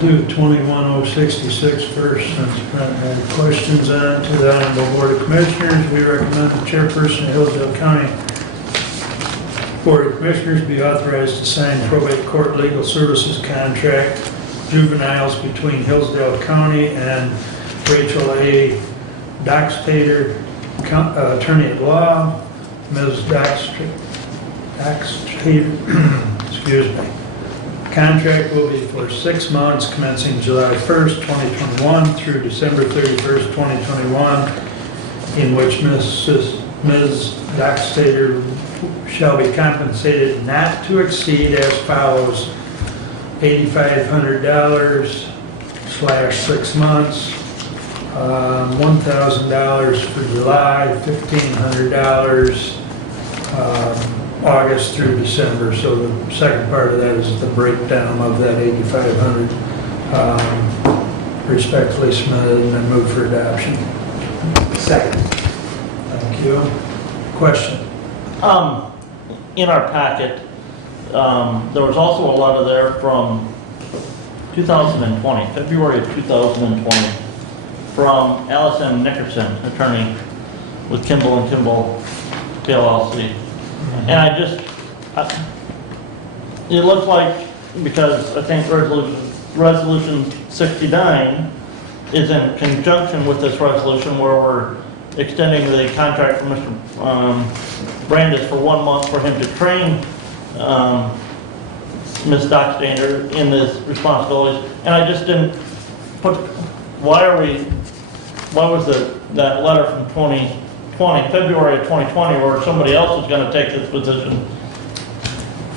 do 21066 first, since Brent had questions on it. To the Honorable Board of Commissioners, we recommend the chairperson of Hillsdale County Board of Commissioners be authorized to sign probate court legal services contract juveniles between Hillsdale County and Rachel A. Doxtater, attorney at law. Ms. Doxtater, excuse me. Contract will be for 6 months commencing July 1st, 2021 through December 31st, 2021, in which Ms. Doxtater shall be compensated not to exceed as follows: $8,500/6 months, $1,000 for July, $1,500 August through December. So the second part of that is the breakdown of that $8,500. Respectfully submitted and then move for adoption. Second. Thank you. Question? In our packet, there was also a letter there from 2020, February of 2020, from Alice M. Nickerson, attorney with Kimball and Kimball PLLC. And it looks like, because I think resolution 69 is in conjunction with this resolution where we're extending the contract for Mr. Brandis for 1 month for him to train Ms. Doxtander in his responsibilities. And I just didn't put, why was that letter from 2020, February of 2020, where somebody else is going to take this position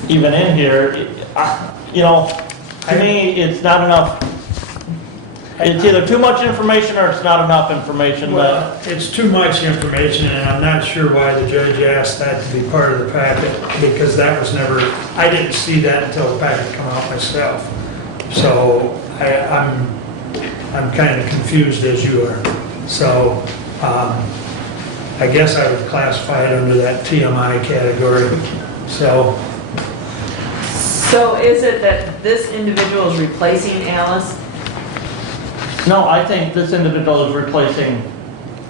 even in here? To me, it's not enough. It's either too much information or it's not enough information. Well, it's too much information, and I'm not sure why the judge asked that to be part of the packet, because that was never, I didn't see that until the packet came out myself. So I'm kind of confused as you are. So I guess I would classify it under that TMI category. So is it that this individual is replacing Alice? No, I think this individual is replacing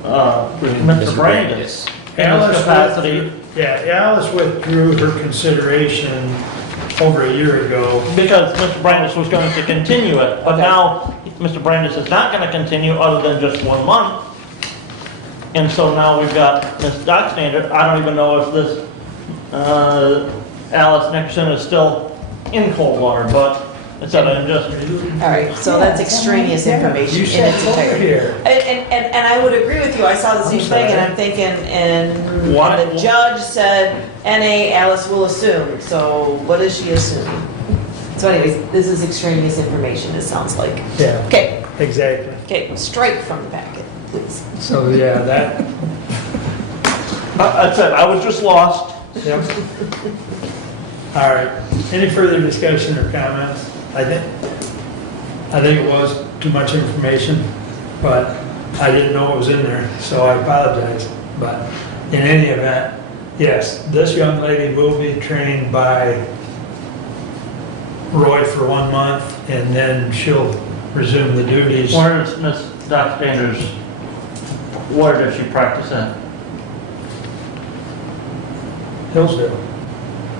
Mr. Brandis in his capacity. Alice withdrew her consideration over a year ago. Because Mr. Brandis was going to continue it, but now Mr. Brandis is not going to continue other than just 1 month. And so now we've got Ms. Doxtander. I don't even know if this Alice Nickerson is still in Coldwater, but it's at an adjustment. All right, so that's extraneous information You in said its over entirety. here. And I would agree with you, I saw the same thing, and I'm thinking, and the judge said, NA, Alice will assume, so what is she assuming? So anyways, this is extraneous information, it sounds like. Yeah, Okay, exactly. okay, strike from the packet, please. So, yeah, that, I said, I was just lost. yep. All right, any further discussion or comments? I think it was too much information, but I didn't know it was in there, so I apologize. But in any event, yes, this young lady will be trained by Roy for 1 month, and then she'll resume the duties. Where is Ms. Doxtander's, where does she practice at? Hillsdale,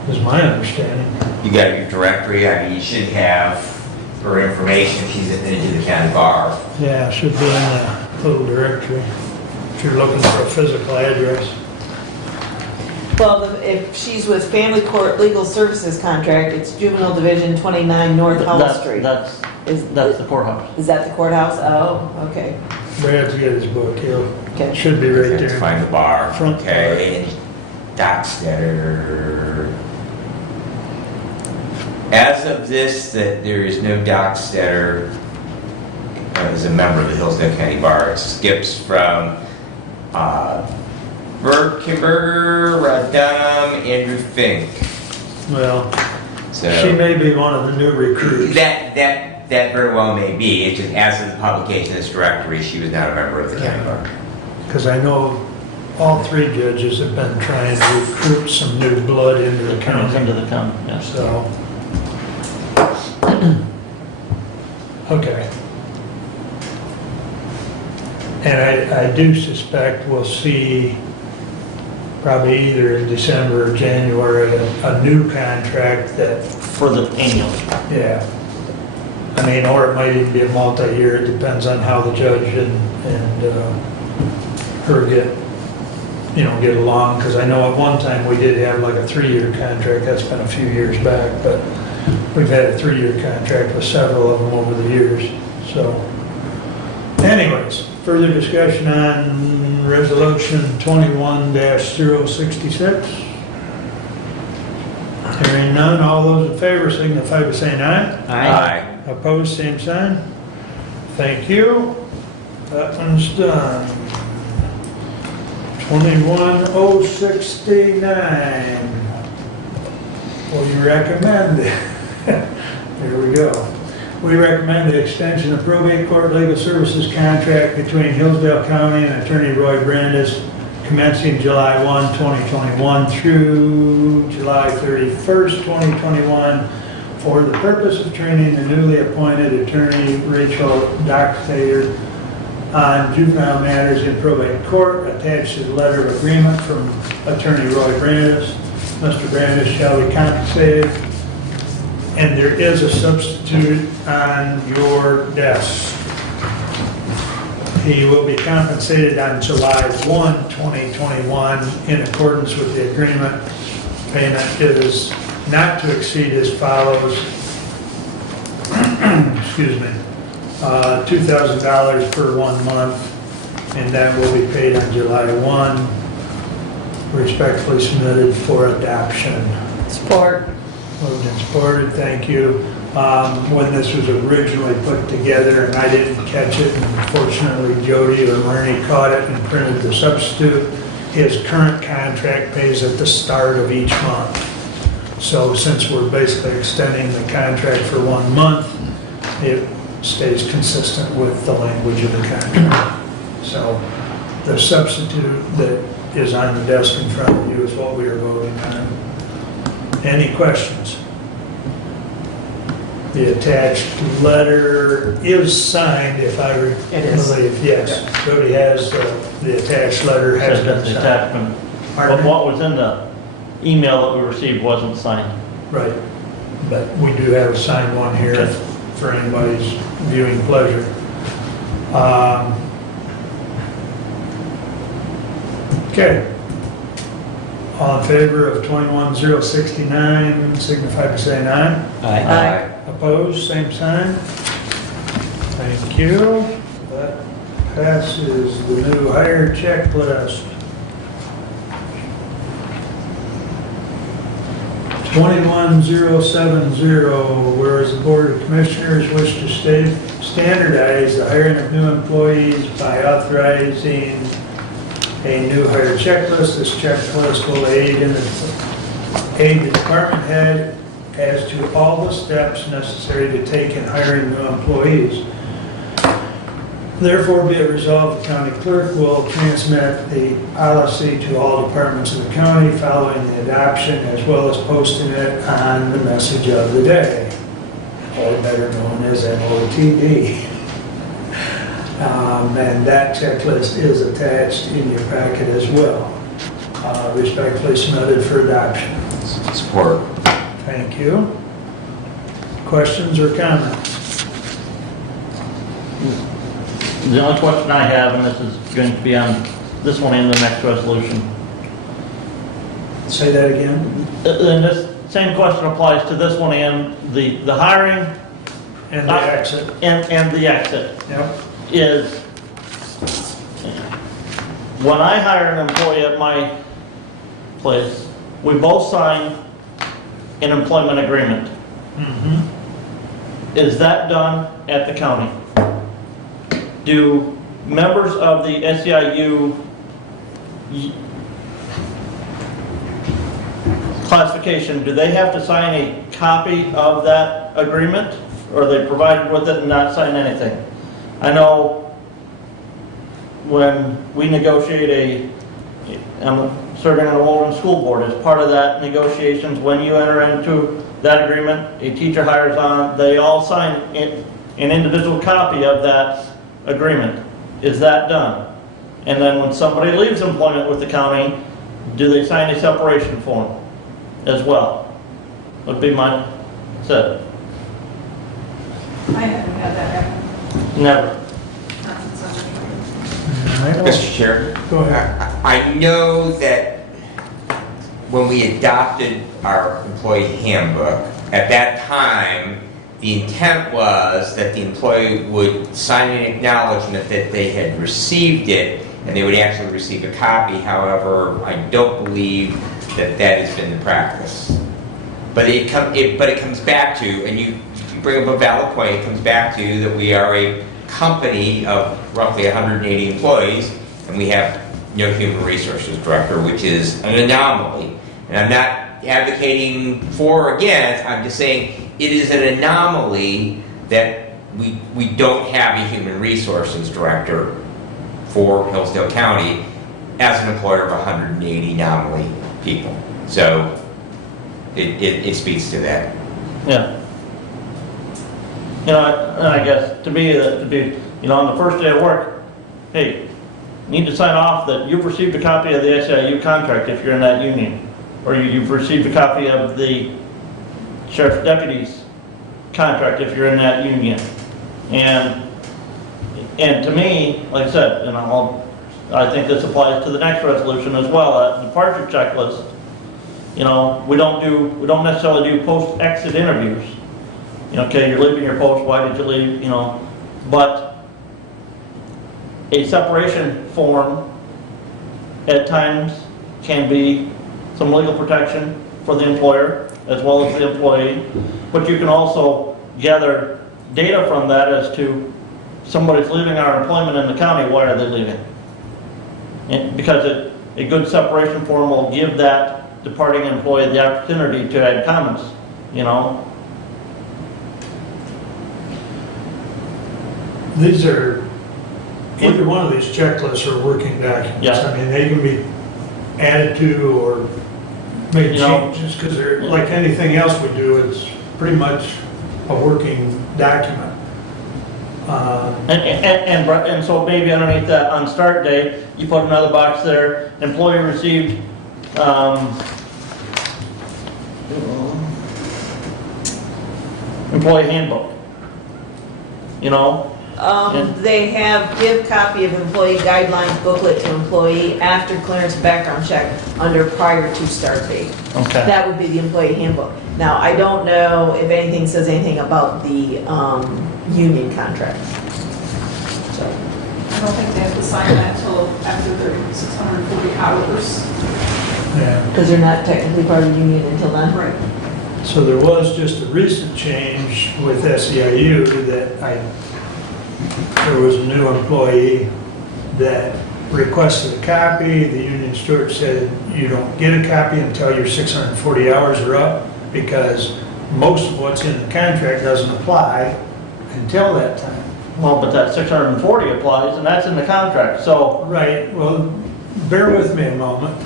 is my understanding. You got your directory, I mean, you should have her information, she's admitted to the county bar. Yeah, should be in the little directory, if you're looking for a physical address. Well, if she's with Family Court Legal Services Contract, it's Juvenile Division 29 North Howell Street. That's the courthouse. Is that the courthouse? Oh, okay. Brad's got his book, Okay. it should be right Let's there. find the bar, Front okay, and Doxtander. As of this, that there is no Doxtander as a member of the Hillsdale County Bar. It skips from Bert Kimberger, Rod Dunham, Andrew Fink. Well, So she may be one of the new recruits. that very well may be. It's just as of the publication of this directory, she was not a member of the county bar. Because I know all three judges have been trying to recruit some new blood into the Comes into county. the county, yes. So, And I do suspect we'll see probably either in December or January, a new contract that, For the annual. yeah. I mean, or it might even be a multi-year, it depends on how the judge and her get along, because I know at one time we did have like a 3-year contract, that's been a few years back, but we've had a 3-year contract with several of them over the years, so. Anyways, further discussion on resolution 21-066? Hearing none, all those in favor signify by saying aye. Aye. Opposed, same sign. Thank you. That one's done. 21069. We recommend, here we go. We recommend the extension of probate court legal services contract between Hillsdale County and Attorney Roy Brandis commencing July 1, 2021 through July 31st, 2021 for the purpose of training the newly appointed Attorney Rachel Dockstader on juvenile matters in probate court. Attached to the letter of agreement from Attorney Roy Brandis. Mr. Brandis shall be compensated, and there is a substitute on your desk. He will be compensated on July 1, 2021 in accordance with the agreement. Payment is not to exceed as follows. Excuse me. $2,000 per 1 month, and that will be paid on July 1. Respectfully submitted for adoption. Support. Moved and supported, thank you. When this was originally put together, and I didn't catch it, and fortunately Jody or Marnie caught it and printed the substitute, his current contract pays at the start of each month. So since we're basically extending the contract for 1 month, it stays consistent with the language of the contract. So the substitute that is on the desk in front of you is what we are voting on. Any questions? The attached letter is signed, if I It is. believe, yes. Jody has, the attached letter has Says been that the signed. attachment, but what was in the email that we received wasn't signed. Right, but we do have a signed one here Okay. for anybody's viewing pleasure. Okay. All in favor of 21069, signify by saying aye. Aye. Opposed, same sign. Thank you. That passes the new hire checklist. 21070, whereas the Board of Commissioners wish to standardize the hiring of new employees by authorizing a new hire checklist. This checklist will aid the department head as to all the steps necessary to take in hiring new employees. Therefore, be it resolved, the county clerk will transmit the policy to all departments of the county following the adoption, as well as posting it on the message of the day, or better known as MOTD. And that checklist is attached in your packet as well. Respectfully submitted for adoption. Support. Thank you. Questions or comments? The only question I have, and this is going to be on this one and the next resolution, Say that again. and this same question applies to this one and the hiring And the exit. and the exit, Yep. is when I hire an employee at my place, we both sign an employment agreement. Mhm. Is that done at the county? Do members of the SEIU classification, do they have to sign a copy of that agreement? Or are they provided with it and not sign anything? I know when we negotiate I'm serving on the Walden School Board, as part of that negotiations, when you enter into that agreement, a teacher hires on, they all sign an individual copy of that agreement. is that done? And then when somebody leaves employment with the county, do they sign a separation form as well? Would be my, said, I haven't had that happen. never. Not since I've been here. Mr. Chair? Go ahead. I know that when we adopted our employee handbook, at that time, the intent was that the employee would sign an acknowledgement that they had received it, and they would actually receive a copy. However, I don't believe that that has been the practice. But it comes back to, and you bring up a valid point, it comes back to that we are a company of roughly 180 employees, and we have no human resources director, which is an anomaly. And I'm not advocating for or against, I'm just saying it is an anomaly that we don't have a human resources director for Hillsdale County as an employer of 180 nominally people. So it speaks to that. Yeah. You know, and I guess to be, on the first day of work, hey, you need to sign off that you've received a copy of the SEIU contract if you're in that union. Or you've received a copy of the sheriff's deputy's contract if you're in that union. And to me, like I said, I think this applies to the next resolution as well, a departure checklist. You know, we don't necessarily do post-exit interviews. You know, okay, you're leaving your post, why did you leave, you know, but a separation form at times can be some legal protection for the employer as well as the employee, but you can also gather data from that as to somebody's leaving our employment in the county, why are they leaving? And because a good separation form will give that departing employee the opportunity to add comments, you know. These are, either one of these checklists are working documents. Yeah. I mean, they can be added to or made You know, changes, because they're, like anything else we do, it's pretty much a working document. And so maybe underneath that, on start day, you put another box there, employee received, employee handbook. You know? They give copy of employee guidelines booklet to employee after clearance background check under prior to start date. Okay. That would be the employee handbook. Now, I don't know if anything says anything about the union contract. So, I don't think they have to sign that till after their 640 hours. Yeah. because they're not technically part of the union until then. Right. So there was just a recent change with SEIU that there was a new employee that requested a copy. The union steward said, you don't get a copy until your 640 hours are up, because most of what's in the contract doesn't apply until that time. Well, but that 640 applies, and that's in the contract, so, Right, well, bear with me a moment.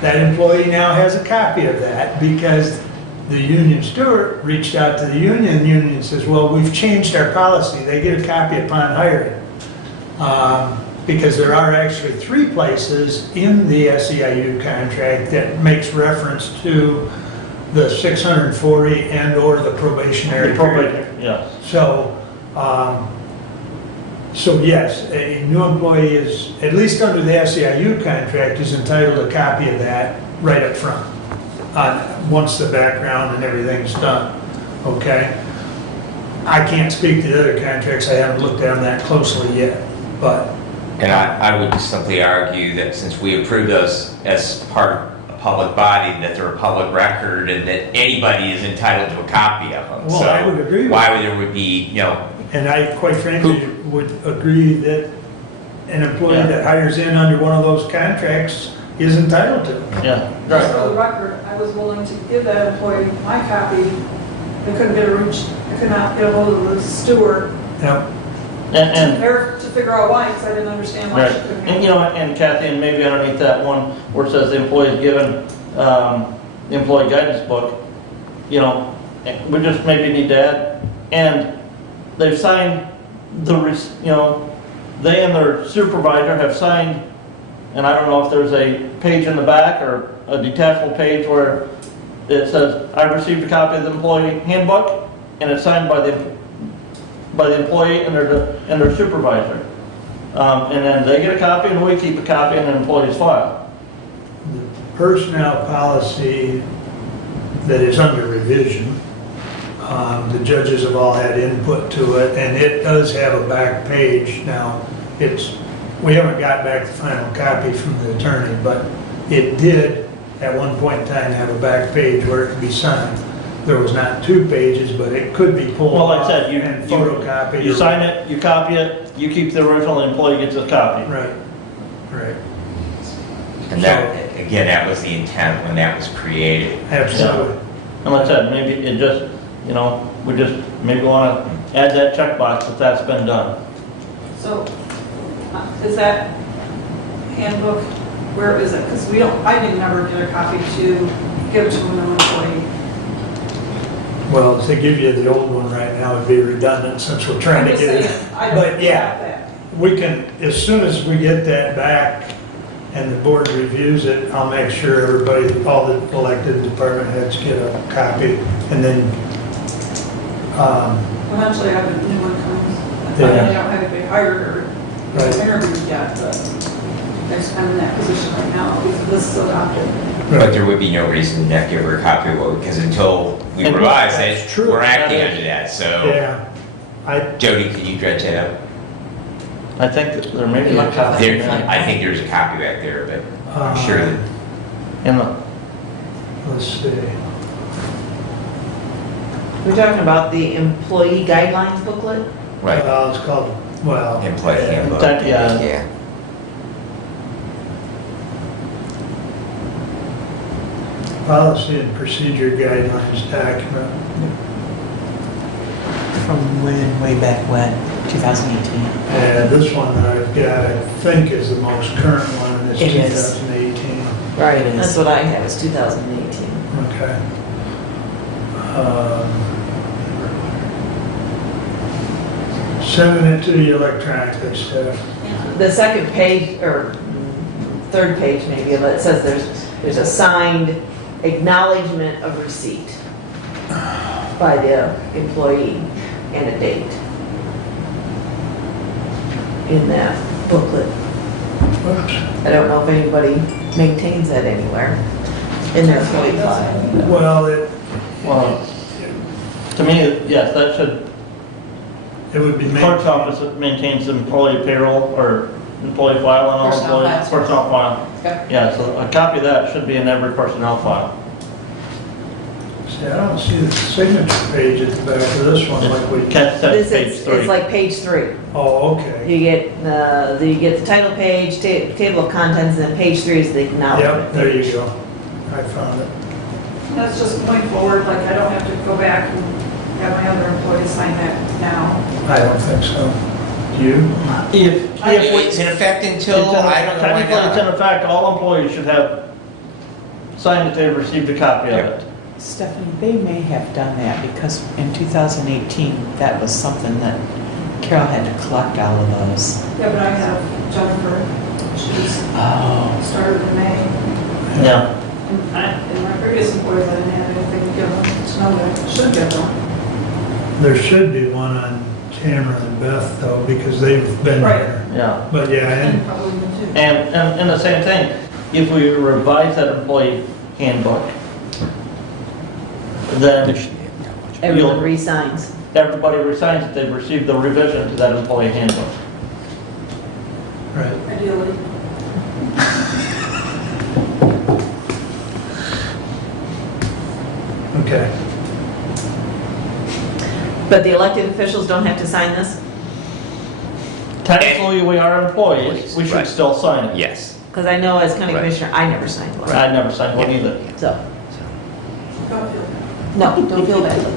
That employee now has a copy of that because the union steward reached out to the union says, well, we've changed our policy. They get a copy upon hiring. Because there are actually 3 places in the SEIU contract that makes reference to the 640 and or the probationary period. yes. So yes, a new employee is, at least under the SEIU contract, is entitled to a copy of that right up front, once the background and everything's done, okay? I can't speak to the other contracts, I haven't looked at them that closely yet, but. And I would just simply argue that since we approve those as part of a public body, that they're a public record and that anybody is entitled to a copy of them. Well, I would agree with why would there would be, And I, quite frankly, would agree that an employee that hires in under one of those contracts is entitled to. Yeah, Just for right. the record, I was willing to give that employee my copy. I couldn't get I could not get a hold of the steward Yep. And, to figure out why, because I didn't understand why right, she couldn't. and you know, and Kathy, and maybe underneath that one where it says the employee is given, the employee guidance book, you know, we just maybe need to add, and they've signed the they and their supervisor have signed, and I don't know if there's a page in the back or a detachable page where it says, "I've received a copy of the employee handbook," and it's signed by the employee and their supervisor. And then they get a copy and we keep a copy in the employee's file. Personnel policy that is under revision, the judges have all had input to it, and it does have a back page. Now, we haven't got back the final copy from the attorney, but it did at one point in time have a back page where it could be signed. There was not 2 pages, but it could be pulled Well, like I off said, and photocopied. You sign it, you copy it, you keep the original, the employee gets a copy. Right, right, And that, again, that was the intent when that was created. absolutely. And like I said, maybe it just, we just maybe want to add that checkbox if that's been done. So, is that handbook, where is it? Because I didn't never get a copy to give to an employee. Well, to give you the old one right now would be redundant since we're trying to I'm just get it. saying, I don't But have yeah, that. we can, as soon as we get that back and the board reviews it, I'll make sure everybody, all the elected department heads get a copy. And then, Eventually, I have a new one comes. I Yeah. don't have it hired or Right. interviewed yet, but I'm in that position right now because this is adopted. But there would be no reason to not give her a copy of it, because until we And revise that's it, true. we're acting That is- under that, so. yeah, Jody, can you dredge that up? I think that there may be a copy in There, there. I think there's a copy back there, but I'm sure that, In the, let's see. We're talking about the employee guidelines booklet? right, It's called, well, employee handbook. yeah, Yeah. policy and procedure guidelines document. From way back when, 2018. And this one that I've got, I think is the most current one, and it's It is. 2018. Right, It is. that's what I have, it's 2018. Okay. Sending it to you electronically, Steph. The second page, or third page maybe, of it says there's a signed acknowledgement of receipt by the employee and a date in that booklet. Oops. I don't know if anybody maintains that anywhere in their employee file. Well, it well, to me, yes, that should, would be the made, clerk's office that maintains the employee payroll or employee file on all Personnel employees. files. Personnel file. Okay. Yeah, so a copy of that should be in every personnel file. see, I don't see the signature page at the back of this one like we, Catch that This page is, 3. it's like page 3. oh, okay. You get the title page, table of contents, and then page 3 is the acknowledgement. Yep, there you go. I found it. That's just going forward, like I don't have to go back and have my other employees sign that now. I don't think so. Do you? If It's in effect until, I don't know why technically it's in not. effect, all employees should have signed that they've received a copy of it. Stephanie, they may have done that because in 2018, that was something that Carol had to collect all of those. Yeah, but I have Jennifer, she's Oh. started in May. Yeah. And my previous employees, I didn't have anything to give them, so now I should give them. There should be one on Tamara and Beth though, because they've been Right. there. Yeah. But yeah, And probably me too. And the same thing, if we revise that employee handbook, then Everyone resigns. everybody resigns that they've received the revision to that employee handbook. right. Ideally. Okay. But the elected officials don't have to sign this? Technically, we are employees, we should Right. still sign it. Yes. Because I know as county Right. commissioner, I never signed one. I never signed one either. So, Don't feel bad. no, don't feel badly.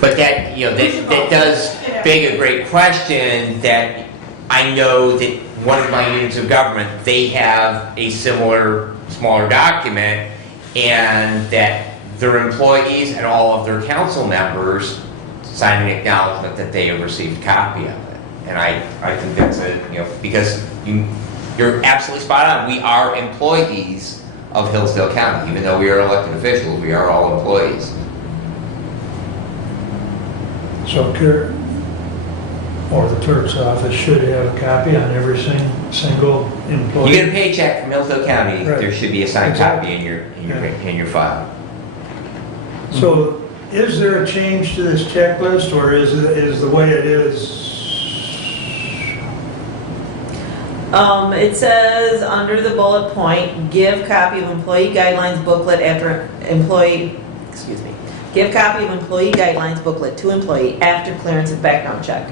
But that, that does beg a great question that I know that one of my units of government, they have a similar, smaller document, and that their employees and all of their council members sign an acknowledgement that they have received a copy of it. And I think that's because you're absolutely spot on. We are employees of Hillsdale County. Even though we are elected officials, we are all employees. So or the clerk's office should have a copy on every single employee. You get a paycheck from Hillsdale County, Right. there should be a signed Exactly. copy in your file. So is there a change to this checklist, or is the way it is? It says, under the bullet point, give copy of employee guidelines booklet give copy of employee guidelines booklet to employee after clearance of background check.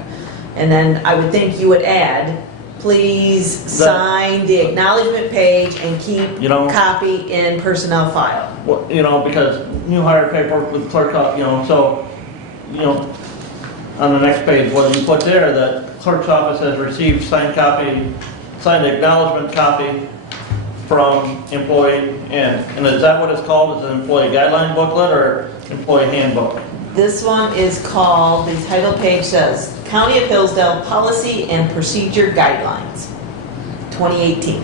And then I would think you would add, please sign the acknowledgement page and keep copy in personnel file. Well, because new hire paperwork with clerk, so, on the next page, what do you put there? That clerk's office has received signed acknowledgement copy from employee, and is that what it's called? Is it employee guideline booklet or employee handbook? This one is called, the title page says, County of Hillsdale Policy and Procedure Guidelines, 2018.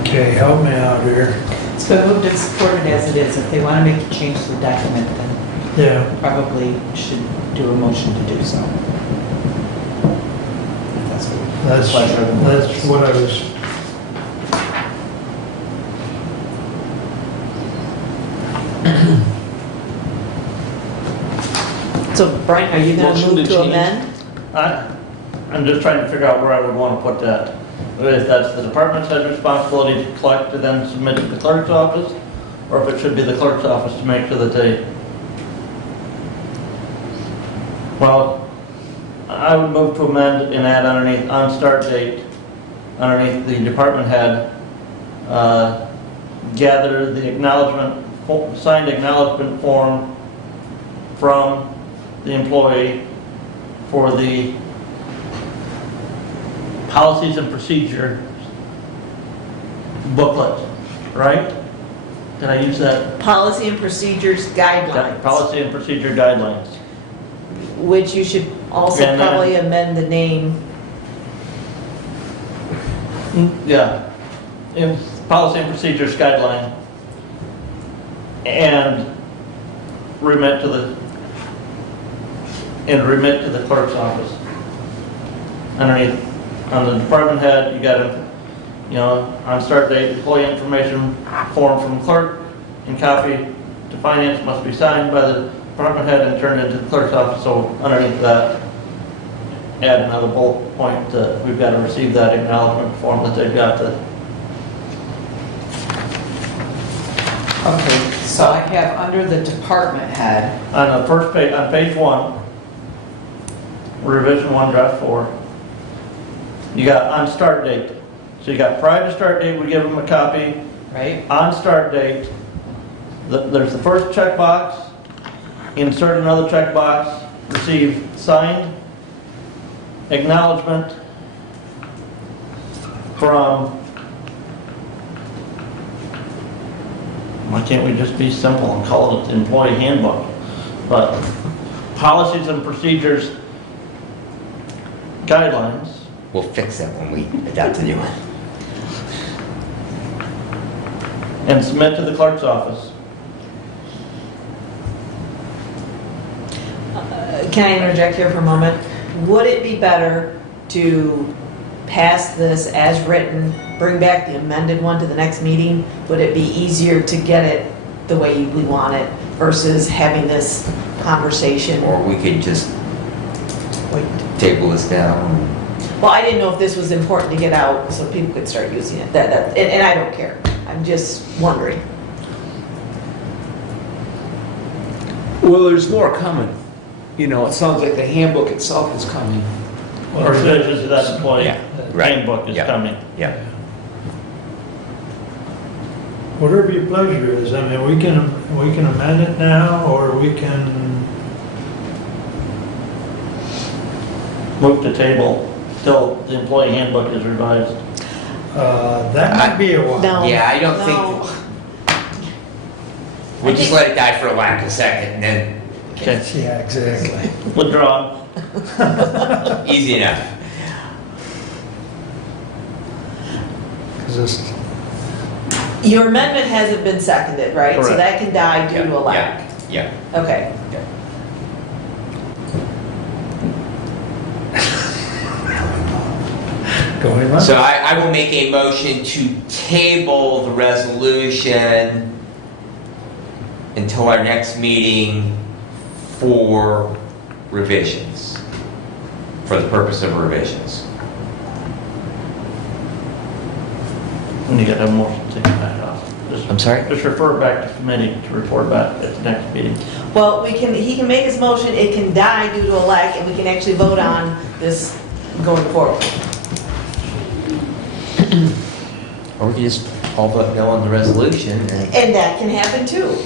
Okay, help me out here. It's been moved and supported as it is. If they want to make a change to the document, then Yeah. probably should do a motion to do so. If that's what- That's what I was. So Brian, are you going to Motion move to to change. amend? I'm just trying to figure out where I would want to put that. If that's the department's head responsibility to collect and then submit to the clerk's office, or if it should be the clerk's office to make sure that they... Well, I would move to amend and add underneath, on start date, underneath the department head, gather the acknowledgement, signed acknowledgement form from the employee for the policies and procedure booklet, right? Did I use that? Policy and Procedures Guidelines, Policy and procedure guidelines. which you should also And then- probably amend the name. Yeah. In policy and procedures guideline. And remit to the clerk's office. Underneath, on the department head, you got on start date, employee information form from clerk and copy to finance must be signed by the department head and turned into the clerk's office. So underneath that, add another bullet point that we've got to receive that acknowledgement form that they've got to. Okay, so I have under the department head, On the first page, on page 1, revision 1, draft 4, you got on start date. So you got prior to start date, we give them a copy. right? On start date, there's the first checkbox, insert another checkbox, receive signed acknowledgement from, why can't we just be simple and call it the employee handbook? But policies and procedures guidelines. We'll fix that when we adopt the new one. And submit to the clerk's office. Can I interject here for a moment? Would it be better to pass this as written, bring back the amended one to the next meeting? Would it be easier to get it the way we want it versus having this conversation? Or we could just table this down. Well, I didn't know if this was important to get out so people could start using it. And I don't care. I'm just wondering. Well, there's more coming. It sounds like the handbook itself is coming. Or revisions to that employee Yeah, right. handbook is Yeah. coming. Yeah. Whatever your pleasure is, I mean, we can amend it now, or we can, Move to table till the employee handbook is revised. that might be a while. No. Yeah, I don't no. think, We'll just let it die for a lack of second, and then Okay, Yeah, exactly. withdraw. easy enough. Your amendment hasn't been seconded, right? So Correct. that can die due to a lack. Yeah. Okay. Going on. So I will make a motion to table the resolution until our next meeting for revisions, for the purpose of revisions. And you gotta have a motion to take it back off. I'm sorry? Just refer it back to committee to report back at the next meeting. Well, he can make his motion, it can die due to a lack, and we can actually vote on this going forward. Or we can just all vote no on the resolution and... And that can happen too.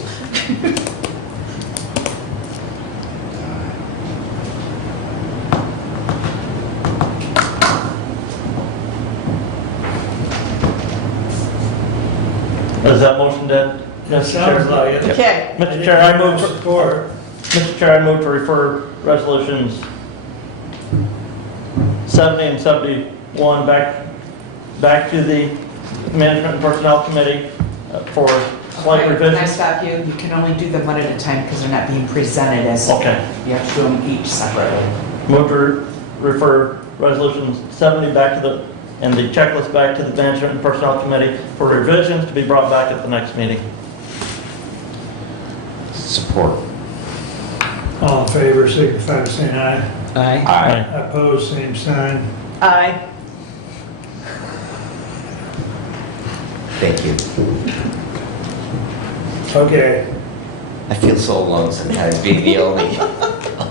Is that motion dead? Mr. Chair? Sounds like it. Okay. Mr. Chair, I move, Support. Mr. Chair, I move to refer resolutions 70 and 71 back to the Management and Personnel Committee for slight Okay, Can I revisions. stop you? You can only do them one at a time because they're not being presented as, Okay. you have to do them each separately. Move to refer resolutions 70 back to the, and the checklist back to the Management and Personnel Committee for revisions to be brought back at the next meeting. Support. All in favor, signify by saying aye. Aye. Aye. Opposed, same sign. Aye. Thank you. Okay. I feel so alone sometimes being the only...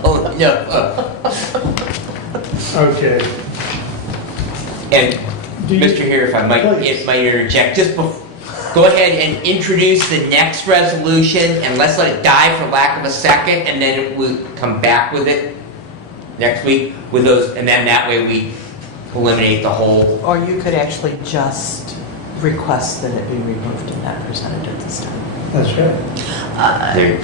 Oh, no. Okay. And Do you- Mr. Here, if I might interject, just go ahead and introduce the next resolution and let's let it die for lack of a second, and then we'll come back with it next week with those, and then that way we eliminate the whole. Or you could actually just request that it be removed and not presented at this time. That's right. There.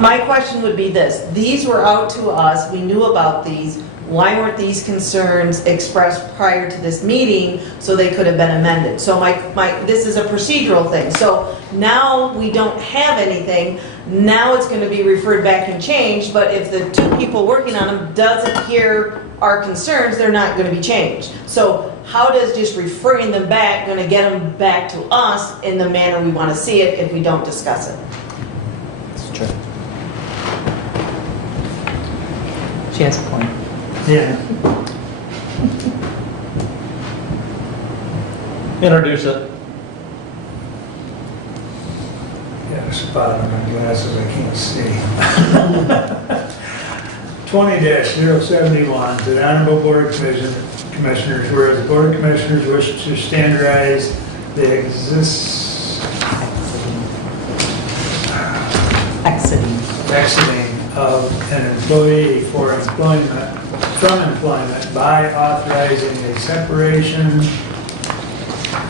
My question would be this, these were out to us, we knew about these, why weren't these concerns expressed prior to this meeting so they could have been amended? So this is a procedural thing, so now we don't have anything, now it's gonna be referred back and changed, but if the two people working on them doesn't hear our concerns, they're not gonna be changed. So how does just referring them back gonna get them back to us in the manner we wanna see it if we don't discuss it? It's true. She has a point. Yeah. Introduce it. Got a spot on my glasses, I can't see. 20-071, to the Honorable Board of Commissioners, whereas the Board of Commissioners wish to standardize the exiting of an employee from employment by authorizing a separation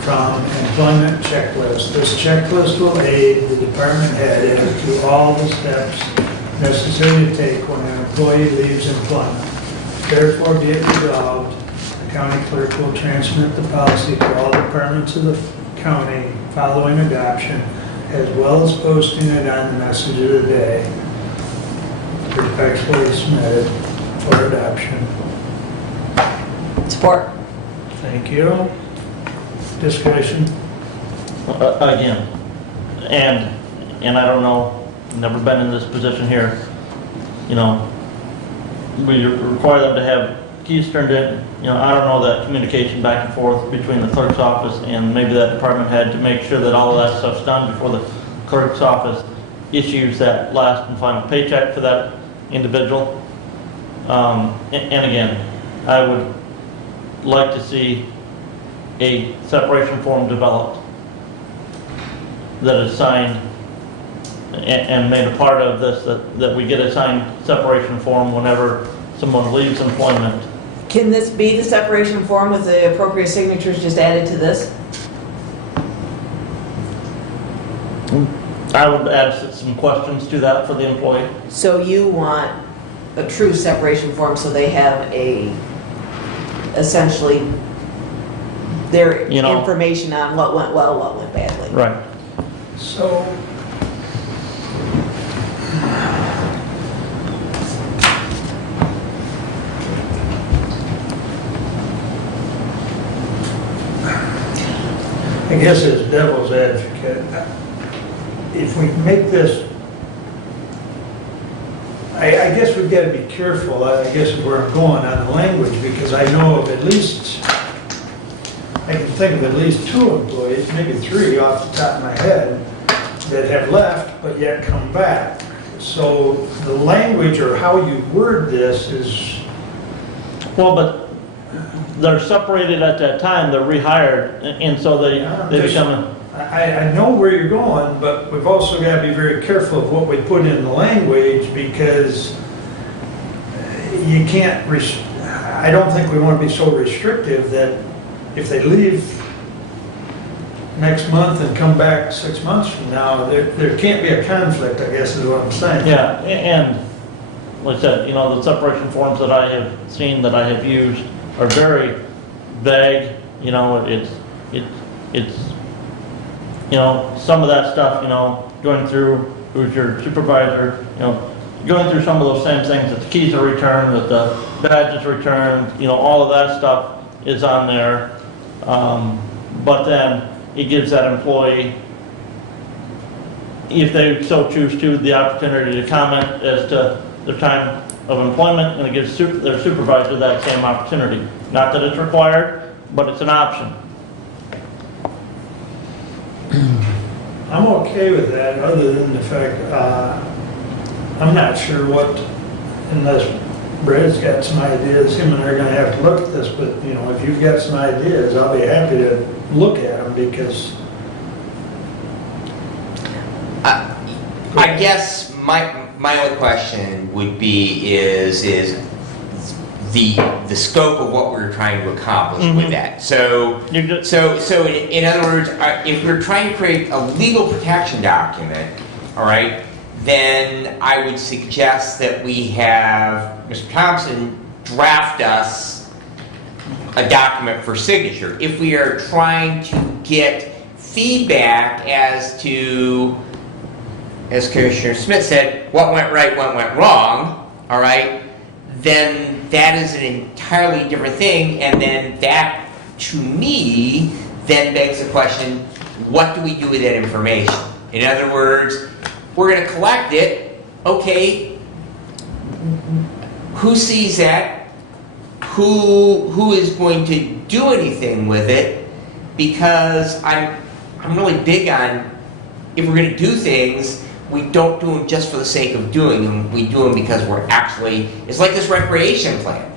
from employment checklist. This checklist will aid the department head as to all the steps necessary to take when an employee leaves employment. Therefore, be it resolved, the county clerk will transmit the policy to all departments of the county following adoption, as well as posting it on the message of the day. Respectfully submitted for adoption. Support. Thank you. Discussion. Again, and I don't know, never been in this position here, you know, we require them to have keys turned in, you know, I don't know that communication back and forth between the clerk's office and maybe that department head to make sure that all of that stuff's done before the clerk's office issues that last and final paycheck for that individual. And again, I would like to see a separation form developed that is signed and made a part of this, that we get a signed separation form whenever someone leaves employment. Can this be the separation form with the appropriate signatures just added to this? I would add some questions to that for the employee. So you want a true separation form so they have essentially their You know. information on what went well, what went badly. Right. So, I guess as devil's advocate, if we make this, I guess we've got to be careful, I guess is where I'm going on the language, because I know of at least, I can think of at least 2 employees, maybe 3 off the top of my head, that have left but yet come back. So the language or how you word this is, Well, but they're separated at that time, they're rehired, and so they become, I know where you're going, but we've also got to be very careful of what we put in the language, because you can't, I don't think we want to be so restrictive that if they leave next month and come back 6 months from now, there can't be a conflict, I guess is what I'm saying. yeah, and like I said, you know, the separation forms that I have seen, that I have used, are very vague. You know, it's, you know, some of that stuff, you know, going through who's your supervisor, you know, going through some of those same things, that the keys are returned, that the badge is returned, you know, all of that stuff is on there. But then it gives that employee, if they so choose to, the opportunity to comment as to their time of employment, and it gives their supervisor that same opportunity. Not that it's required, but it's an option. I'm okay with that, other than the fact, I'm not sure what, unless Brad's got some ideas, him and I are gonna have to look at this, but, you know, if you've got some ideas, I'll be happy to look at them, because I guess my only question would be is the scope of what we're trying to accomplish with that. So, You're good. so in other words, if we're trying to create a legal protection document, all right, then I would suggest that we have Mr. Thompson draft us a document for signature. If we are trying to get feedback as to, as Commissioner Smith said, what went right, what went wrong, all right, then that is an entirely different thing, and then that, to me, then begs the question, what do we do with that information? In other words, we're going to collect it, okay, who sees that? Who is going to do anything with it? Because I'm really big on, if we're going to do things, we don't do them just for the sake of doing them. We do them because we're actually, it's like this recreation plan.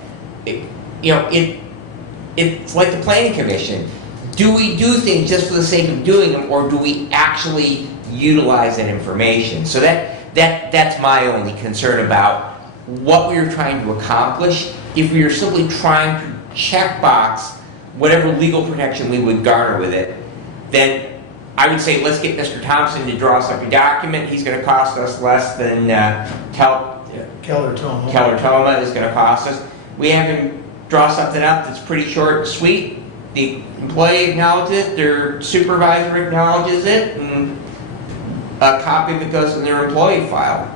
It's like the planning commission. Do we do things just for the sake of doing them, or do we actually utilize that information? So that's my only concern about what we are trying to accomplish. If we are simply trying to checkbox whatever legal protection we would garner with it, then I would say let's get Mr. Thompson to draw us up a document. He's going to cost us less than Keller Toma. Keller Toma is going to cost us. We have him draw something up that's pretty short and sweet. The employee acknowledges it, their supervisor acknowledges it, and a copy of it goes in their employee file.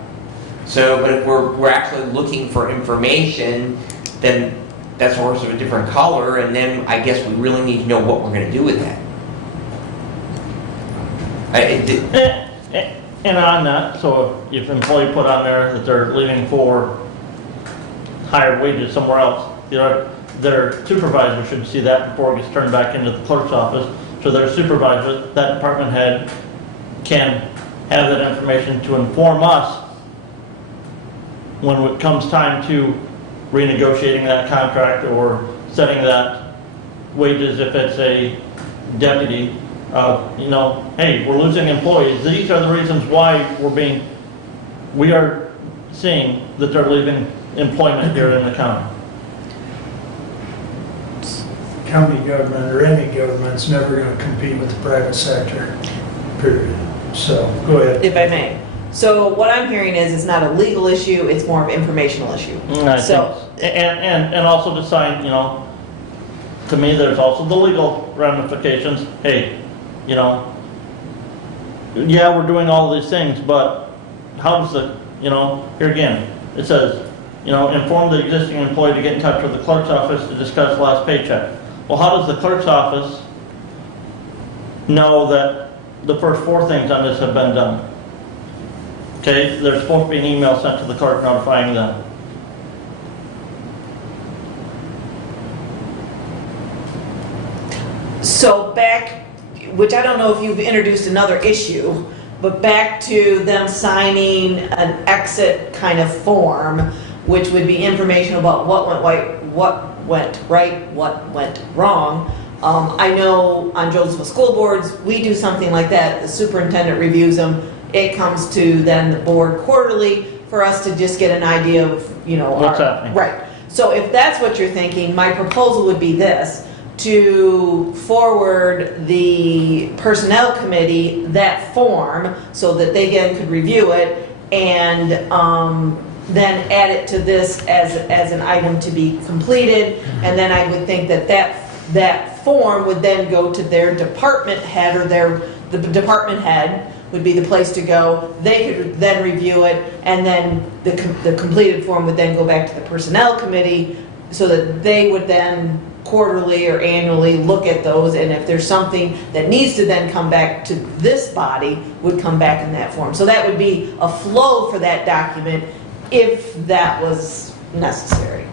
So, but if we're actually looking for information, then that's a horse of a different color, and then I guess we really need to know what we're going to do with that. And on that, so if an employee put on there that they're leaving for higher wages somewhere else, you know, their supervisor should see that before it gets turned back into the clerk's office. So their supervisor, that department head, can have that information to inform us when it comes time to renegotiating that contract or setting that wages if it's a deputy. You know, hey, we're losing employees. These are the reasons why we are seeing that they're leaving employment here in the county. County government or any government's never going to compete with the private sector, period. So, go ahead. if I may. So what I'm hearing is it's not a legal issue, it's more of an informational issue. I So, think, and also to sign, you know, to me, there's also the legal ramifications. Hey, you know, yeah, we're doing all these things, but how does the, you know, here again, it says, you know, inform the existing employee to get in touch with the clerk's office to discuss last paycheck. Well, how does the clerk's office know that the first 4 things on this have been done? Okay, there's supposed to be an email sent to the clerk notifying them. so back, which I don't know if you've introduced another issue, but back to them signing an exit kind of form, which would be information about what went right, what went wrong. I know on Jonesville School Boards, we do something like that. The superintendent reviews them. It comes to then the board quarterly for us to just get an idea of, you know. What's happening. Right. So if that's what you're thinking, my proposal would be this, to forward the personnel committee that form so that they again could review it and then add it to this as an item to be completed. And then I would think that form would then go to their department head, or the department head would be the place to go. They could then review it, and then the completed form would then go back to the personnel committee so that they would then quarterly or annually look at those, and if there's something that needs to then come back to this body, would come back in that form. So that would be a flow for that document if that was necessary.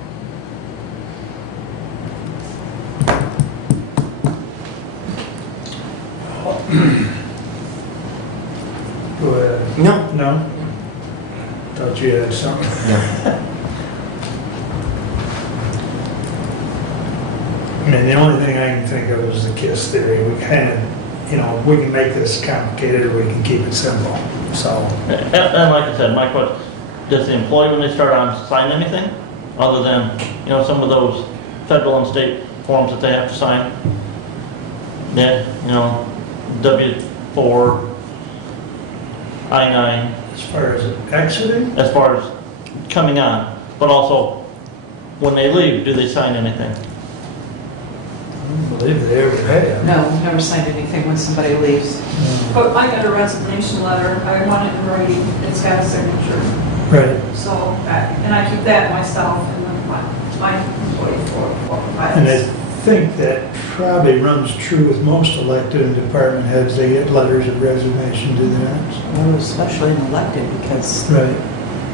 Go ahead. No. No? Thought you had something. I mean, the only thing I can think of is the KISS theory. We kind of, you know, we can make this complicated or we can keep it simple, so. And like I said, my question, does the employee, when they start on, sign anything? Other than, you know, some of those federal and state forms that they have to sign? Yeah, you know, W-4, I-9, As far as exiting, as far as coming on, but also when they leave, do they sign anything? I don't believe they ever have. No, we've never signed anything when somebody leaves. But I got a resignation letter, I want it in writing, it's got a signature. Right. So, and I keep that myself and then my employee for And I files. think that probably runs true with most elected and department heads. They get letters of resignation, do they not? Well, especially an elected, because Right,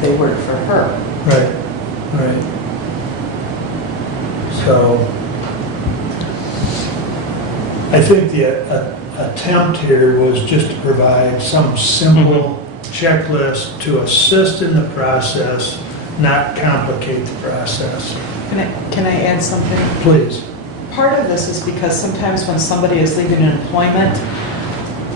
they work for her. right, right. So, I think the attempt here was just to provide some simple checklist to assist in the process, not complicate the process. Can I add something? Please. Part of this is because sometimes when somebody is leaving employment,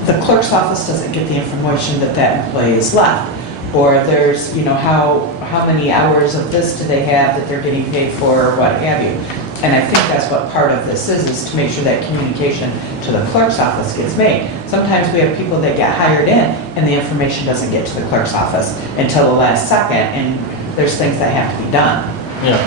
the clerk's office doesn't get the information that that employee has left. Or there's, you know, how many hours of this do they have that they're getting paid for, or what have you. And I think that's what part of this is to make sure that communication to the clerk's office gets made. Sometimes we have people that get hired in and the information doesn't get to the clerk's office until the last second, and there's things that have to be done. Yeah.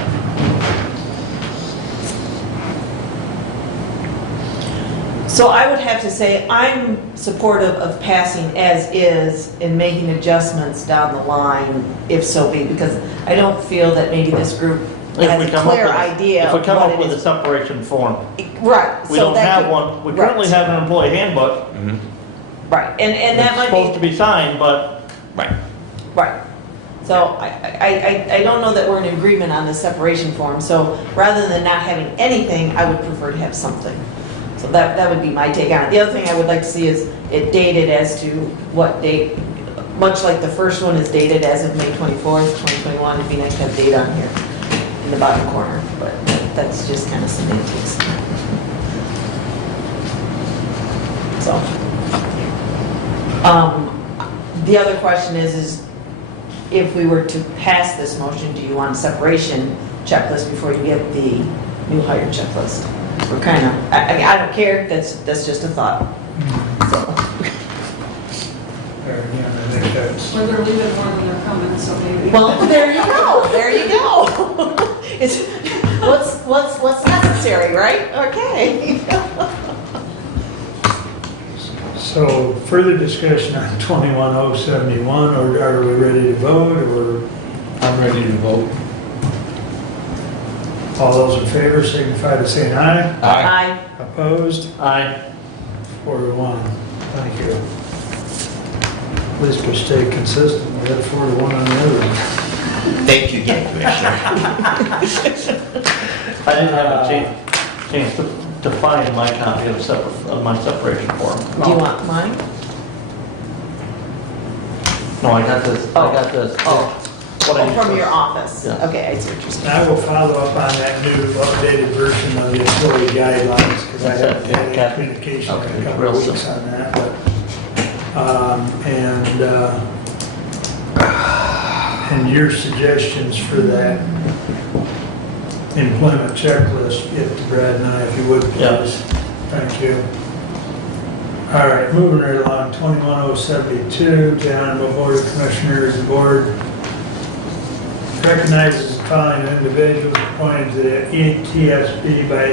So I would have to say, I'm supportive of passing as is and making adjustments down the line, if so be, because I don't feel that maybe this group has a clear idea If we of come what up it with a is. separation form, Right. we so don't that have could- one, we currently right. have an employee handbook. Right, and that It's might supposed to be, be signed, but right. So I don't know that we're in agreement on the separation form, so rather than not having anything, I would prefer to have something. So that would be my take on it. The other thing I would like to see is it dated as to what date, much like the first one is dated as of May 24th, 2021. It'd be nice to have date on here in the bottom corner, but that's just kind of semantics. So, the other question is if we were to pass this motion, do you want a separation checklist before you get the new hire checklist? We're kind of, I don't care, that's just a thought. So, again, I think that's, Well, they're leaving more than they're coming, so maybe. Well, there you go, there you go. It's, what's necessary, right? Okay. so further discussion on 21071, or are we ready to vote, or I'm ready to vote. all those in favor signify by saying aye. Aye. Opposed? Aye. 4-1. Thank you. At least we stayed consistent. We had 4-1 on the other one. Thank you again, Commissioner. I didn't have a chance to find my copy of my separation form. Do you want mine? No, I got this. I got this. Oh. What I Oh, need from first. your office? Yeah. Okay, I see what you're saying. And I will follow up on that new updated version of the employee guidelines, because I haven't had Okay. any communication in Okay, a couple real of weeks simple. on that. But, and your suggestions for that employment checklist, get to Brad and I, if you would, Yeah. please. Thank you. All right, moving right along, 21072, the Honorable Board of Commissioners, the board recognizes the following individuals appointed to the ETSB by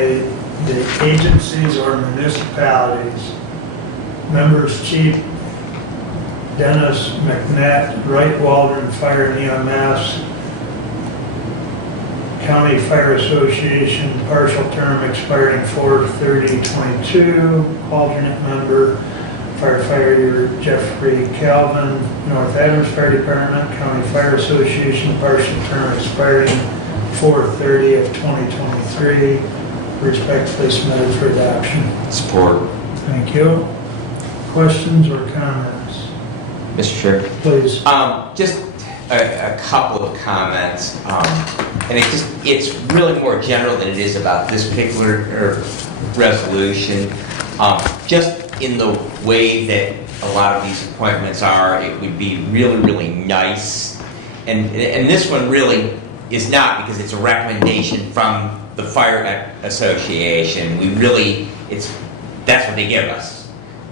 the agencies or municipalities. Members Chief Dennis McNatt, Wright Waldron Fire and EMS, County Fire Association, partial term expiring 4/30/22, alternate member firefighter Jeffrey Calvin, North Adams Fire Department, County Fire Association, partial term expiring 4/30/2023, respectfully submitted for adoption. Support. Thank you. Questions or comments? Mr. Chair. Please. Just a couple of comments, and it's really more general than it is about this particular resolution. Just in the way that a lot of these appointments are, it would be really, really nice. And this one really is not, because it's a recommendation from the Fire Association. That's what they give us.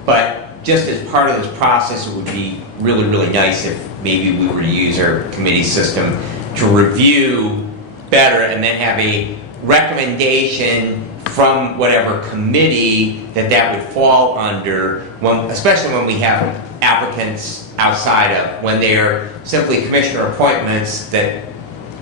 But just as part of this process, it would be really, really nice if maybe we were to use our committee system to review better and then have a recommendation from whatever committee that would fall under, especially when we have applicants outside of, when they're simply commissioner appointments that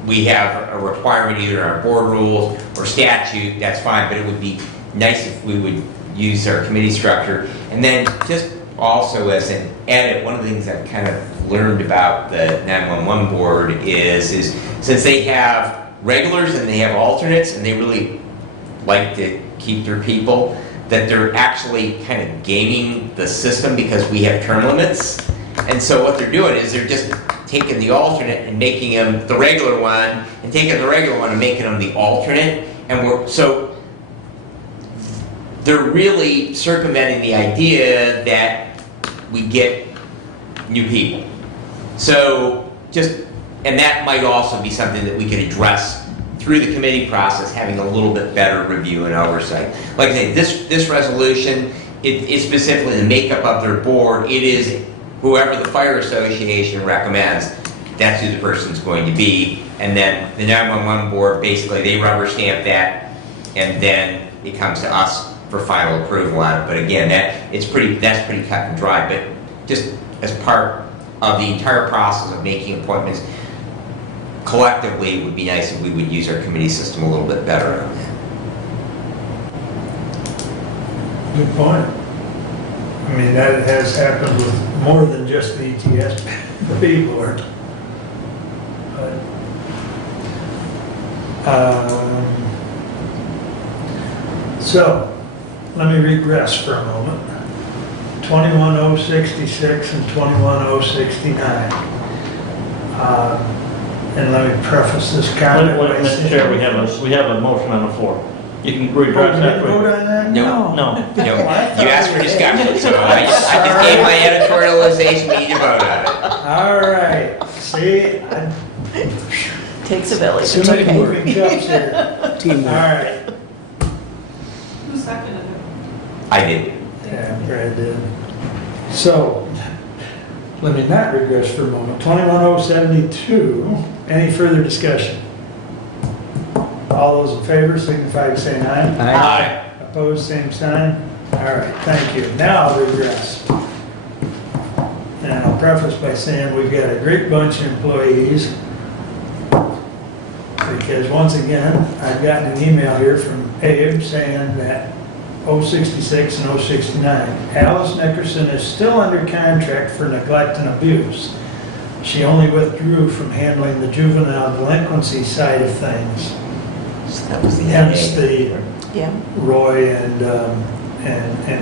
we have a requirement either in our board rules or statute, that's fine, but it would be nice if we would use our committee structure. And then just also as an edit, one of the things I've kind of learned about the 911 board is since they have regulars and they have alternates and they really like to keep their people, that they're actually kind of gaming the system because we have term limits. And so what they're doing is they're just taking the alternate and making them the regular one, and taking the regular one and making them the alternate. And so they're really circumventing the idea that we get new people. So and that might also be something that we could address through the committee process, having a little bit better review and oversight. Like I say, this resolution, it's specifically the makeup of their board. It is whoever the Fire Association recommends, that's who the person's going to be. And then the 911 board, basically, they rubber stamp that, and then it comes to us for final approval on it. But again, that's pretty cut and dry. But just as part of the entire process of making appointments, collectively, it would be nice if we would use our committee system a little bit better on that. Good point. I mean, that has happened with more than just the ETS people. So, let me regress for a moment. 21066 and 21069. And let me preface this comment. Wait, Mr. Chair, we have a motion on the floor. You can redress that. Vote on that? No. No. You asked for discussion, so I just gave my editorialization, we need to vote on it. All right, see, Takes a village, too it's many okay. moving cups here. All right. Who seconded it? I did. Yeah, Brad did. So, Let me not regress for a moment. 21072, any further discussion? All those in favor signify by saying aye. Aye. Opposed, same sign. All right, thank you. Now I'll regress. And I'll preface by saying we've got a great bunch of employees. Because once again, I've gotten an email here from Abe saying that 066 and 069, Alice Nickerson is still under contract for neglect and abuse. She only withdrew from handling the juvenile delinquency side of things. So that was the Hence the Yeah. Roy and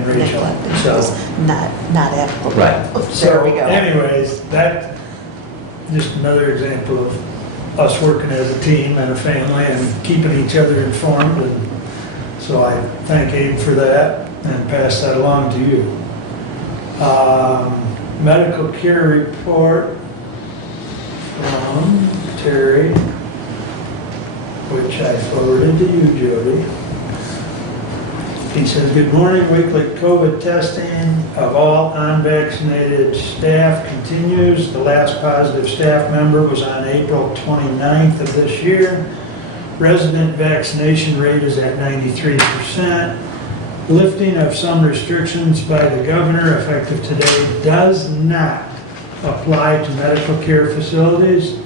Rachel. Neglected. It So, was not applicable. Right. There so we go. anyways, that, just another example of us working as a team and a family and keeping each other informed. And so I thank Abe for that and pass that along to you. Medical care report from Terry, which I forwarded to you, Jody. He says, good morning, weekly COVID testing of all unvaccinated staff continues. The last positive staff member was on April 29th of this year. Resident vaccination rate is at 93%. Lifting of some restrictions by the governor effective today does not apply to medical care facilities.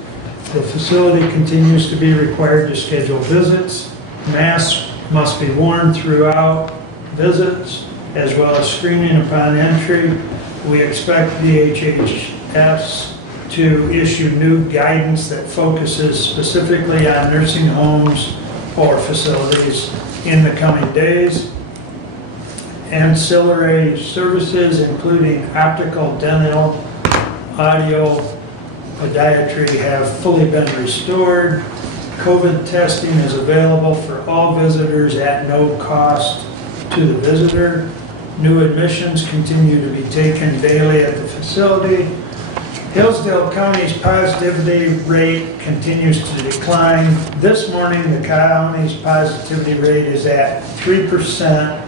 The facility continues to be required to schedule visits. Masks must be worn throughout visits, as well as screening upon entry. We expect DHHS to issue new guidance that focuses specifically on nursing homes or facilities in the coming days. Ancillary services, including optical, dental, audio, podiatry, have fully been restored. COVID testing is available for all visitors at no cost to the visitor. New admissions continue to be taken daily at the facility. Hillsdale County's positivity rate continues to decline. This morning, the county's positivity rate is at 3%,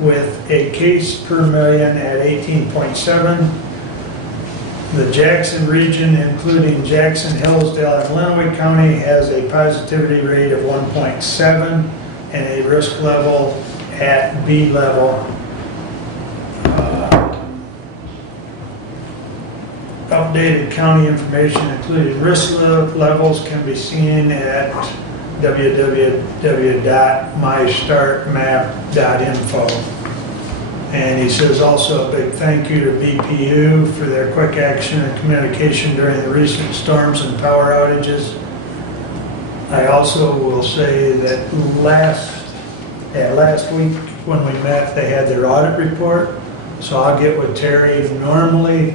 with a case per million at 18.7. The Jackson region, including Jackson, Hillsdale, and Lenawee County, has a positivity rate of 1.7 and a risk level at B level. Updated county information, including risk levels, can be seen at www.mystartmap.info. And he says also a big thank you to BPU for their quick action and communication during the recent storms and power outages. I also will say that last week when we met, they had their audit report. So I'll get with Terry. Normally,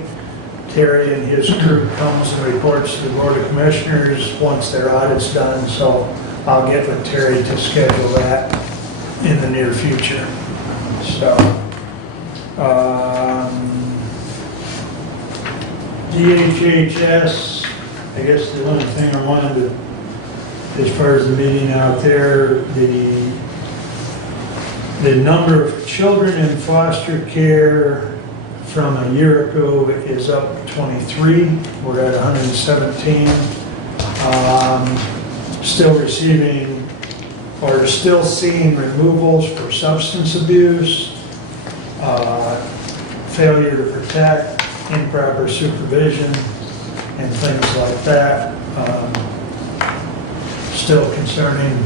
Terry and his crew comes and reports to the Board of Commissioners once their audit's done. So I'll get with Terry to schedule that in the near future. So. DHHS, I guess the only thing I wanted to, as far as the meeting out there, the number of children in foster care from a year ago is up 23. We're at 117. Still receiving or still seeing removals for substance abuse, failure to protect, improper supervision, and things like that. Still concerning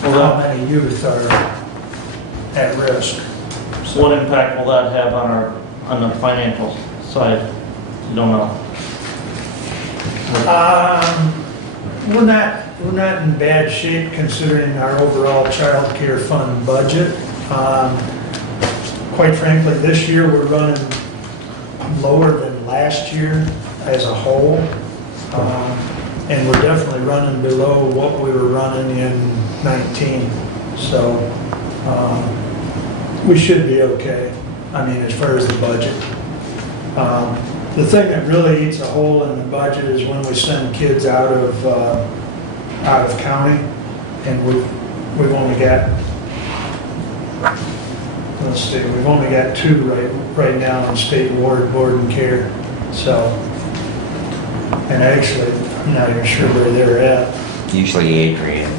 how many youth are at risk. So what impact will that have on the financial side? You don't know. We're not in bad shape considering our overall child care fund budget. Quite frankly, this year we're running lower than last year as a whole. And we're definitely running below what we were running in 19. So we should be okay. I mean, as far as the budget. The thing that really eats a hole in the budget is when we send kids out of county, and we've only got, let's see, we've only got 2 right now in state board and care. So, and actually, I'm not even sure where they're at. Usually Adrian,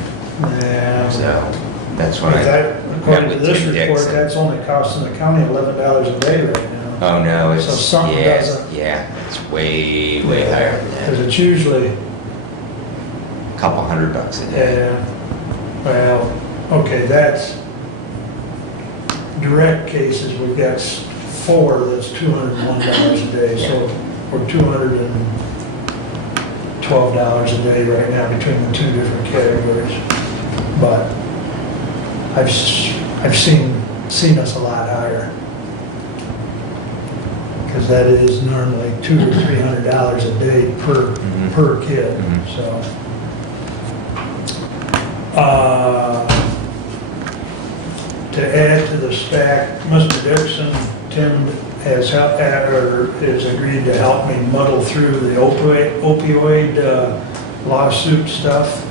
Yeah. so that's what But I. that, according to met with this Tim report, Dixon. that's only costing the county $11 a day right now. Oh, no, it's, So something yeah, doesn't- yeah, it's way, way higher than Because that. it's usually, A couple $100 a day. well, okay, that's direct cases, we've got 4, that's $201 a day, so we're $212 a day right now between the 2 different categories. But I've seen us a lot higher. Because that is normally $200 or $300 a day per kid, Mhm. so. To add to the stack, Mr. Dixon, Tim has agreed to help me muddle through the opioid lawsuit stuff.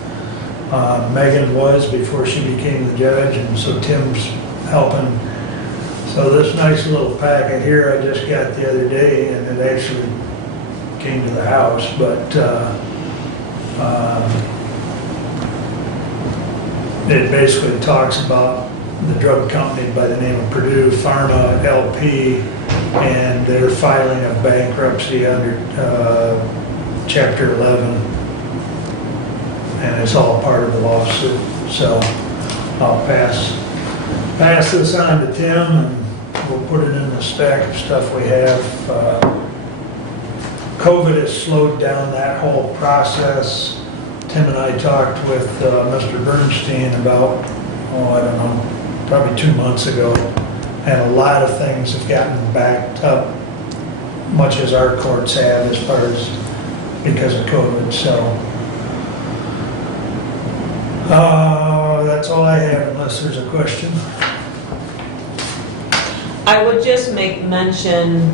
Megan was before she became the judge, and so Tim's helping. So this nice little packet here I just got the other day, and it actually came to the house, but it basically talks about the drug company by the name of Purdue Pharma LP and their filing of bankruptcy under Chapter 11. And it's all part of the lawsuit. So I'll pass this on to Tim and we'll put it in the stack of stuff we have. COVID has slowed down that whole process. Tim and I talked with Mr. Bernstein about, I don't know, probably 2 months ago, and a lot of things have gotten backed up, much as our courts have as far as because of COVID, so. That's all I have unless there's a question. I would just make mention,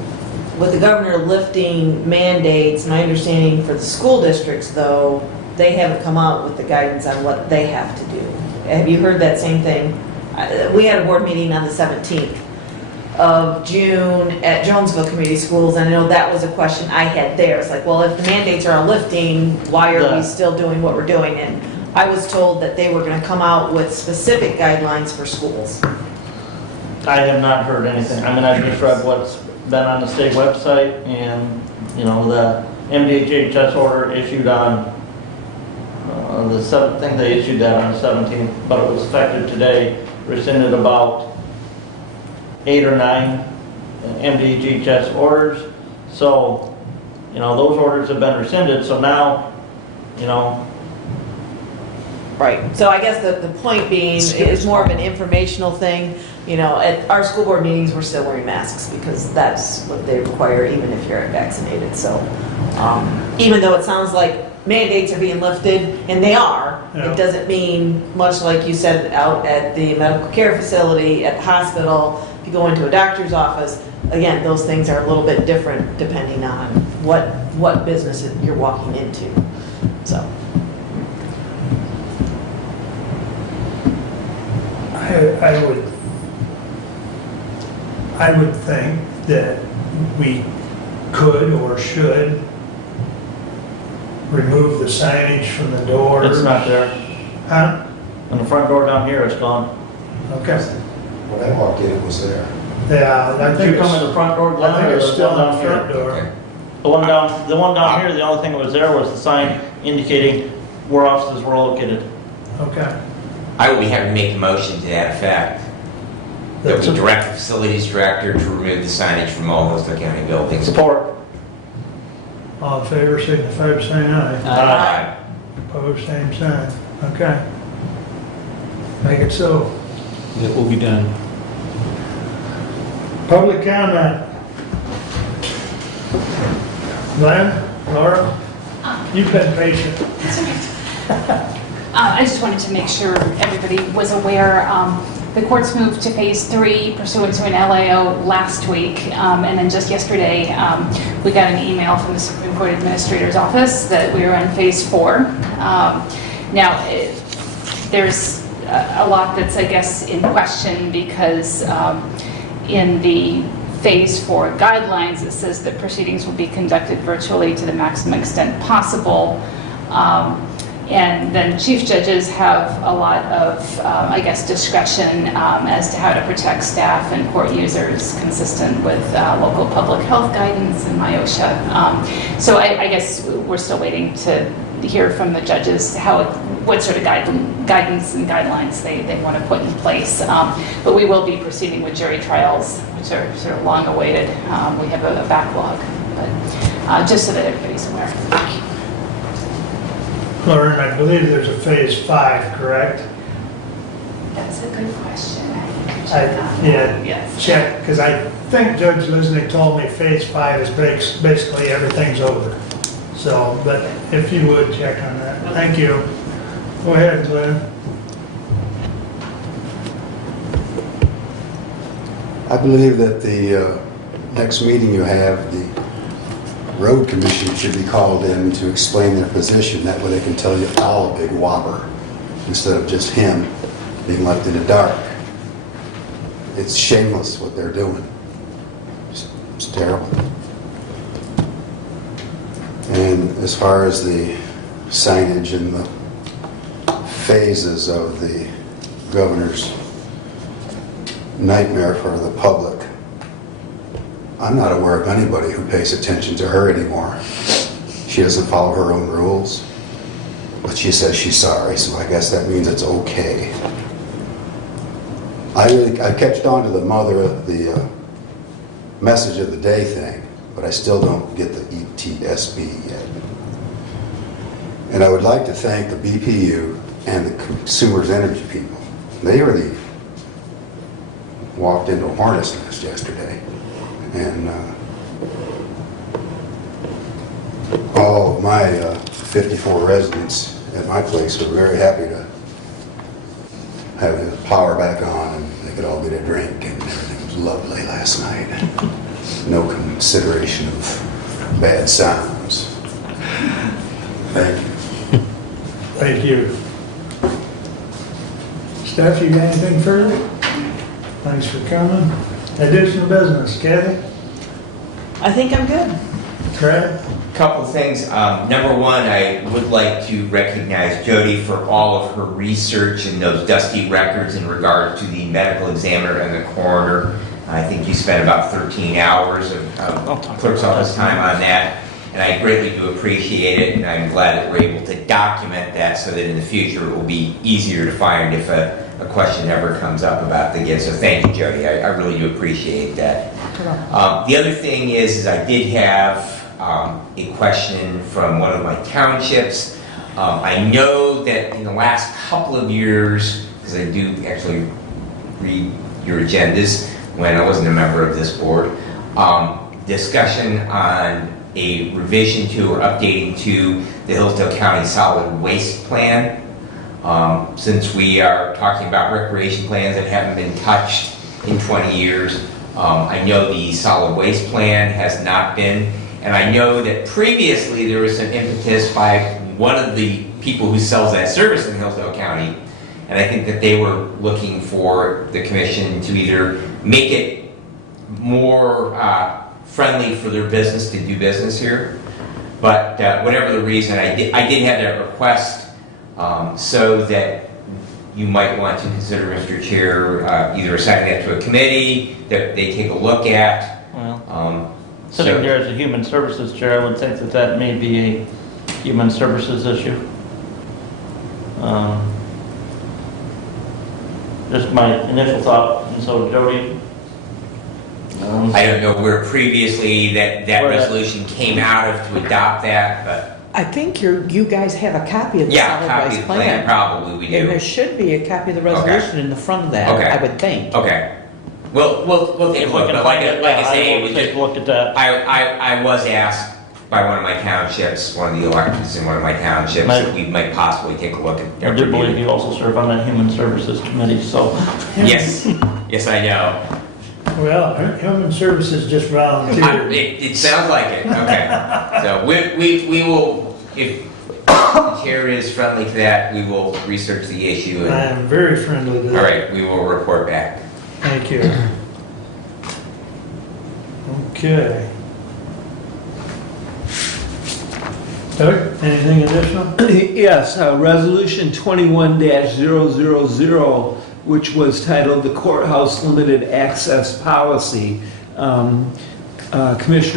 with the governor lifting mandates, my understanding for the school districts though, they haven't come out with the guidance on what they have to do. Have you heard that same thing? We had a board meeting on the 17th of June at Jonesville Community Schools, and I know that was a question I had there. It's like, well, if the mandates are lifting, why are we still doing what we're doing? And I was told that they were gonna come out with specific guidelines for schools. I have not heard anything. I mean, I just read what's been on the state website and, you know, the MDHHS order issued on the 7th, I think they issued that on the 17th, but it was effective today, rescinded about 8 or 9 MDHHS orders. So, you know, those orders have been rescinded, so now, you know. Right, so I guess the point being is more of an informational thing. You know, at our school board meetings, we're still wearing masks because that's what they require even if you're vaccinated. So even though it sounds like mandates are being lifted, and they are, Yeah. it doesn't mean, much like you said out at the medical care facility, at the hospital, if you go into a doctor's office, again, those things are a little bit different depending on what business you're walking into, so. I would think that we could or should remove the signage from the doors. It's not there. Huh? And the front door down here is gone. Okay. When I walked in, it was there. Yeah, I Did think you come in it's, the front door, Glenn, I think or it's the still one on down the front here? door. Okay. The one down here, the only thing that was there was the sign indicating where offices were located. Okay. I will be having to make a motion to that effect. That That's we a- direct the facilities director to remove the signage from all Hillsdale County buildings. Support. All in favor, signify by saying aye. Aye. Opposed, same sign. Okay. Make it so. It will be done. Public comment. Glenn, Laura, you've been patient. I just wanted to make sure everybody was aware, the courts moved to phase 3 pursuant to an LAO last week, and then just yesterday, we got an email from the Supreme Court Administrator's Office that we were in phase 4. Now, there's a lot that's, I guess, in question because in the Phase 4 guidelines, it says that proceedings will be conducted virtually to the maximum extent possible. And then chief judges have a lot of, I guess, discretion as to how to protect staff and court users consistent with local public health guidance and MIOSHA. So I guess we're still waiting to hear from the judges what sort of guidance and guidelines they want to put in place. But we will be proceeding with jury trials, which are sort of long awaited. We have a backlog, but just so that everybody's aware. Lauren, I believe there's a phase 5, correct? That's a good question. I can check on that. Yeah, Yes. check, because I think Judge Lisnick told me phase 5 is basically everything's over. So, but if you would check on that. Thank you. Go ahead, Glenn. I believe that the next meeting you have, the road commission should be called in to explain their position. That way they can tell you all a big whopper instead of just him being left in the dark. It's shameless what they're doing. It's terrible. And as far as the signage and the phases of the governor's nightmare for the public, I'm not aware of anybody who pays attention to her anymore. She doesn't follow her own rules, but she says she's sorry, so I guess that means it's okay. I catched on to the mother of the message of the day thing, but I still don't get the ETSB yet. And I would like to thank the BPU and the Consumers Energy people. They really walked into a hornet's nest yesterday. And all of my 54 residents at my place were very happy to have the power back on and they could all get a drink, and everything was lovely last night. No consideration of bad sounds. Thank you. Thank you. Steph, you got anything further? Thanks for coming. Additional business, Kathy? I think I'm good. Brad? Couple of things. Number one, I would like to recognize Jody for all of her research and those dusty records in regard to the medical examiner and the coroner. I think you spent about 13 hours of clerk's office time on that, and I greatly do appreciate it, and I'm glad that we're able to document that so that in the future it will be easier to find if a question ever comes up about the gift. So thank you, Jody. I really do appreciate that. The other thing is I did have a question from one of my townships. I know that in the last couple of years, because I do actually read your agendas when I wasn't a member of this board, discussion on a revision to or updating to the Hillsdale County Solid Waste Plan. Since we are talking about recreation plans that haven't been touched in 20 years, I know the solid waste plan has not been, and I know that previously there was some impetus by one of the people who sells that service in Hillsdale County, and I think that they were looking for the commission to either make it more friendly for their business to do business here, but whatever the reason, I did have that request. So that you might want to consider, Mr. Chair, either assigning that to a committee that they take a look at. Well, sitting there as a human services chair, I would think that that may be a human services issue. Just my initial thought, and so Jody. I don't know where previously that Where that- resolution came out of to adopt that, but I think you guys have a copy of the yeah, solid copy of waste the plan, plan. probably we And there do. should be a copy of the resolution in the front of that, Okay. I would think. Okay. We'll take a If we look, can but find it, like I yeah, say, I it will was take just, a look at that. I was asked by one of my townships, one of the electeds in one of my townships, Might- that we might possibly take a look at. I do believe you also serve on that human services committee, so. Yes, yes, I know. Well, Human Services just volunteered. It sounds like it, okay. So we will, if the chair is friendly to that, we will research the issue I and, am very friendly to all that. right, we will report back. Thank you. Okay. Doug, anything additional? Yes, Resolution 21-000, which was titled the Courthouse Limited Access Policy. Commissioner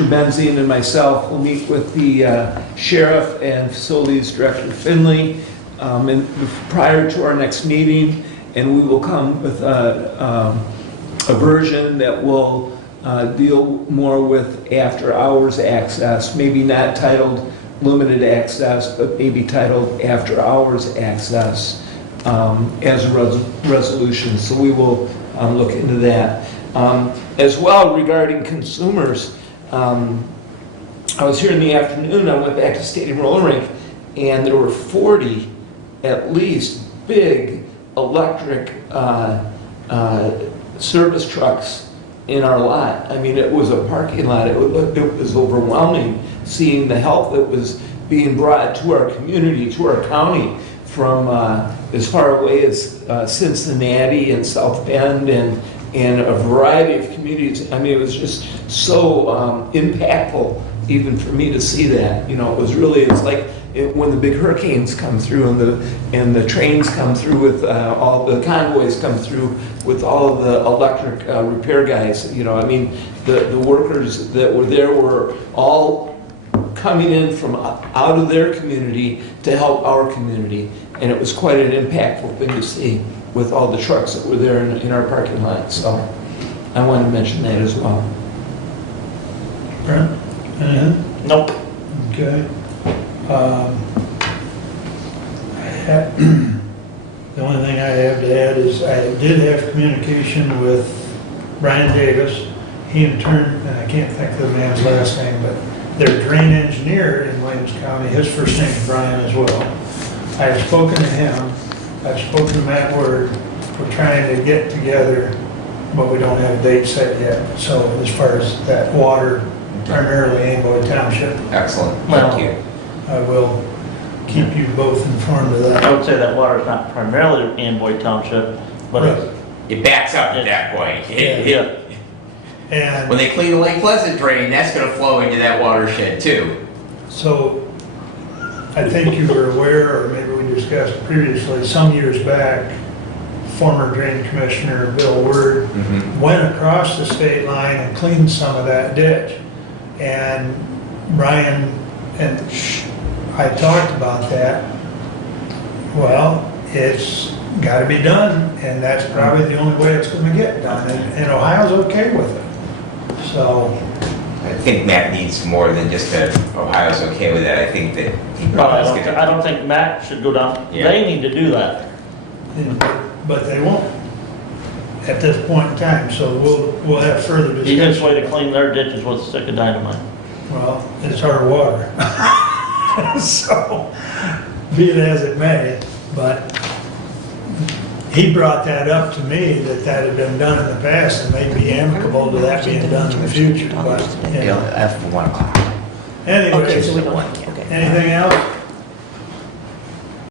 Benzine and myself will meet with the Sheriff and Facilities Director Finley prior to our next meeting, and we will come with a version that will deal more with after-hours access, maybe not titled limited access, but maybe titled after-hours access as a resolution. So we will look into that. As well, regarding consumers, I was here in the afternoon, I went back to Stadium Roller Rink, and there were 40, at least, big electric service trucks in our lot. I mean, it was a parking lot. It was overwhelming seeing the help that was being brought to our community, to our county, from as far away as Cincinnati and South Bend and a variety of communities. I mean, it was just so impactful even for me to see that. You know, it's like when the big hurricanes come through and the trains come through with all the convoys come through with all of the electric repair guys. You know, I mean, the workers that were there were all coming in from out of their community to help our community. And it was quite an impactful thing to see with all the trucks that were there in our parking lot. So I wanted to mention that as well. Brent, anything? Nope. Okay. The only thing I have to add is I did have communication with Brian Davis. He in turn, and I can't think of the man's last name, but their drain engineer in Williams County, his first name is Brian as well. I've spoken to him. I've spoken to Matt Word. We're trying to get together, but we don't have a date set yet. So as far as that water, primarily Amboy Township, Excellent, Well- thank you. I will keep you both informed of I that. would say that water is not primarily Amboy Township, but it's, It backs up at that point. yeah. And When they clean the Lake Pleasant drain, that's gonna flow into that watershed too. so I think you were aware, or maybe we discussed previously, some years back, former drain commissioner Bill Word went across the state line and cleaned some of that ditch. And Brian and I talked about that. Well, it's gotta be done, and that's probably the only way it's gonna get done, and Ohio's okay with it. So, I think Matt needs more than just Ohio's okay with that. I think that he Well, probably is I gonna. don't think Mac should go down. Yeah. They need to do that. but they won't at this point in time, so we'll have further The easiest way discussion. to clean their ditches was a stick of dynamite. Well, it's our water. So, be it as it may, but he brought that up to me, that had been done in the past, and they'd be amicable to that being done in the future, but, you know. After 1 o'clock. Anyway, Okay, so we don't want, okay. anything else?